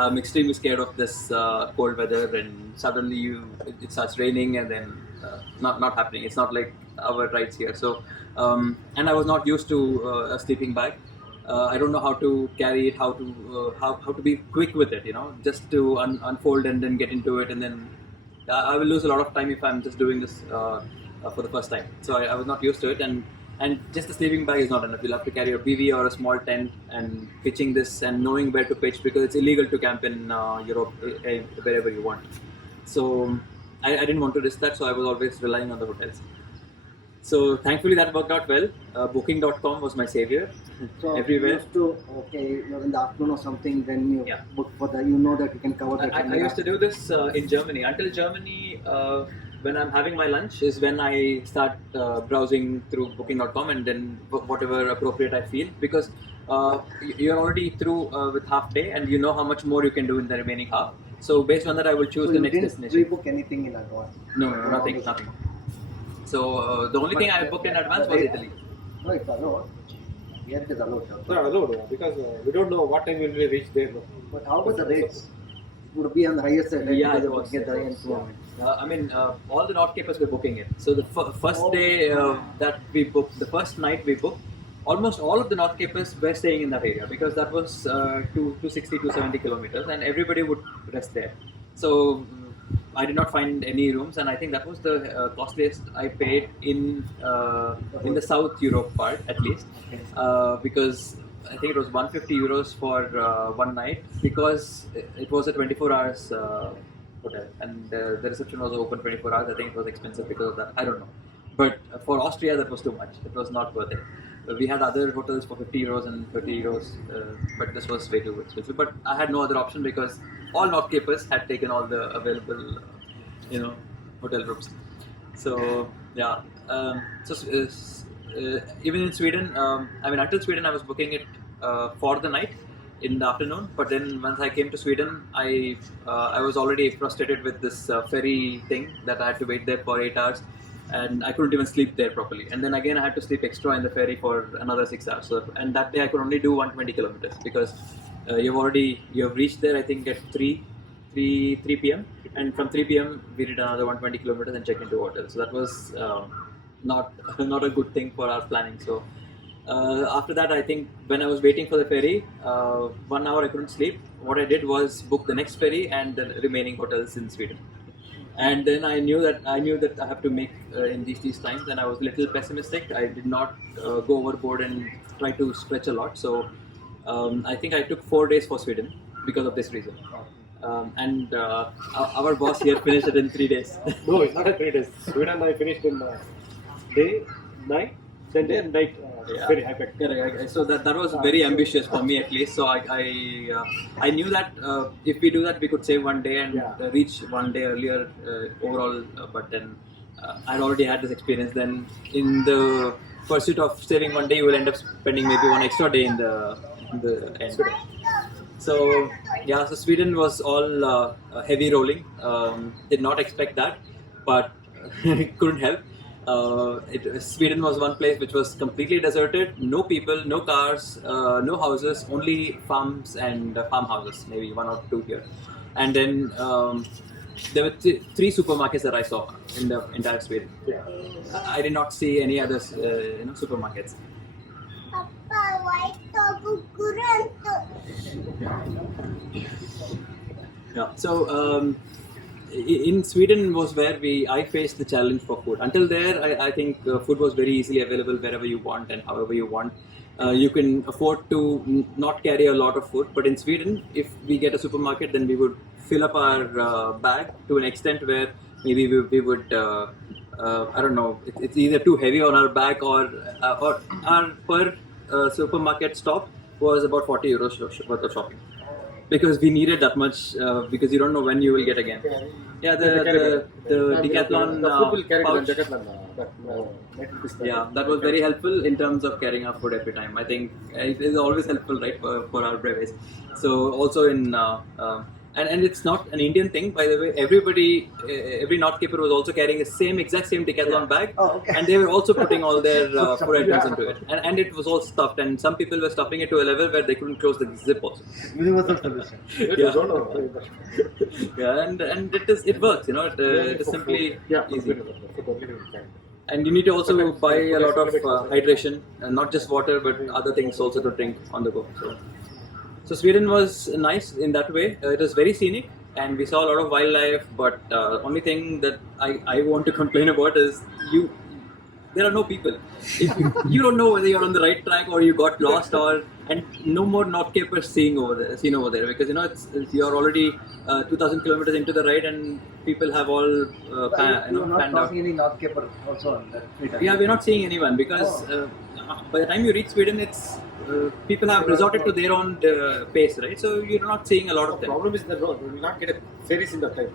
I'm extremely scared of this cold weather, and suddenly it starts raining, and then not happening. It's not like our rides here. So and I was not used to a sleeping bag. I don't know how to carry it, how to be quick with it, just to unfold and then get into it, and then I will lose a lot of time if I'm just doing this for the first time. So I was not used to it, and just the sleeping bag is not enough. You'll have to carry a PV or a small tent, and pitching this and knowing where to pitch, because it's illegal to camp in Europe wherever you want. So I didn't want to risk that, so I was always relying on the hotels. So thankfully that worked out well. Booking.com was my savior. So everywhere. you used to, you're in the afternoon or something, then you book for that you can cover that. I used to do this in Germany. Until Germany, when I'm having my lunch is when I start browsing through booking.com, and then whatever appropriate I feel, because you're already through with half day, and you know how much more you can do in the remaining half. So based on that, I will choose the next destination. Did you pre-book anything in advance? No, nothing. So the only thing I booked in advance was Italy. No, it's allowed. Here it is allowed. No, allowed, because we don't know what time will we reach there. No? But how about the rates? It would be on the higher side, right? Yeah, Because it you was. get the employment. I mean, all the NorthCapers were booking it. So the first day that we booked, the first night we booked, almost all of the NorthCapers were staying in that area, because that was 260 to 70 kilometers, and everybody would rest there. So I did not find any rooms, and I think that was the costliest I paid in the South Europe part, at least, because I think it was 150 euros for one night, because it was a 24 hours hotel, and the reception was open 24 hours. I think it was expensive because of that. I don't know, but for Austria that was too much. It was not worth it. We had other hotels for 50 euros and 30 euros, but this was way too expensive. But I had no other option, because all NorthCapers had taken all the available, hotel rooms. So yeah, even in Sweden, until Sweden I was booking it for the night in the afternoon. But then once I came to Sweden, I was already frustrated with this ferry thing, that I had to wait there for 8 hours. And I couldn't even sleep there properly. And then again, I had to sleep extra in the ferry for another 6 hours. So, and that day I could only do 120 kilometers, because you have reached there, I think, at 3 p.m. And from 3 p.m. we did another 120 kilometers and checked into hotel. So that was not a good thing for our planning. So after that, I think when I was waiting for the ferry, 1 hour I couldn't sleep. What I did was book the next ferry and the remaining hotels in Sweden. And then I knew that I have to make in these times, and I was a little pessimistic. I did not go overboard and try to stretch a lot. So I think I took 4 days for Sweden because of this reason. And our boss here finished it in 3 days. No, it's not a 3 days. Sweden I finished in day, night, then day and night. Yeah. Very high pack. Correct. So that was very ambitious for me at least. So I knew that if we do that, we could save 1 day and reach 1 day earlier overall. But then I'd already had this experience. Then in the pursuit of saving 1 day, you will end up spending maybe 1 extra day in the end. So yeah, so Sweden was all heavy rolling. Did not expect that, but couldn't help. Sweden was one place which was completely deserted, no people, no cars, no houses, only farms and farmhouses, maybe 1 or 2 here. And then there were 3 supermarkets that I saw in the entire Sweden. I did not see any other supermarkets. Yeah. So in Sweden was where I faced the challenge for food. Until there, I think food was very easily available wherever you want and however you want. You can afford to not carry a lot of food. But in Sweden, if we get a supermarket, then we would fill up our bag to an extent where maybe we would, I don't know, it's either too heavy on our back or our per supermarket stop was about 40 euros worth of shopping. Because we needed that much, because you don't know when you will get again. Yeah, the decathlon pouch. Yeah, that was very helpful in terms of carrying our food every time. I think it is always helpful, right, for our breweries. So also in and it's not an Indian thing, by the way. Every NorthCaper was also carrying the exact same decathlon bag, and they were also putting all their food items into it. And it was all stuffed, and some people were stuffing it to a level where they couldn't close the zip also. Universal solution. Yeah, and it works, it is simply easy. And you need to also buy a lot of hydration, not just water, but other things also to drink on the go. So Sweden was nice in that way. It was very scenic, and we saw a lot of wildlife. But only thing that I want to complain about is there are no people. You don't know whether you're on the right track or you got lost, and no more NorthCapers seen over there because you're already 2,000 kilometers into the ride, and people have all You're not talking any NorthCaper also on that. Yeah, we're not seeing anyone because by the time you reach Sweden, it's people have resorted to their own pace, right? So you're not seeing a lot of The them. problem is that we will not get ferries in that time.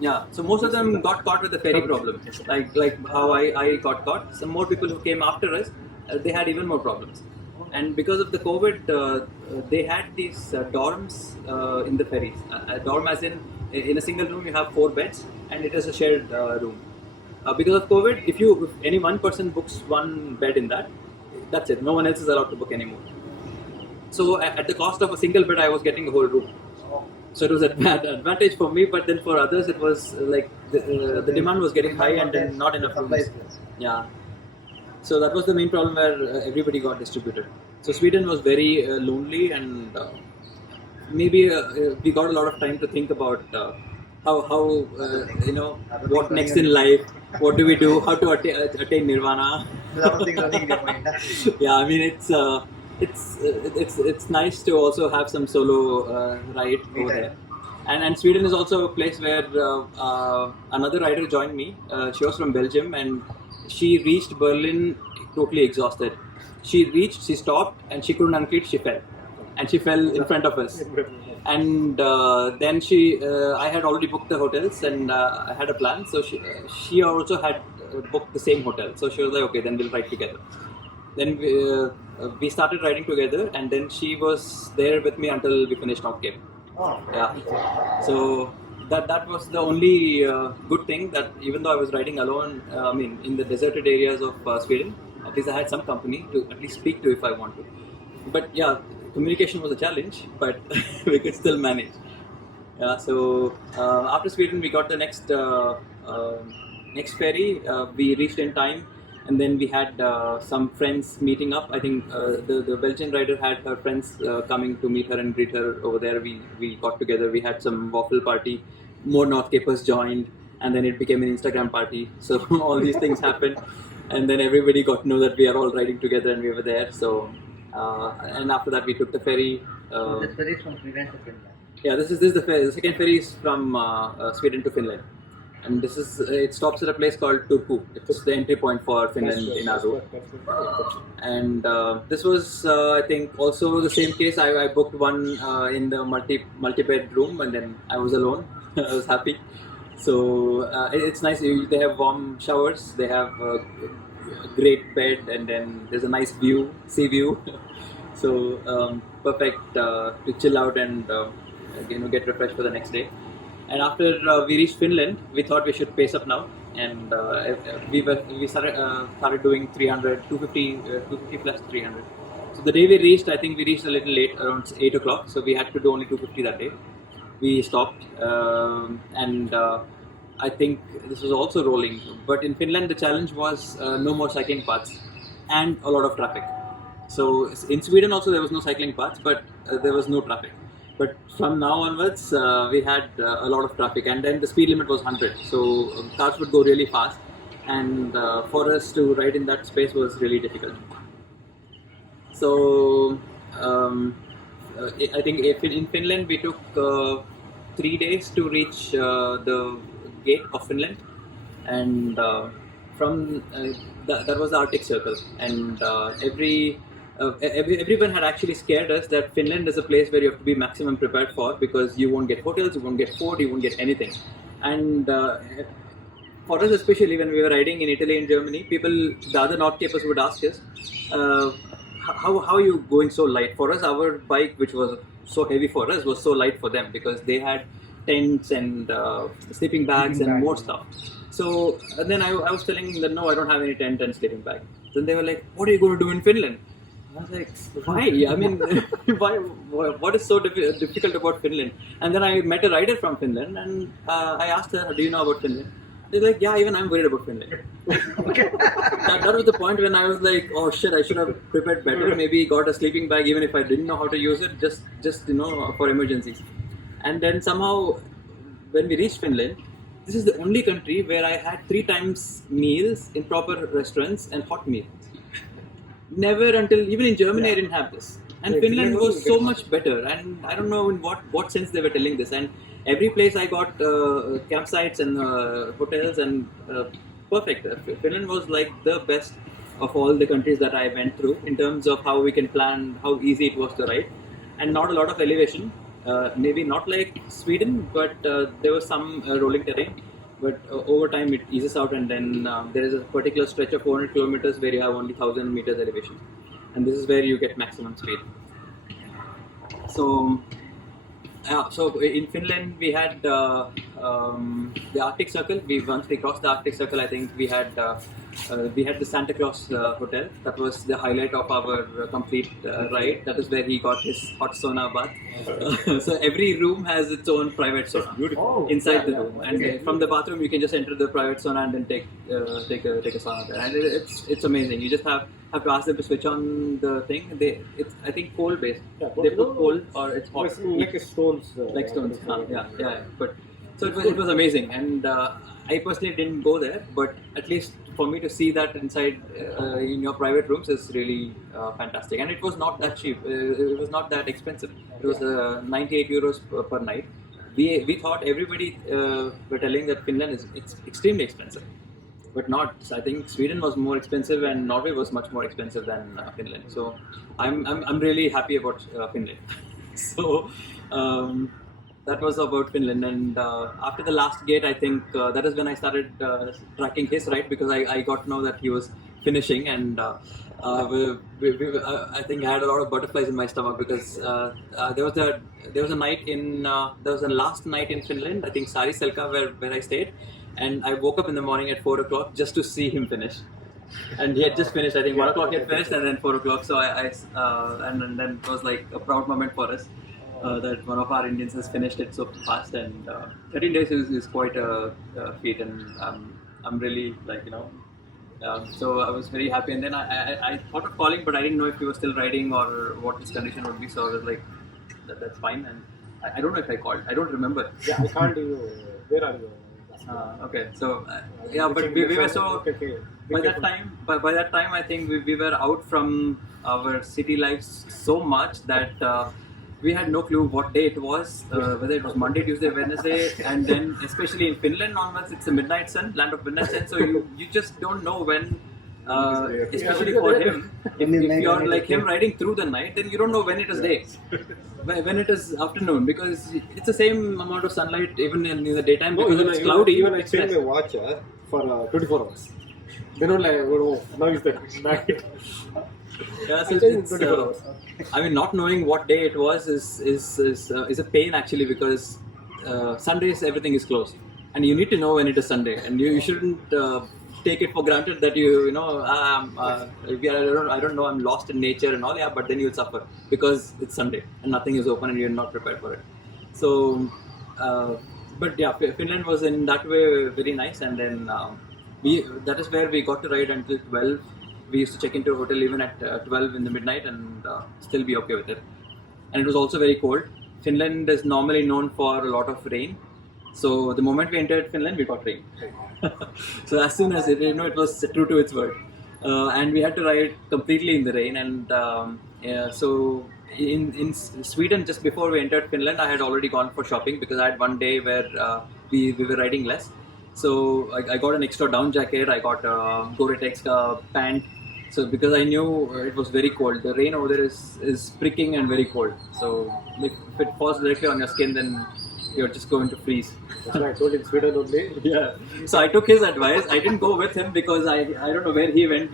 Yeah, so most of them got caught with the ferry problem, like how I got caught. Some more people who came after us, they had even more problems. And because of the COVID, they had these dorms in the ferries. A dorm as in a single room you have 4 beds, and it is a shared room. Because of COVID, if any one person books 1 bed in that's it. No one else is allowed to book anymore. So at the cost of a single bed, I was getting the whole room. So it was an advantage for me, but then for others, it was like the demand was getting high and then not enough rooms. Yeah. So that was the main problem where everybody got distributed. So Sweden was very lonely, and maybe we got a lot of time to think about how what next in life, what do we do, how to attain nirvana. Yeah, I mean it's nice to also have some solo ride over there. And Sweden is also a place where another rider joined me. She was from Belgium, and she reached Berlin totally exhausted. She stopped, and she couldn't uncleat. She fell, and she fell in front of us. And then I had already booked the hotels, and I had a plan. So she also had booked the same hotel. So she was like, okay, then we'll ride together. Then we started riding together, and then she was there with me until we finished NorthCape. Yeah. So that was the only good thing, that even though I was riding alone, in the deserted areas of Sweden, at least I had some company to at least speak to if I want to. But yeah, communication was a challenge, but we could still manage. Yeah. So after Sweden, we got the next ferry. We reached in time. And then we had some friends meeting up. I think the Belgian rider had her friends coming to meet her and greet her over there. We got together. We had some waffle party. More NorthCapers joined, and then it became an Instagram party. So all these things happened, and then everybody got to know that we are all riding together and we were there. So and after that we took the ferry. This ferry is from Sweden to Finland. Yeah, this is the ferry. The second ferry is from Sweden to Finland, and this is it stops at a place called Turku. It's the entry point for Finland in our route. And this was, I think, also the same case. I booked one in the multi-bed room, and then I was alone. I was happy. So it's nice. They have warm showers. They have a great bed, and then there's a nice view, sea view. So perfect to chill out and get refreshed for the next day. And after we reached Finland, we thought we should pace up now, and we started doing 300, 250 plus 300. So the day we reached, I think we reached a little late, around 8 o'clock. So we had to do only 250 that day. We stopped, and I think this was also rolling. But in Finland, the challenge was no more cycling paths and a lot of traffic. So in Sweden also there was no cycling paths, but there was no traffic. But from now onwards, we had a lot of traffic, and then the speed limit was 100. So cars would go really fast, and for us to ride in that space was really difficult. So I think in Finland we took 3 days to reach the gate of Finland, and from that was the Arctic Circle, and everyone had actually scared us that Finland is a place where you have to be maximum prepared for, because you won't get hotels, you won't get food, you won't get anything. And for us, especially when we were riding in Italy and Germany, the other NorthCapers would ask us, how are you going so light? For us, our bike, which was so heavy for us, was so light for them, because they had tents and sleeping bags and more stuff. So and then I was telling them, no, I don't have any tent and sleeping bag. Then they were like, what are you going to do in Finland? I was like, why? I mean, why? What is so difficult about Finland? And then I met a rider from Finland, and I asked her, do you know about Finland? They're like, yeah, even I'm worried about Finland. that was the point when I was like, oh shit, I should have prepared better. Maybe got a sleeping bag, even if I didn't know how to use it, just for emergencies. And then somehow, when we reached Finland, this is the only country where I had 3 times meals in proper restaurants and hot meals. Never until, even in Germany, I didn't have this. And Finland was so much better, and I don't know in what sense they were telling this. And every place I got campsites and hotels, and perfect. Finland was like the best of all the countries that I went through in terms of how we can plan, how easy it was to ride, and not a lot of elevation. Maybe not like Sweden, but there was some rolling terrain. But over time it eases out, and then there is a particular stretch of 400 kilometers where you have only 1000 meters elevation, and this is where you get maximum speed. So in Finland we had the Arctic Circle. Once we crossed the Arctic Circle, I think we had the Santa Claus hotel. That was the highlight of our complete ride. That is where he got his hot sauna bath. So every room has its own private sauna inside the room, and from the bathroom you can just enter the private sauna and then take a sauna there. And it's amazing. You just have to ask them to switch on the thing. It's I think cold based. They put cold or it's hot. Like stones. Like stones. Yeah. But so it was amazing, and I personally didn't go there, but at least for me to see that inside in your private rooms is really fantastic. And it was not that cheap. It was not that expensive. It was 98 euros per night. We thought everybody were telling that Finland is extremely expensive, but not. I think Sweden was more expensive, and Norway was much more expensive than Finland. So I'm really happy about Finland. So. That was about Finland, and after the last gate, I think that is when I started tracking his ride, because I got to know that he was finishing, and I think I had a lot of butterflies in my stomach, because there was a last night in Finland, I think Sariselka, where I stayed, and I woke up in the morning at 4 o'clock just to see him finish. And he had just finished. I think 1 o'clock he had finished, and then 4 o'clock. So and then it was like a proud moment for us. That one of our Indians has finished it so fast, and 13 days is quite a feat, and I'm really so I was very happy. And then I thought of calling, but I didn't know if he was still riding or what his condition would be, so I was like, that's fine. And I don't know if I called, I don't remember. Yeah, I called you. Where are you? Okay, so yeah, but we were so by that time I think we were out from our city lives so much that we had no clue what day it was, whether it was Monday, Tuesday, Wednesday, and then especially in Finland onwards, it's a midnight sun, land of midnight sun. So you just don't know when. Especially for him, if you're like him riding through the night, then you don't know when it is day, when it is afternoon, because it's the same amount of sunlight even in the daytime because it's cloudy. Even I changed my watch for 24 hours. Then only now is the night. Yeah, so it's, I mean, not knowing what day it was is a pain actually, because Sundays everything is closed, and you need to know when it is Sunday, and you shouldn't take it for granted that you know I don't know, I'm lost in nature and all, yeah, but then you'll suffer because it's Sunday and nothing is open and you're not prepared for it. So but yeah, Finland was in that way very nice, and then that is where we got to ride until 12. We used to check into a hotel even at 12 in the midnight and still be okay with it. And it was also very cold. Finland is normally known for a lot of rain. So the moment we entered Finland, we got rain. So as soon as it was true to its word. And we had to ride completely in the rain. And so in Sweden, just before we entered Finland, I had already gone for shopping because I had one day where we were riding less. So I got an extra down jacket, I got a Gore-Tex pant. So because I knew it was very cold, the rain over there is pricking and very cold. So if it falls directly on your skin, then you're just going to freeze. That's why I told in Sweden only. Yeah. So I took his advice. I didn't go with him because I don't know where he went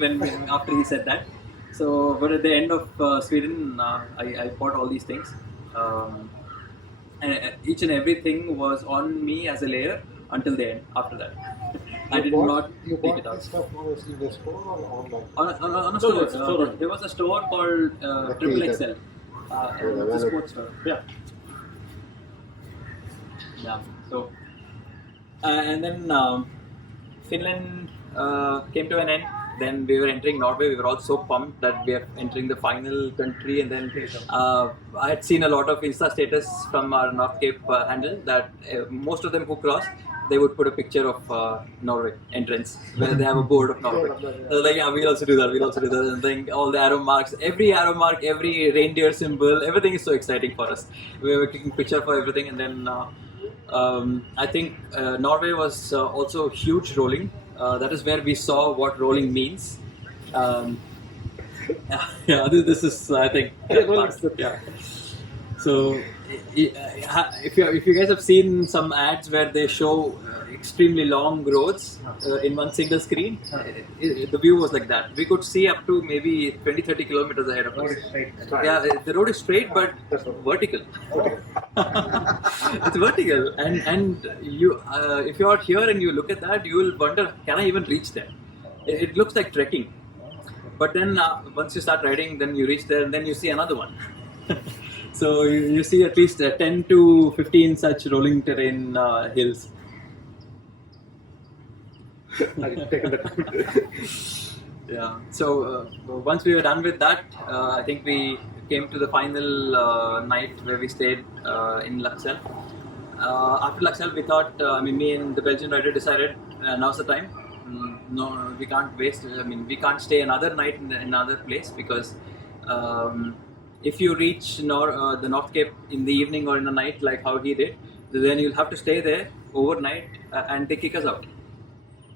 after he said that. So but at the end of Sweden, I bought all these things, and each and everything was on me as a layer until the end. After that, I did not take it out. Stuff in the store or online? On a store. There was a store called Triple XL. It's a sports store. Yeah. Yeah. So, and then Finland came to an end. Then we were entering Norway. We were all so pumped that we are entering the final country. And then I had seen a lot of Insta status from our NorthCape handle that most of them who crossed, they would put a picture of Norway entrance where they have a board of Norway. I was like, yeah, we'll also do that. And then all the arrow marks, every arrow mark, every reindeer symbol, everything is so exciting for us. We were taking picture for everything, and then. I think Norway was also huge rolling. That is where we saw what rolling means. This is I think. Yeah. So if you guys have seen some ads where they show extremely long roads in one single screen, the view was like that. We could see up to maybe 20-30 kilometers ahead of us. Yeah, the road is straight but vertical. It's vertical, and you if you are here and you look at that, you will wonder, can I even reach there? It looks like trekking, but then once you start riding, then you reach there and then you see another one. So you see at least 10 to 15 such rolling terrain hills. Yeah. So once we were done with that, I think we came to the final night where we stayed in Laxell. After Laxell, we thought, me and the Belgian rider decided, now's the time. No, we can't waste. We can't stay another night in another place because if you reach the North Cape in the evening or in the night, like how he did, then you'll have to stay there overnight, and they kick us out.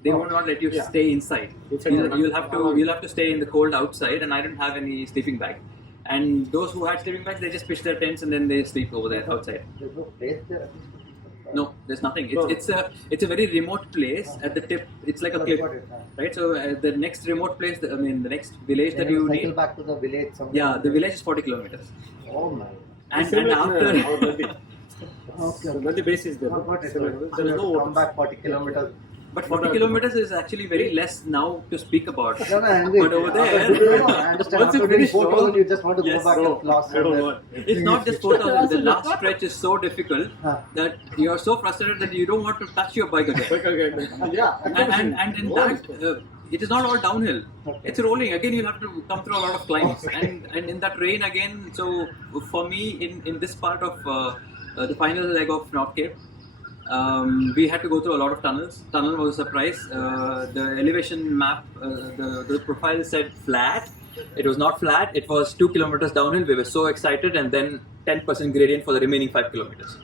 They will not let you stay inside. You'll have to stay in the cold outside, and I didn't have any sleeping bag. And those who had sleeping bags, they just pitch their tents and then they sleep over there outside. There's no place there. No, there's nothing. It's a very remote place at the tip. It's like a cliff, right? So the next remote place, the next village that you need. Back to the village. Yeah, the village is 40 kilometers. Oh my. And after. So the base is there. There is no come back 40 kilometers. But 40 kilometers is actually very less now to speak about. No, I agree. But over there, I understand. once you After finish 4,000, you just want to yes, go back and last. It's not just 4,000. The last stretch is so difficult that you are so frustrated that you don't want to touch your bike again. Yeah. And in that, it is not all downhill. Okay. It's rolling. Again, you'll have to come through a lot of climbs. And in that rain again, so for me, in this part of the final leg of North Cape, We had to go through a lot of tunnels. Tunnel was a surprise. The elevation map, the profile said flat. It was not flat. It was 2 kilometers downhill. We were so excited, and then 10% gradient for the remaining 5 kilometers.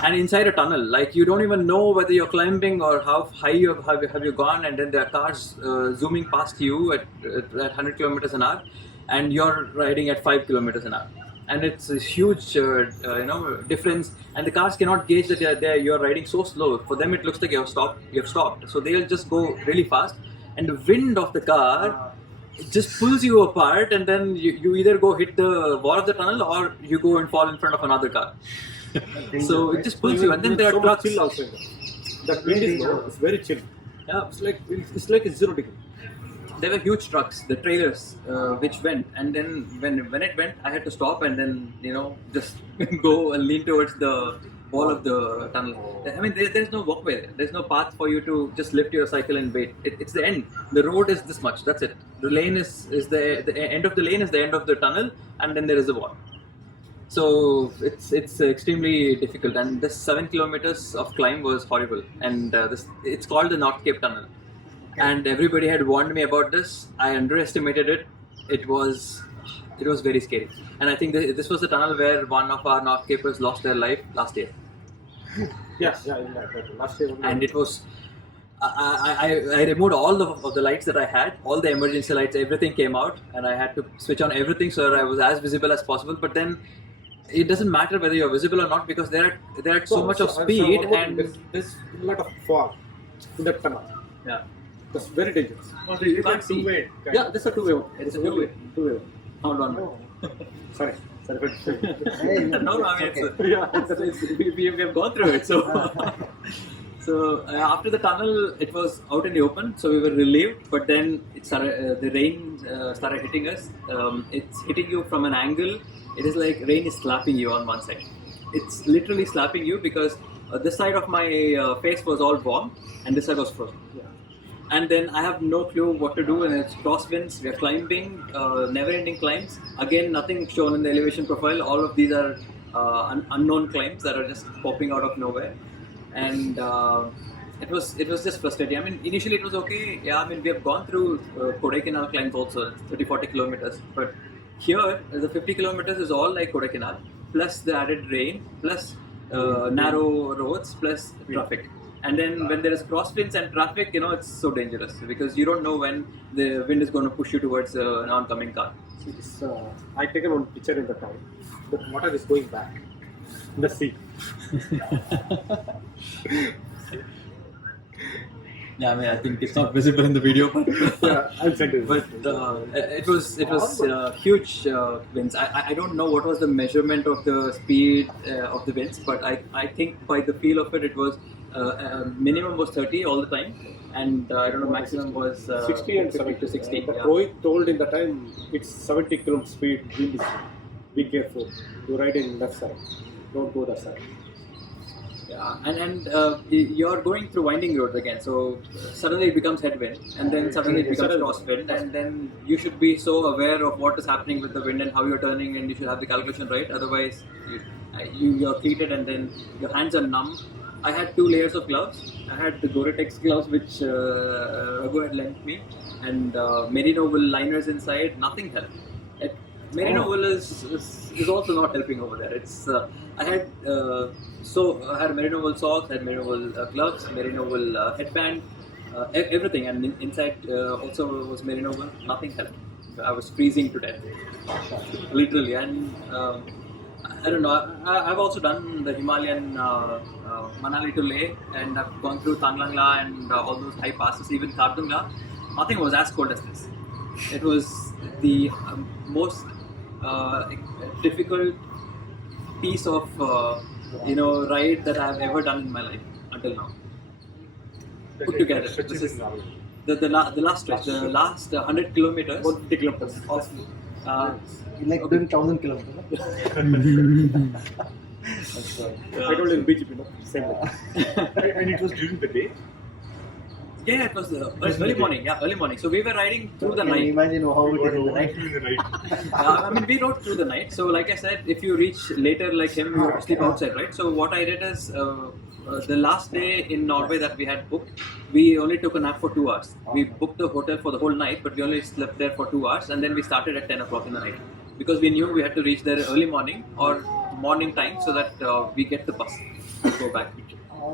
And inside a tunnel, like you don't even know whether you're climbing or how high have you gone, and then there are cars zooming past you at 100 kilometers an hour, and you're riding at 5 kilometers an hour. And it's a huge difference, and the cars cannot gauge that you're riding so slow. For them it looks like you have stopped, so they'll just go really fast, and the wind of the car it just pulls you apart, and then you either go hit the wall of the tunnel or you go and fall in front of another car. So it just pulls you, and then there are trucks. Chill also. That wind is low. It's very chill. Yeah, It's like 0 degree. there were huge trucks, the trailers, which went, and then when it went, I had to stop and then just go and lean towards the wall of the tunnel. I mean, there's no walkway there. There's no path for you to just lift your cycle and wait. It's the end. The road is this much. That's it. The lane is the end of the lane is the end of the tunnel, and then there is a wall. So it's extremely difficult, and this 7 kilometers of climb was horrible. And it's called the NorthCape tunnel, and everybody had warned me about this. I underestimated it. It was very scary, and I think this was the tunnel where one of our NorthCapers lost their life last year. Yeah, in that last year. And it was. I removed all of the lights that I had, all the emergency lights, everything came out, and I had to switch on everything so that I was as visible as possible. But then it doesn't matter whether you're visible or not, because they're at so much of speed, and there's a lot of fog in that tunnel. yeah, That's very dangerous. you can't see. Yeah, that's a two-way one. It's a two-way. Two-way. Hold on. Sorry. No, I mean, we have gone through it. So after the tunnel, it was out in the open, so we were relieved. But then the rain started hitting us. It's hitting you from an angle. It is like rain is slapping you on one side. It's literally slapping you, because this side of my face was all warm and this side was frozen. Yeah. And then I have no clue what to do, and it's crosswinds. We are climbing, never-ending climbs. Again, nothing shown in the elevation profile. All of these are unknown climbs that are just popping out of nowhere, and it was just frustrating. I mean, initially it was okay. Yeah, I mean, we have gone through Kodaikanal climbs also, 30-40 kilometers, but here the 50 kilometers is all like Kodaikanal, plus the added rain, plus narrow roads, plus traffic. And then when there is crosswinds and traffic, it's so dangerous, because you don't know when the wind is going to push you towards an oncoming car. I taken one picture in the town. The water is going back in the sea. Yeah, I mean, I think it's not visible in the video, but Yeah, I'll send it. but it was huge winds. I don't know what was the measurement of the speed of the winds, but I think by the feel of it, it was minimum was 30 all the time, and I don't know, maximum was 60 and 50 70 to 60. But Yeah. Rohit told in the time it's 70 km speed wind is. Be careful. You ride in left side. Don't go that side. Yeah, and you're going through winding roads again, so suddenly it becomes headwind, and then suddenly it becomes crosswind, and then you should be so aware of what is happening with the wind and how you're turning, and you should have the calculation right. Otherwise, you're treated, and then your hands are numb. I had 2 layers of gloves. I had the Gore-Tex gloves, which Raghu had lent me, and merino wool liners inside. Nothing helped. Merino wool is also not helping over there. I had merino wool socks, I had merino wool gloves, merino wool headband, everything, and inside also was merino wool. Nothing helped. I was freezing to death, literally. And I don't know. I've also done the Himalayan Manali to Leh, and I've gone through Tanglangla and all those high passes, even Kardungla. Nothing was as cold as this. It was the most difficult piece of ride that I've ever done in my life until now. Put together, this is the last stretch, the last 100 kilometers. 150 kilometers. Of, Like doing 1,000 kilometers. I told in BGP, same way. And it was during the day. Yeah, it was early morning. Yeah, early morning. So we were riding through the Can you night. imagine how it is in the night? During the night. I mean, we rode through the night. So, like I said, if you reach later like him, you have to sleep outside, right? So, what I did is the last day in Norway that we had booked, we only took a nap for 2 hours. We booked the hotel for the whole night, but we only slept there for 2 hours, and then we started at 10 o'clock in the night because we knew we had to reach there early morning or morning time so that we get the bus to go back.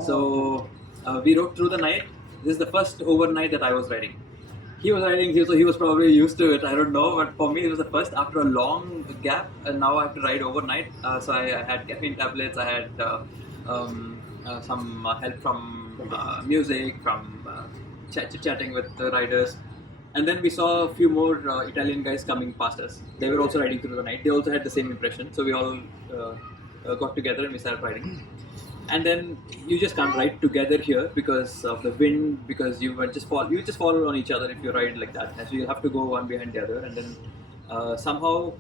So we rode through the night. This is the first overnight that I was riding. He was riding, so he was probably used to it. I don't know, but for me it was the first after a long gap, and now I have to ride overnight. So I had caffeine tablets. I had some help from music, from chatting with the riders, and then we saw a few more Italian guys coming past us. They were also riding through the night. They also had the same impression. So we all got together and we started riding. And then you just can't ride together here because of the wind, because you just fall on each other if you ride like that. And so you have to go one behind the other, and then somehow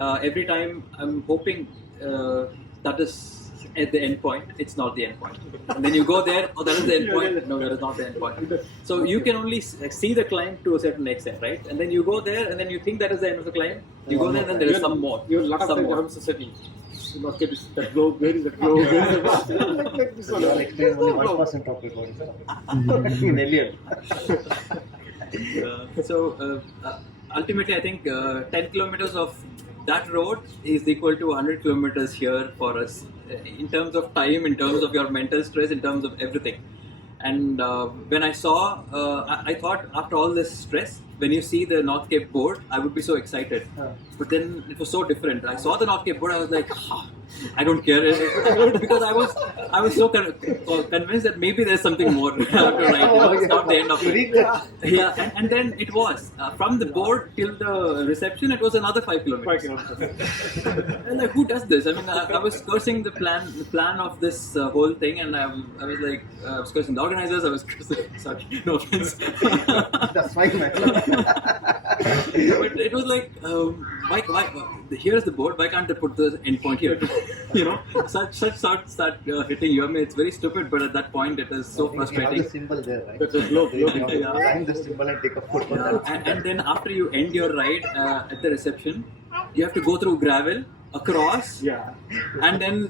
every time I'm hoping that is at the end point. It's not the end point. And then you go there, oh, that is the end point. No, that is not the end point. So you can only see the climb to a certain extent, right? And then you go there, and then you think that is the end of the climb. You go there, and then there is some more. Your lot of time comes to settle. NorthCape is that globe. Where is that globe? Where is that? Like this one. You all explain only 1% of it. What is in alien. So ultimately, I think 10 kilometers of that road is equal to 100 kilometers here for us in terms of time, in terms of your mental stress, in terms of everything. And when I saw, I thought after all this stress, when you see the NorthCape board, I would be so excited. But then it was so different. I saw the NorthCape board, I was like, I don't care. Because I was so convinced that maybe there's something more to write. It's not the end of it. Yeah, and then it was. From the board till the reception, it was another 5 kilometers. And like, who does this? I mean, I was cursing the plan of this whole thing, and I was cursing the organizers. I was cursing. Sorry, no offense. That's fine, man. But it was like, why? Here's the board. Why can't they put the end point here? You know, such thoughts start hitting you. I mean, it's very stupid, but at that point, it is so frustrating. You have the symbol there, right? That's a globe. Find the symbol and take a photo. And then after you end your ride at the reception, you have to go through gravel across, and then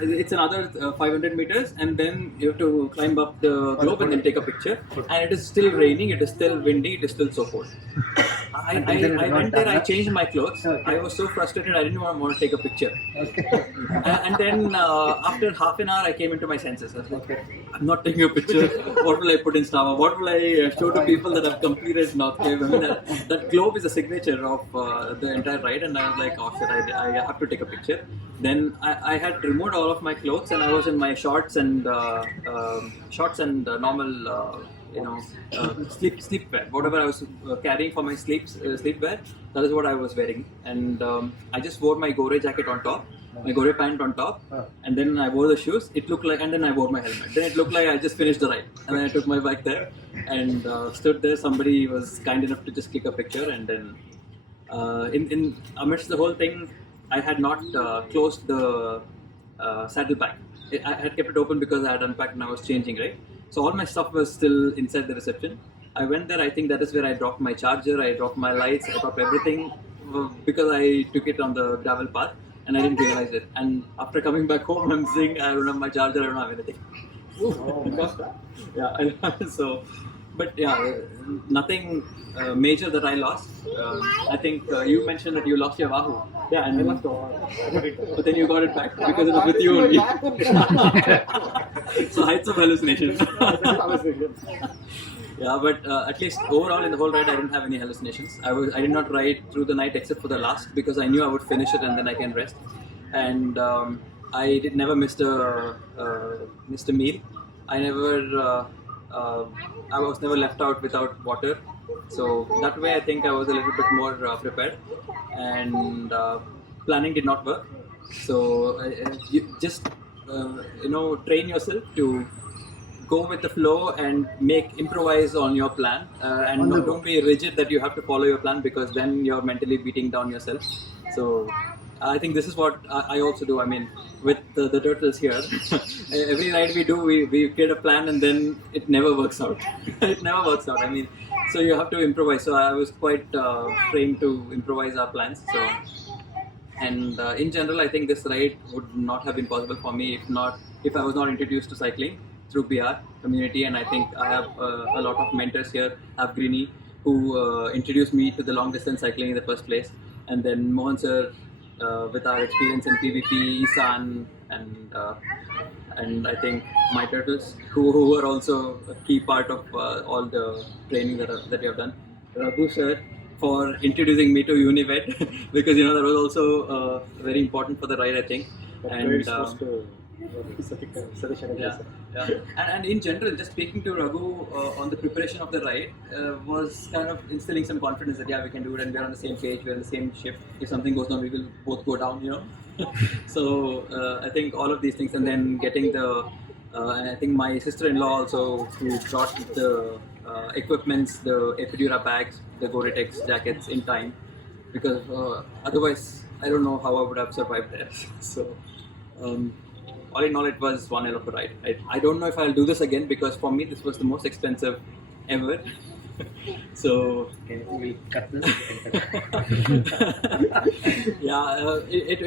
it's another 500 meters, and then you have to climb up the globe and then take a picture. And it is still raining, it is still windy, it is still so cold. I went there, I changed my clothes. I was so frustrated, I didn't want to take a picture. And then after half an hour, I came into my senses. I was like, I'm not taking a picture. What will I put in Strava? What will I show to people that have completed NorthCape? I mean, that globe is a signature of the entire ride, and I was like, oh shit, I have to take a picture. Then I had removed all of my clothes, and I was in my shorts and normal sleepwear. Whatever I was carrying for my sleepwear, that is what I was wearing. And I just wore my Gore jacket on top, my Gore pant on top, and then I wore the shoes. It looked like, and then I wore my helmet. Then it looked like I just finished the ride. And then I took my bike there and stood there. Somebody was kind enough to just click a picture, and then in amidst the whole thing, I had not closed the saddlebag. I had kept it open because I had unpacked and I was changing, right? So all my stuff was still inside the reception. I went there, I think that is where I dropped my charger, I dropped my lights, I dropped everything because I took it on the gravel path and I didn't realize it. And after coming back home, I'm saying I don't have my charger, I don't have anything. So, but yeah, nothing major that I lost. I think you mentioned that you lost your Wahoo. Yeah, and I lost it. But then you got it back because it was with you only. So heights of hallucinations. Yeah, but at least overall in the whole ride, I didn't have any hallucinations. I did not ride through the night except for the last because I knew I would finish it and then I can rest. And I never missed a meal. I was never left out without water. So that way I think I was a little bit more prepared, and planning did not work. So you just train yourself to go with the flow and improvise on your plan, and don't be rigid that you have to follow your plan, because then you're mentally beating down yourself. So I think this is what I also do. I mean, with the turtles here, every ride we do, we create a plan and then it never works out. It never works out. I mean, so you have to improvise. So I was quite trained to improvise our plans. So, And in general, I think this ride would not have been possible for me if I was not introduced to cycling through BR community. And I think I have a lot of mentors here. I have Greeny, who introduced me to the long distance cycling in the first place, and then Mohan sir with our experience in PVP, Isan, and I think my turtles, who are also a key part of all the training that we have done. Raghu sir for introducing me to Univet because that was also very important for the ride, I think. And yeah. And in general, just speaking to Raghu on the preparation of the ride was kind of instilling some confidence that we can do it, and we're on the same page, we're on the same ship. If something goes down, we will both go down, So I think all of these things, and then getting and I think my sister-in-law also, who brought the equipments, the Epidura bags, the Gore-Tex jackets in time, because otherwise I don't know how I would have survived there. So all in all, it was one hell of a ride. I don't know if I'll do this again, because for me this was the most expensive ever. So we'll cut this.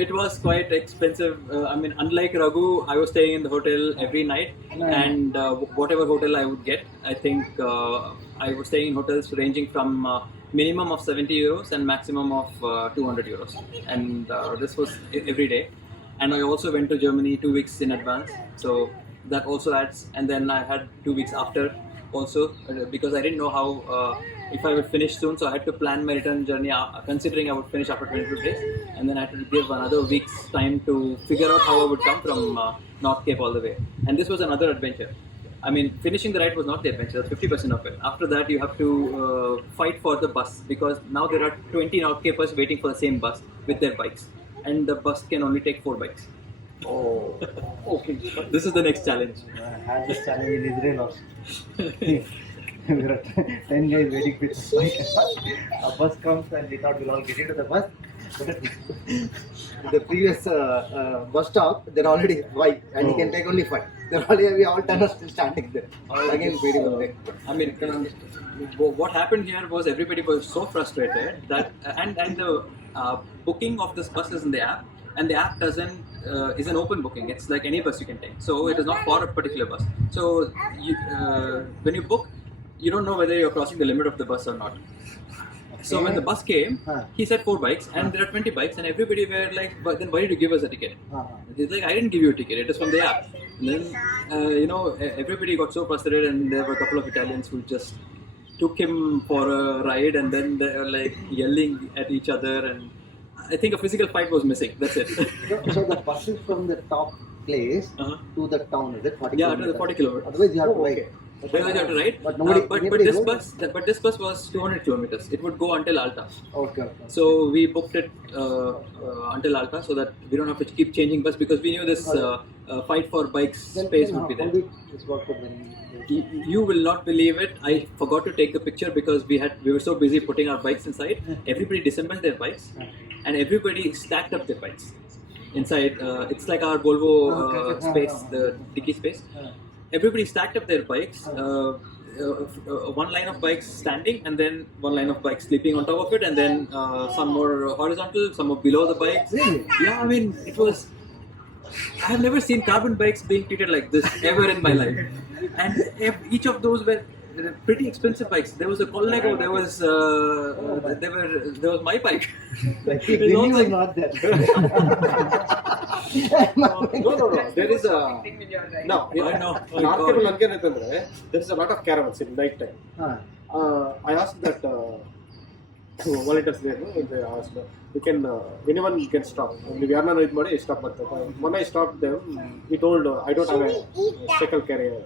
It was quite expensive. I mean, unlike Raghu, I was staying in the hotel every night, and whatever hotel I would get, I think I was staying in hotels ranging from minimum of 70 euros and maximum of 200 euros, and this was every day. And I also went to Germany 2 weeks in advance, so that also adds. And then I had 2 weeks after also, because I didn't know how if I would finish soon, so I had to plan my return journey considering I would finish after 22 days, and then I had to give another week's time to figure out how I would come from North Cape all the way. And this was another adventure. I mean, finishing the ride was not the adventure, that's 50% of it. After that, you have to fight for the bus, because now there are 20 North Capers waiting for the same bus with their bikes, and the bus can only take 4 bikes. Oh, okay. This is the next challenge. I had this challenge in Israel also. There are 10 guys waiting with a bike. A bus comes and we thought we'll all get into the bus. But at the previous bus stop, they're already 5 and you can take only 5. We all 10 are still standing there. Again, waiting for the I mean, what happened here was everybody was so frustrated that, and the booking of this bus is in the app, and the app is an open booking. It's like any bus you can take. So it is not for a particular bus. So when you book, you don't know whether you're crossing the limit of the bus or not. So when the bus came, he said 4 bikes, and there are 20 bikes, and everybody were like, "But then why did you give us a ticket?" He's like, "I didn't give you a ticket. It is from the app." And then everybody got so frustrated, and there were a couple of Italians who just took him for a ride, and then they were like yelling at each other, and I think a physical fight was missing. That's it. So the bus is from the top place to the town, is it? 40 Yeah, to kilometers? the 40 kilometers. Otherwise you have to wait. Otherwise you have to ride. But this bus was 200 kilometers. It would go until Alta. Okay. So we booked it until Alta, so that we don't have to keep changing bus, because we knew this fight for bikes space would be there. You will not believe it. I forgot to take the picture because we were so busy putting our bikes inside. Everybody disassembled their bikes, and everybody stacked up their bikes inside. It's like our Volvo space, the dicky space. Everybody stacked up their bikes. One line of bikes standing, and then one line of bikes sleeping on top of it, and then some more horizontal, some more below the bikes. Really? Yeah, I mean, it was. I have never seen carbon bikes being treated like this ever in my life, and each of those were pretty expensive bikes. There was a Colnego, there was my bike. Like he was not there. No. There is a no. I know. There is a lot of caravans in night time. I asked that volunteers there. They asked, "We can anyone can stop. We are not ready stop." But when I stopped them, he told, "I don't have a cycle carrier."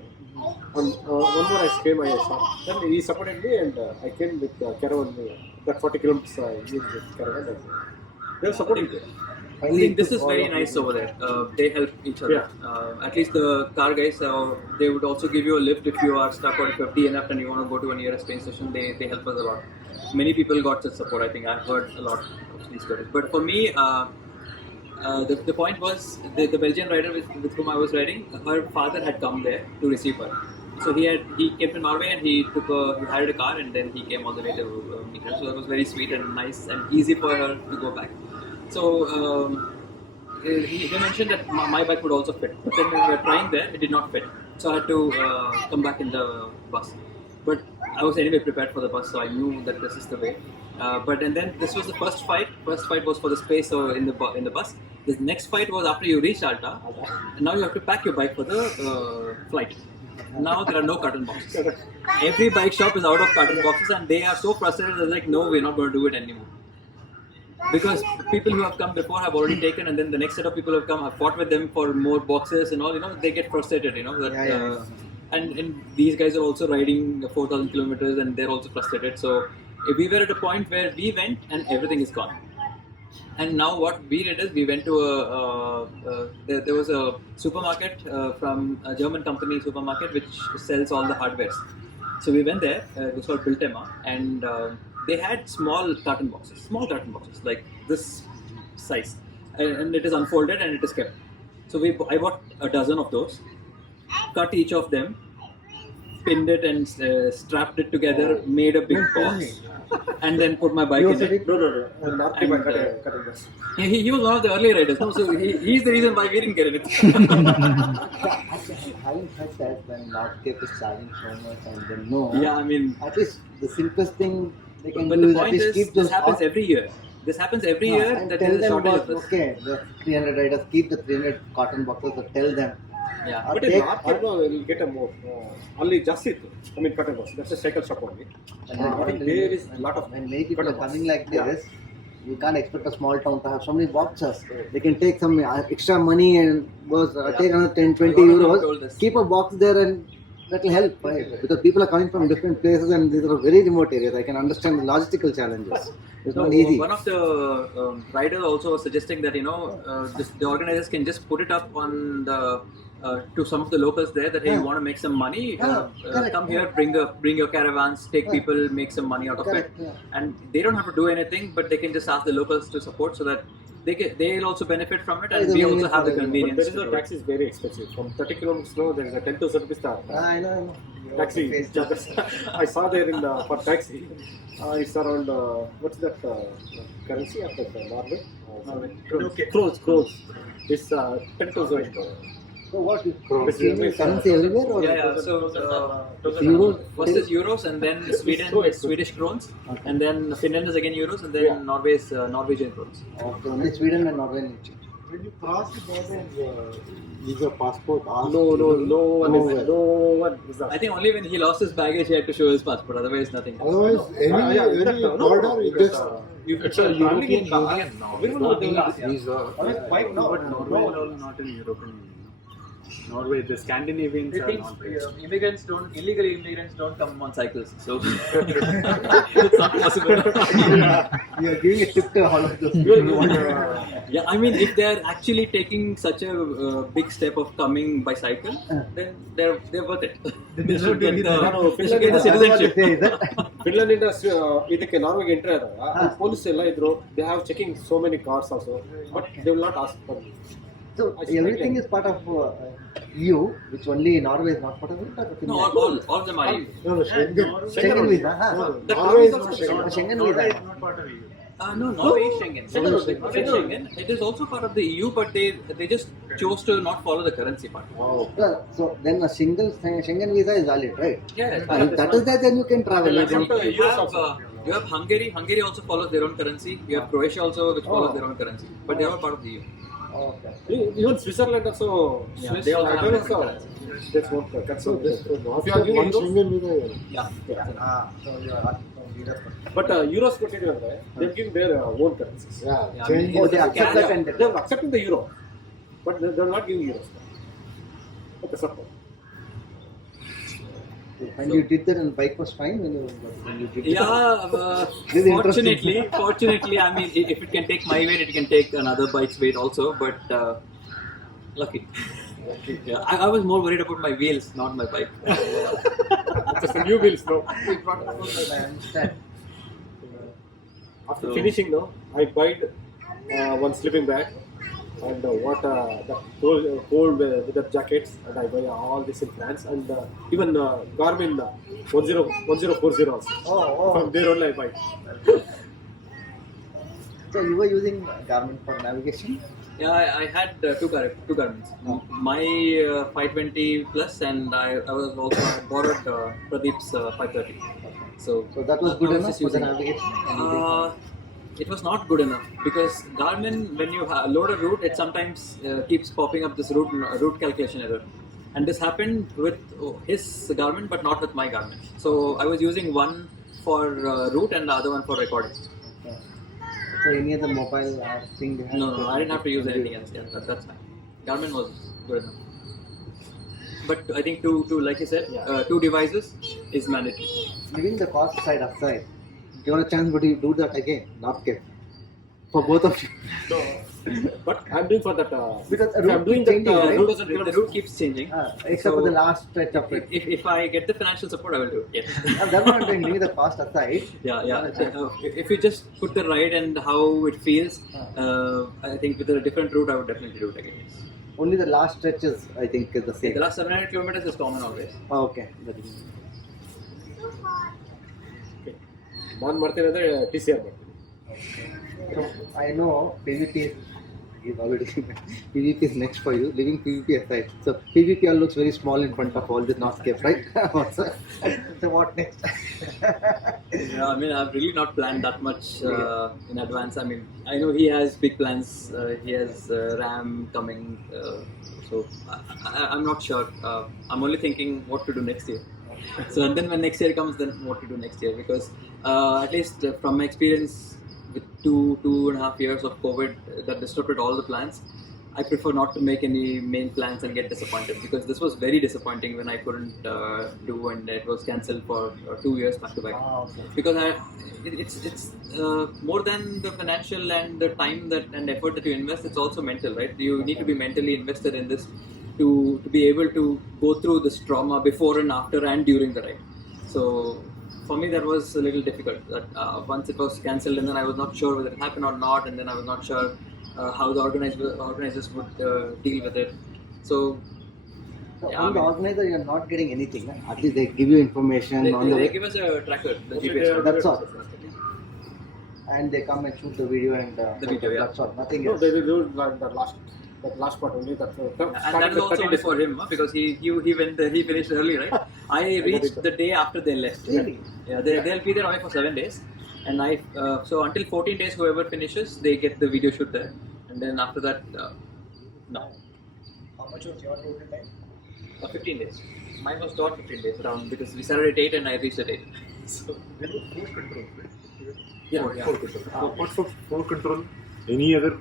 One more I came, I stopped. Then he supported me, and I came with the caravan. That 40 kilometers I used with caravan. They are supporting me. I think this is very nice over there. They help each other. Yeah. At least the car guys, they would also give you a lift if you are stuck, or if you have DNF'd and you want to go to a nearest train station. They help us a lot. Many people got such support. I think I've heard a lot of these stories. But for me, the point was the Belgian rider with whom I was riding, her father had come there to receive her. So he came to Norway, and he hired a car, and then he came all the way to meet her. So it was very sweet and nice and easy for her to go back. So they mentioned that my bike would also fit, but then when we were trying there, it did not fit. So I had to come back in the bus. But I was anyway prepared for the bus, so I knew that this is the way. And then this was the first fight. First fight was for the space in the bus. The next fight was after you reach Alta, and now you have to pack your bike for the flight. Now there are no carton boxes. Every bike shop is out of carton boxes, and they are so frustrated. They're like, "No, we're not going to do it anymore." Because people who have come before have already taken, and then the next set of people who have come have fought with them for more boxes and all. They get frustrated. That, And these guys are also riding 4,000 kilometers, and they're also frustrated. So we were at a point where we went, and everything is gone. And now what we did is we went to there was a supermarket from a German company supermarket which sells all the hardwares. So we went there. It was called Biltema, and they had small carton boxes like this size, and it is unfolded and it is kept. So I bought a dozen of those, cut each of them, pinned it and strapped it together, made a big box, and then put my bike in it. No. NorthCape He was one of the early riders, no? So he's the reason why we didn't get anything. Having said that, when NorthCape is charging so much and then no, Yeah, I mean, at least the simplest thing they can but do the is at point least is, keep this those happens every year. This happens every year and that tell there is a them shortage about, of this. okay, the 300 riders keep the 300 cotton boxes, so tell them. Yeah. But in NorthCape, we'll get a more. Only just it. I mean, carton box. That's a cycle shop only. And then what There is a lot of when many people are carton coming box. like this, you can't expect a small town to have so many boxes. They can take some extra money and take another 10, 20 A lot of people told euros, us. keep a box there, and that will help, right? Because people are coming from different places and these are very remote areas. I can understand the logistical challenges. It's So not easy. one of the riders also was suggesting that the organizers can just put it up on the to some of the locals there that hey, you want to make some money, correct, come here, bring your caravans, take people, make some money out of Correct, it, and they don't have to do anything, but they can just ask the locals to support so that they'll also benefit from it, and It's a we win-win also have the for everyone. But convenience. there is a taxi is very expensive. From 30 kilometers, there is a 10,000 rupees I know. taxi charges. I saw there for taxi. It's around what's that currency of that Norway? Crores. It's 10,000. So what is Crores. currency everywhere or? So Euros? first is euros, and then Sweden is Swedish crowns, and then Finland is again euros, and then Norway is Norwegian crowns. Okay, only Sweden and Norway need change. When you cross the border, is your passport asked? No one is that. I think only when he lost his baggage he had to show his passport, otherwise nothing else. Otherwise, any border, it just It's a European Union now. Quite no, but Norway is all not in European Union. Norway, the Scandinavians They are think not there. illegal immigrants don't come on cycles, so it's not possible. You are giving a tip to all of those. Yeah, I mean, if they're actually taking such a big step of coming by cycle, then they're worth it. They should get the citizenship. Finland ಇಂದ ಇದಕ್ಕೆ ನಾರ್ವೆಗೆ entry ಆದಾಗ police ಎಲ್ಲ ಇದ್ರು they have checking so many cars also but they will not ask for. So everything is part of EU, which only Norway is not part of it. No, all of them are EU. no, Schengen. Schengen visa. Norway is not Schengen. Schengen visa. No, Norway is Schengen. Norway is Schengen. It is also part of the EU, but they just chose to not follow the currency part. So then a single Schengen visa is valid, right? Yeah, it's If part of that is there, then you can travel. For example, you have Hungary. Hungary also follows their own currency. You have Croatia also, which follows their own currency, but they are all part of the EU. Okay. Even Switzerland also. Yeah, they also have Swiss different also. That's what. That's so. If you are giving Schengen visa, So you are asking for visa. But euros ಕೊಟ್ಟಿದ್ರು ಅಂದ್ರೆ they give their own currencies. change. Oh, they accept that and They are accepting the euro, but they are not giving euros. Okay, support. And you did that and bike was fine when you did that? Yeah, This is fortunately, I mean, if it can take my weight, it can take another bike's weight also, but lucky. Yeah, I was more worried about my wheels, not my bike. Just a new wheels, no. I understand. After finishing, no, I bought one sleeping bag and the cold weather jackets, and I buy all this in France, and even Garmin 1040 also. From there only I buy. So you were using Garmin for navigation? Yeah, I had two Garmins. My 520 plus, and I was also I borrowed Pradeep's 530. So that was I good was enough just for the using it. navigation? It was not good enough because Garmin, when you load a route, it sometimes keeps popping up this route calculation error, and this happened with his Garmin, but not with my Garmin. So I was using one for route and the other one for recording. So any other mobile thing they had? No, I didn't have to use anything else. Yeah, that's fine. Garmin was good enough. But I think two like you said, two devices is mandatory. Leaving the cost side aside, given a chance, would you do that again? NorthCape. For both of you. But I'm doing for that. Because if I'm doing that. changing, right? The route keeps changing. Except for the last stretch of it. If I get the financial support, I will do it. Yes. That's what I'm doing. Leaving the cost aside. Yeah. If you just put the ride and how it feels, I think with a different route, I would definitely do it again. Yes. Only the last stretches, I think, is the same. The last 700 kilometers is common always. Okay. ನಾನು ಮಾಡ್ತೀನಿ TCR ಮಾಡ್ತೀನಿ. So I know PVP is already PVP is next for you. Leaving PVP aside, so PVP all looks very small in front of all the NorthCape, right? So what next? Yeah, I mean, I've really not planned that much in advance. I mean, I know he has big plans. He has RAM coming, so I'm not sure. I'm only thinking what to do next year. So and then when next year comes, then what to do next year? Because at least from my experience with 2.5 years of COVID that disrupted all the plans, I prefer not to make any main plans and get disappointed, because this was very disappointing when I couldn't do, and it was cancelled for 2 years back to back. Because it's more than the financial and the time and effort that you invest, it's also mental, right? You need to be mentally invested in this to be able to go through this trauma before and after and during the ride. So for me that was a little difficult. That once it was cancelled, and then I was not sure whether it happened or not, and then I was not sure how the organizers would deal with it. So On the organizer, you are not getting anything. At least they give you information they give us a tracker, the GPS. That's all. And they come and shoot the video and the video. Yeah. That's all. Nothing No, else. they will do that last part only. And that is also only for him, because he finished early, right? I reached the day after they left. Really? Yeah, they'll be there only for 7 days, and so until 14 days, whoever finishes, they get the video shoot there, and then after that, no. How much was your total time? 15 days. Mine was not 15 days around, because we started at 8 and I reached at 8. So There was four control, right? yeah. Four control. What for four control? Any other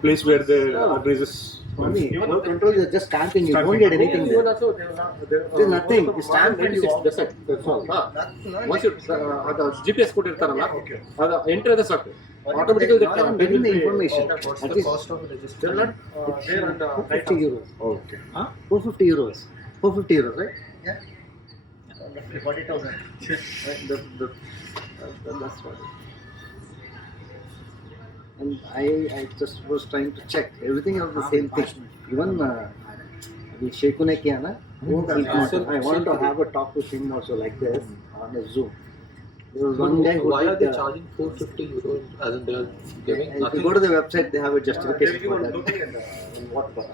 place where the organizers? For me, no control, you're just stamping. You don't get anything there. There's nothing. You stamp and you walk. That's all. Once you ಅದು GPS ಕೊಟ್ಟಿರ್ತಾರಲ್ಲ, ಅದು enter ಆದ ಸಾಕು. Automatically Not even getting the information. What's At the least cost of registration? they're not there and 450 euros. Okay. 450 euros. 450 euros, right? Yeah. 40,000. That's what. And I just was trying to check. Everything was the same thing. Even the Shekune kiya na, I wanted to have a talk with him also like this on a Zoom. There was one guy who Why are did, they charging 450 euros as in they are giving and if you nothing? go to the website, they have a justification for that. What about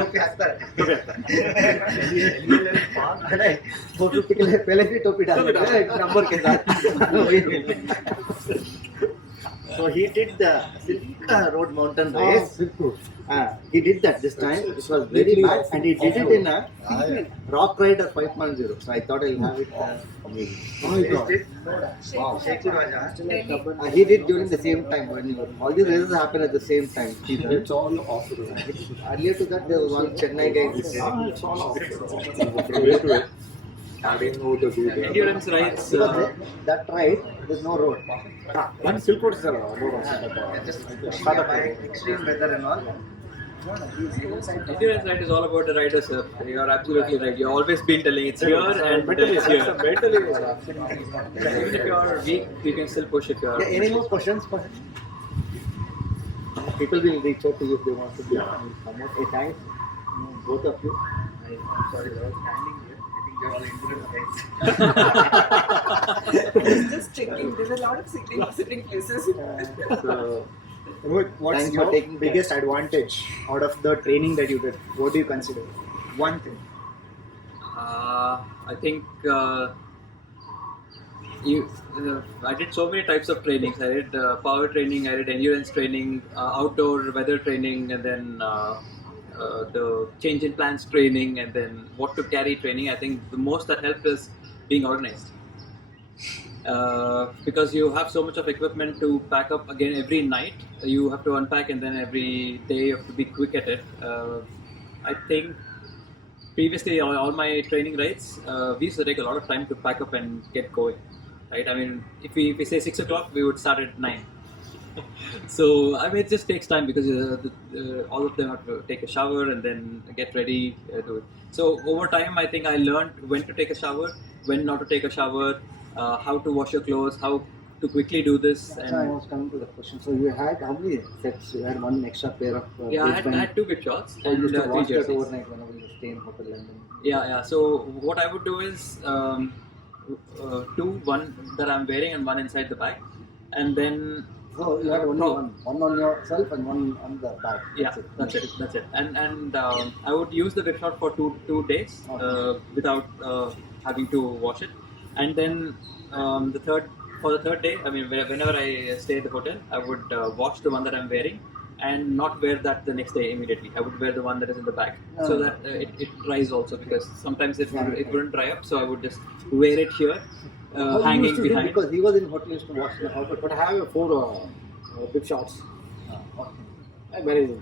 टोपी हाकता है. 450 के लिए पहले भी टोपी डाल number के साथ. So he did the Silk Road mountain race. He did that this time. It was very bad, and he did it in a Rock Rider 5.0. So I thought I'll have it. Wow. He did during the same time. When all these races happen at the same time. It's all off road. Earlier to that, there was one Chennai guy. It's all off road. I didn't know the video. Endurance rides. That ride, there's no road. one Silk Road is a Extreme weather and all. Endurance ride is all about the riders, sir. You are absolutely right. You've always been telling it's here and it's here. mentally. Even if you are weak, you can still push if you are. Yeah, any more questions for him? People will reach out to you if they want to be on. Hey, thanks, both of you. I'm sorry, I was standing here. I think You're all endurance guys. Just checking. There's a lot of sitting places. So, What's Thanks your for taking biggest advantage out of the training that you did? What do you consider? One thing. I think I did so many types of trainings. I did power training, I did endurance training, outdoor weather training, and then the change in plans training, and then what to carry training. I think the most that helped is being organized. Because you have so much of equipment to pack up again every night, you have to unpack, and then every day you have to be quick at it. I think previously on all my training rides, we used to take a lot of time to pack up and get going. Right? I mean, if we say 6 o'clock, we would start at 9. So I mean, it just takes time because all of them have to take a shower and then get ready to it. So over time, I think I learned when to take a shower, when not to take a shower, how to wash your clothes, how to quickly do this. So I And was coming to the question. So you had how many sets? You had one extra pair of yeah, I waistband. had 2 bib shorts So you and used to 3 wash that jerseys. overnight whenever you stay in hotel London. Yeah. So what I would do is 2, one that I'm wearing and one inside the bag, and then So you had only one on yourself and one on the bag. yeah, that's it. And I would use the bib short for two days without having to wash it, and then for the third day, I mean, whenever I stay at the hotel, I would wash the one that I'm wearing and not wear that the next day immediately. I would wear the one that is in the bag so that it dries also, because sometimes it wouldn't dry up. So I would just wear it here, hanging behind. Because he was in hotel, used to wash the hotel. But I have 4 big shots. Okay. I manage them.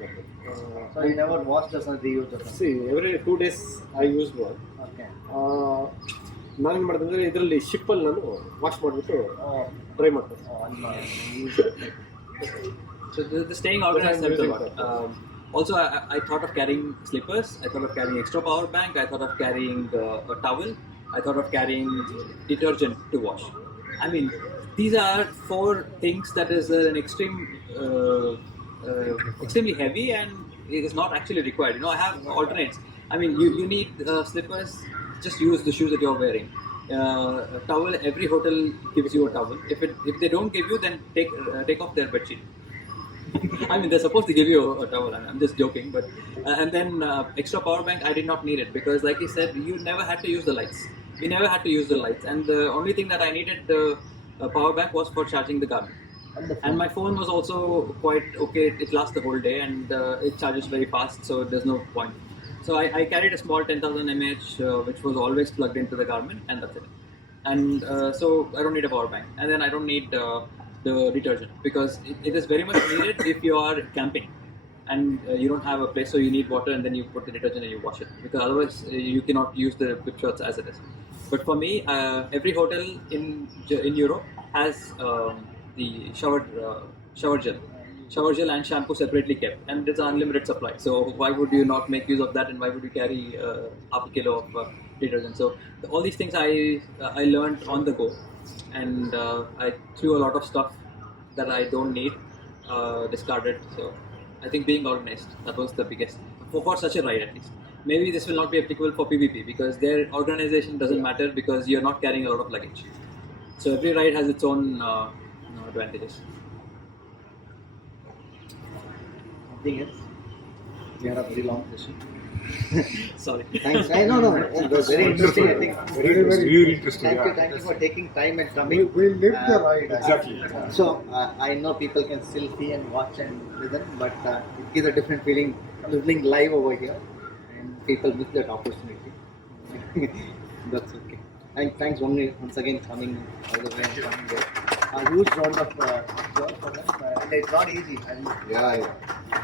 So you never washed or reused or something? See, every 2 days I used one. Okay. ನಾನೇನು ಮಾಡಿದೆ ಅಂದರೆ ಇದರಲ್ಲಿ ಶಿಪ್ಪಲ್ಲಿ ನಾನು wash ಮಾಡಿಬಿಟ್ಟು dry ಮಾಡ್ತೀನಿ. So the staying organized helps a lot. Also, I thought of carrying slippers. I thought of carrying extra power bank. I thought of carrying a towel. I thought of carrying detergent to wash. I mean, these are 4 things that is an extremely heavy, and it is not actually required. You know, I have alternates. I mean, you need slippers. Just use the shoes that you're wearing. A towel. Every hotel gives you a towel. If they don't give you, then take off their bedsheet. I mean, they're supposed to give you a towel. I'm just joking, but and then extra power bank. I did not need it because, like he said, you never had to use the lights. We never had to use the lights, and the only thing that I needed the power bank was for charging the Garmin. And my phone was also quite okay. It lasts the whole day, and it charges very fast, so there's no point. So I carried a small 10,000 mAh, which was always plugged into the Garmin, and that's it. And so I don't need a power bank, and then I don't need the detergent, because it is very much needed if you are camping and you don't have a place, so you need water, and then you put the detergent and you wash it, because otherwise you cannot use the bib shorts as it is. But for me, every hotel in Europe has the shower gel and shampoo separately kept, and it's an unlimited supply. So why would you not make use of that, and why would you carry half a kilo of detergent? So all these things I learned on the go, and I threw a lot of stuff that I don't need, discarded. So I think being organized, that was the biggest for such a ride, at least. Maybe this will not be applicable for PvP, because their organization doesn't matter, because you're not carrying a lot of luggage. So every ride has its own advantages. Nothing else. We had a very long session. Sorry. Thanks. No. It was very interesting. I think. Really interesting. Thank you for taking time and coming. We lived the ride. Exactly. So I know people can still see and watch and listen, but it gives a different feeling listening live over here, and people miss that opportunity. That's okay. Thanks once again coming all the way and coming there. A huge round of applause for them. And it's not easy. I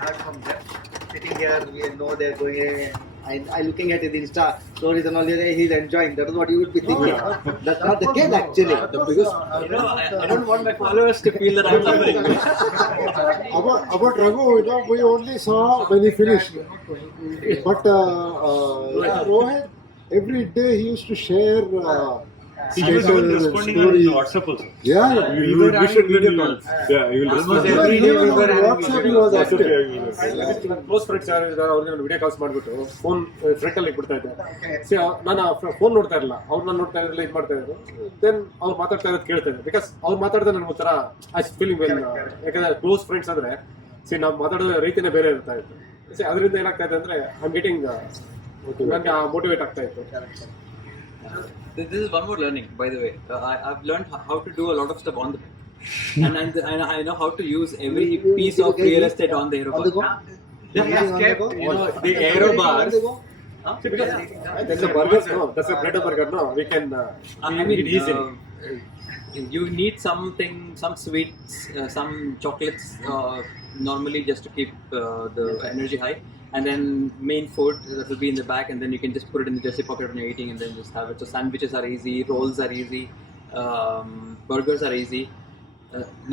heard from them. Sitting here, we know they're going. I looking at his Insta stories and all. He's enjoying. That is what you would be thinking. That's not the case actually. The biggest. I don't want my followers to feel that I'm suffering. About Raghu, we only saw when he finished. But Rohit, every day he used to share He was even responding on WhatsApp also. Yeah, We should video calls. Yeah, he will respond. every day we were having WhatsApp he was WhatsApp, active. yeah, he will respond. Close friends ಯಾರು ಇದ್ದಾರೆ ಅವ್ರಿಗೆ ನಾನು video calls ಮಾಡಿಬಿಟ್ಟು phone front ಅಲ್ಲಿ ಇಟ್ಬಿಡ್ತಾ ಇದ್ದೆ. C ನಾನು phone ನೋಡ್ತಾ ಇರಲಿಲ್ಲ, ಅವ್ರನ್ನ ನೋಡ್ತಾ ಇರಲಿಲ್ಲ, ಇದು ಮಾಡ್ತಾ ಇದ್ರು. ದೆನ್ ಅವ್ರು ಮಾತಾಡ್ತಾ ಇರೋದು ಕೇಳ್ತಾ ಇದ್ದೆ. ಬಿಕಾಸ್ ಅವ್ರು ಮಾತಾಡಿದ್ರೆ ನನಗೆ ಒಂಥರ ಐ ಫೀಲಿಂಗ್ ವೆಲ್, ಯಾಕಂದ್ರೆ ಕ್ಲೋಸ್ ಫ್ರೆಂಡ್ಸ್ ಅಂದ್ರೆ ನಾವು ಮಾತಾಡೋ ರೀತಿನೇ ಬೇರೆ ಇರ್ತಾ ಇತ್ತು. ಸಿ ಅದರಿಂದ ಏನಾಗ್ತಾ ಇದೆ ಅಂದ್ರೆ ಐ ಆಮ್ ಗೆಟಿಂಗ್ ನನಗೆ ಮೋಟಿವೇಟ್ ಆಗ್ತಾ ಇತ್ತು. This is one more learning, by the way. I've learned how to do a lot of stuff on the bike. And I know how to use every piece of real estate on the aero bar. The aero bars. That's a burger, no? That's a bread burger, no? We can eat it easily. You need something, some sweets, some chocolates, normally just to keep the energy high. And then main food that will be in the back, and then you can just put it in the jersey pocket when you're eating, and then just have it. So sandwiches are easy, rolls are easy, burgers are easy,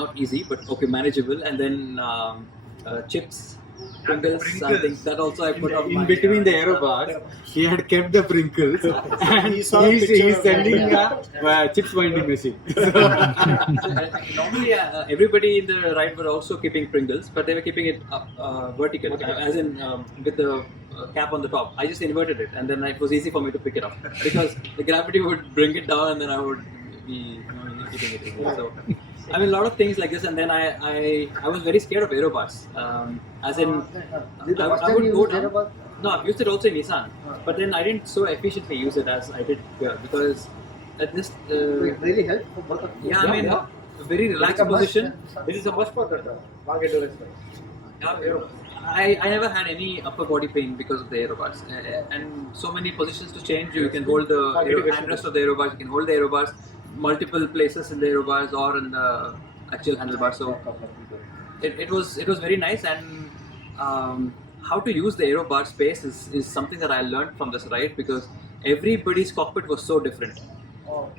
not easy but okay, manageable. And then chips, Pringles, I think that also I put on In my, between the aero bars, he had kept the Pringles and he's sending a chips binding machine. Normally, everybody in the ride were also keeping Pringles, but they were keeping it up, vertical, as in with the cap on the top. I just inverted it, and then it was easy for me to pick it up because the gravity would bring it down, and then I would be keeping it easy. So, I mean, a lot of things like this, and then I was very scared of aero bars. As in, I would go down. No, I've used it also in Nissan, but then I didn't so efficiently use it as I did here because at this. It really helped for both of you. Yeah, I mean, a very relaxed position. This is a must for that. Long endurance. I never had any upper body pain because of the aero bars. And so many positions to change. You can hold the handrest of the aero bars. You can hold the aero bars multiple places in the aero bars or in the actual handlebar. So it was very nice. And how to use the aero bar space is something that I learned from this ride because everybody's cockpit was so different.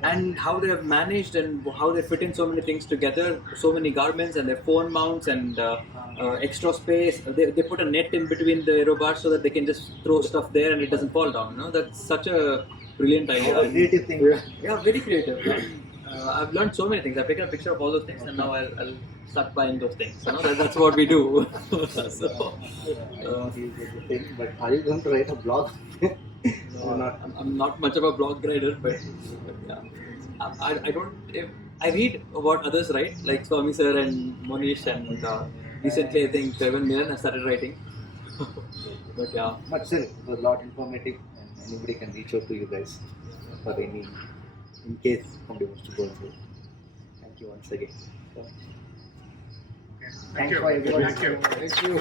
And how they have managed and how they fit in so many things together, so many garments and their phone mounts and extra space. They put a net in between the aero bars so that they can just throw stuff there and it doesn't fall down. You know, that's such a brilliant idea. Creative thing. Yeah, very creative. I've learned so many things. I've taken a picture of all those things and now I'll start buying those things. You know, that's what we do. So, But are you going to write a blog? I'm not much of a blog writer, but yeah. I don't. I read what others write, like Swami sir and Monish, and recently I think Kevin Milan has started writing. But yeah. But still, it was a lot informative, and anybody can reach out to you guys for any, in case somebody wants to go through. Thank you once again. Thanks for everyone. Thank you.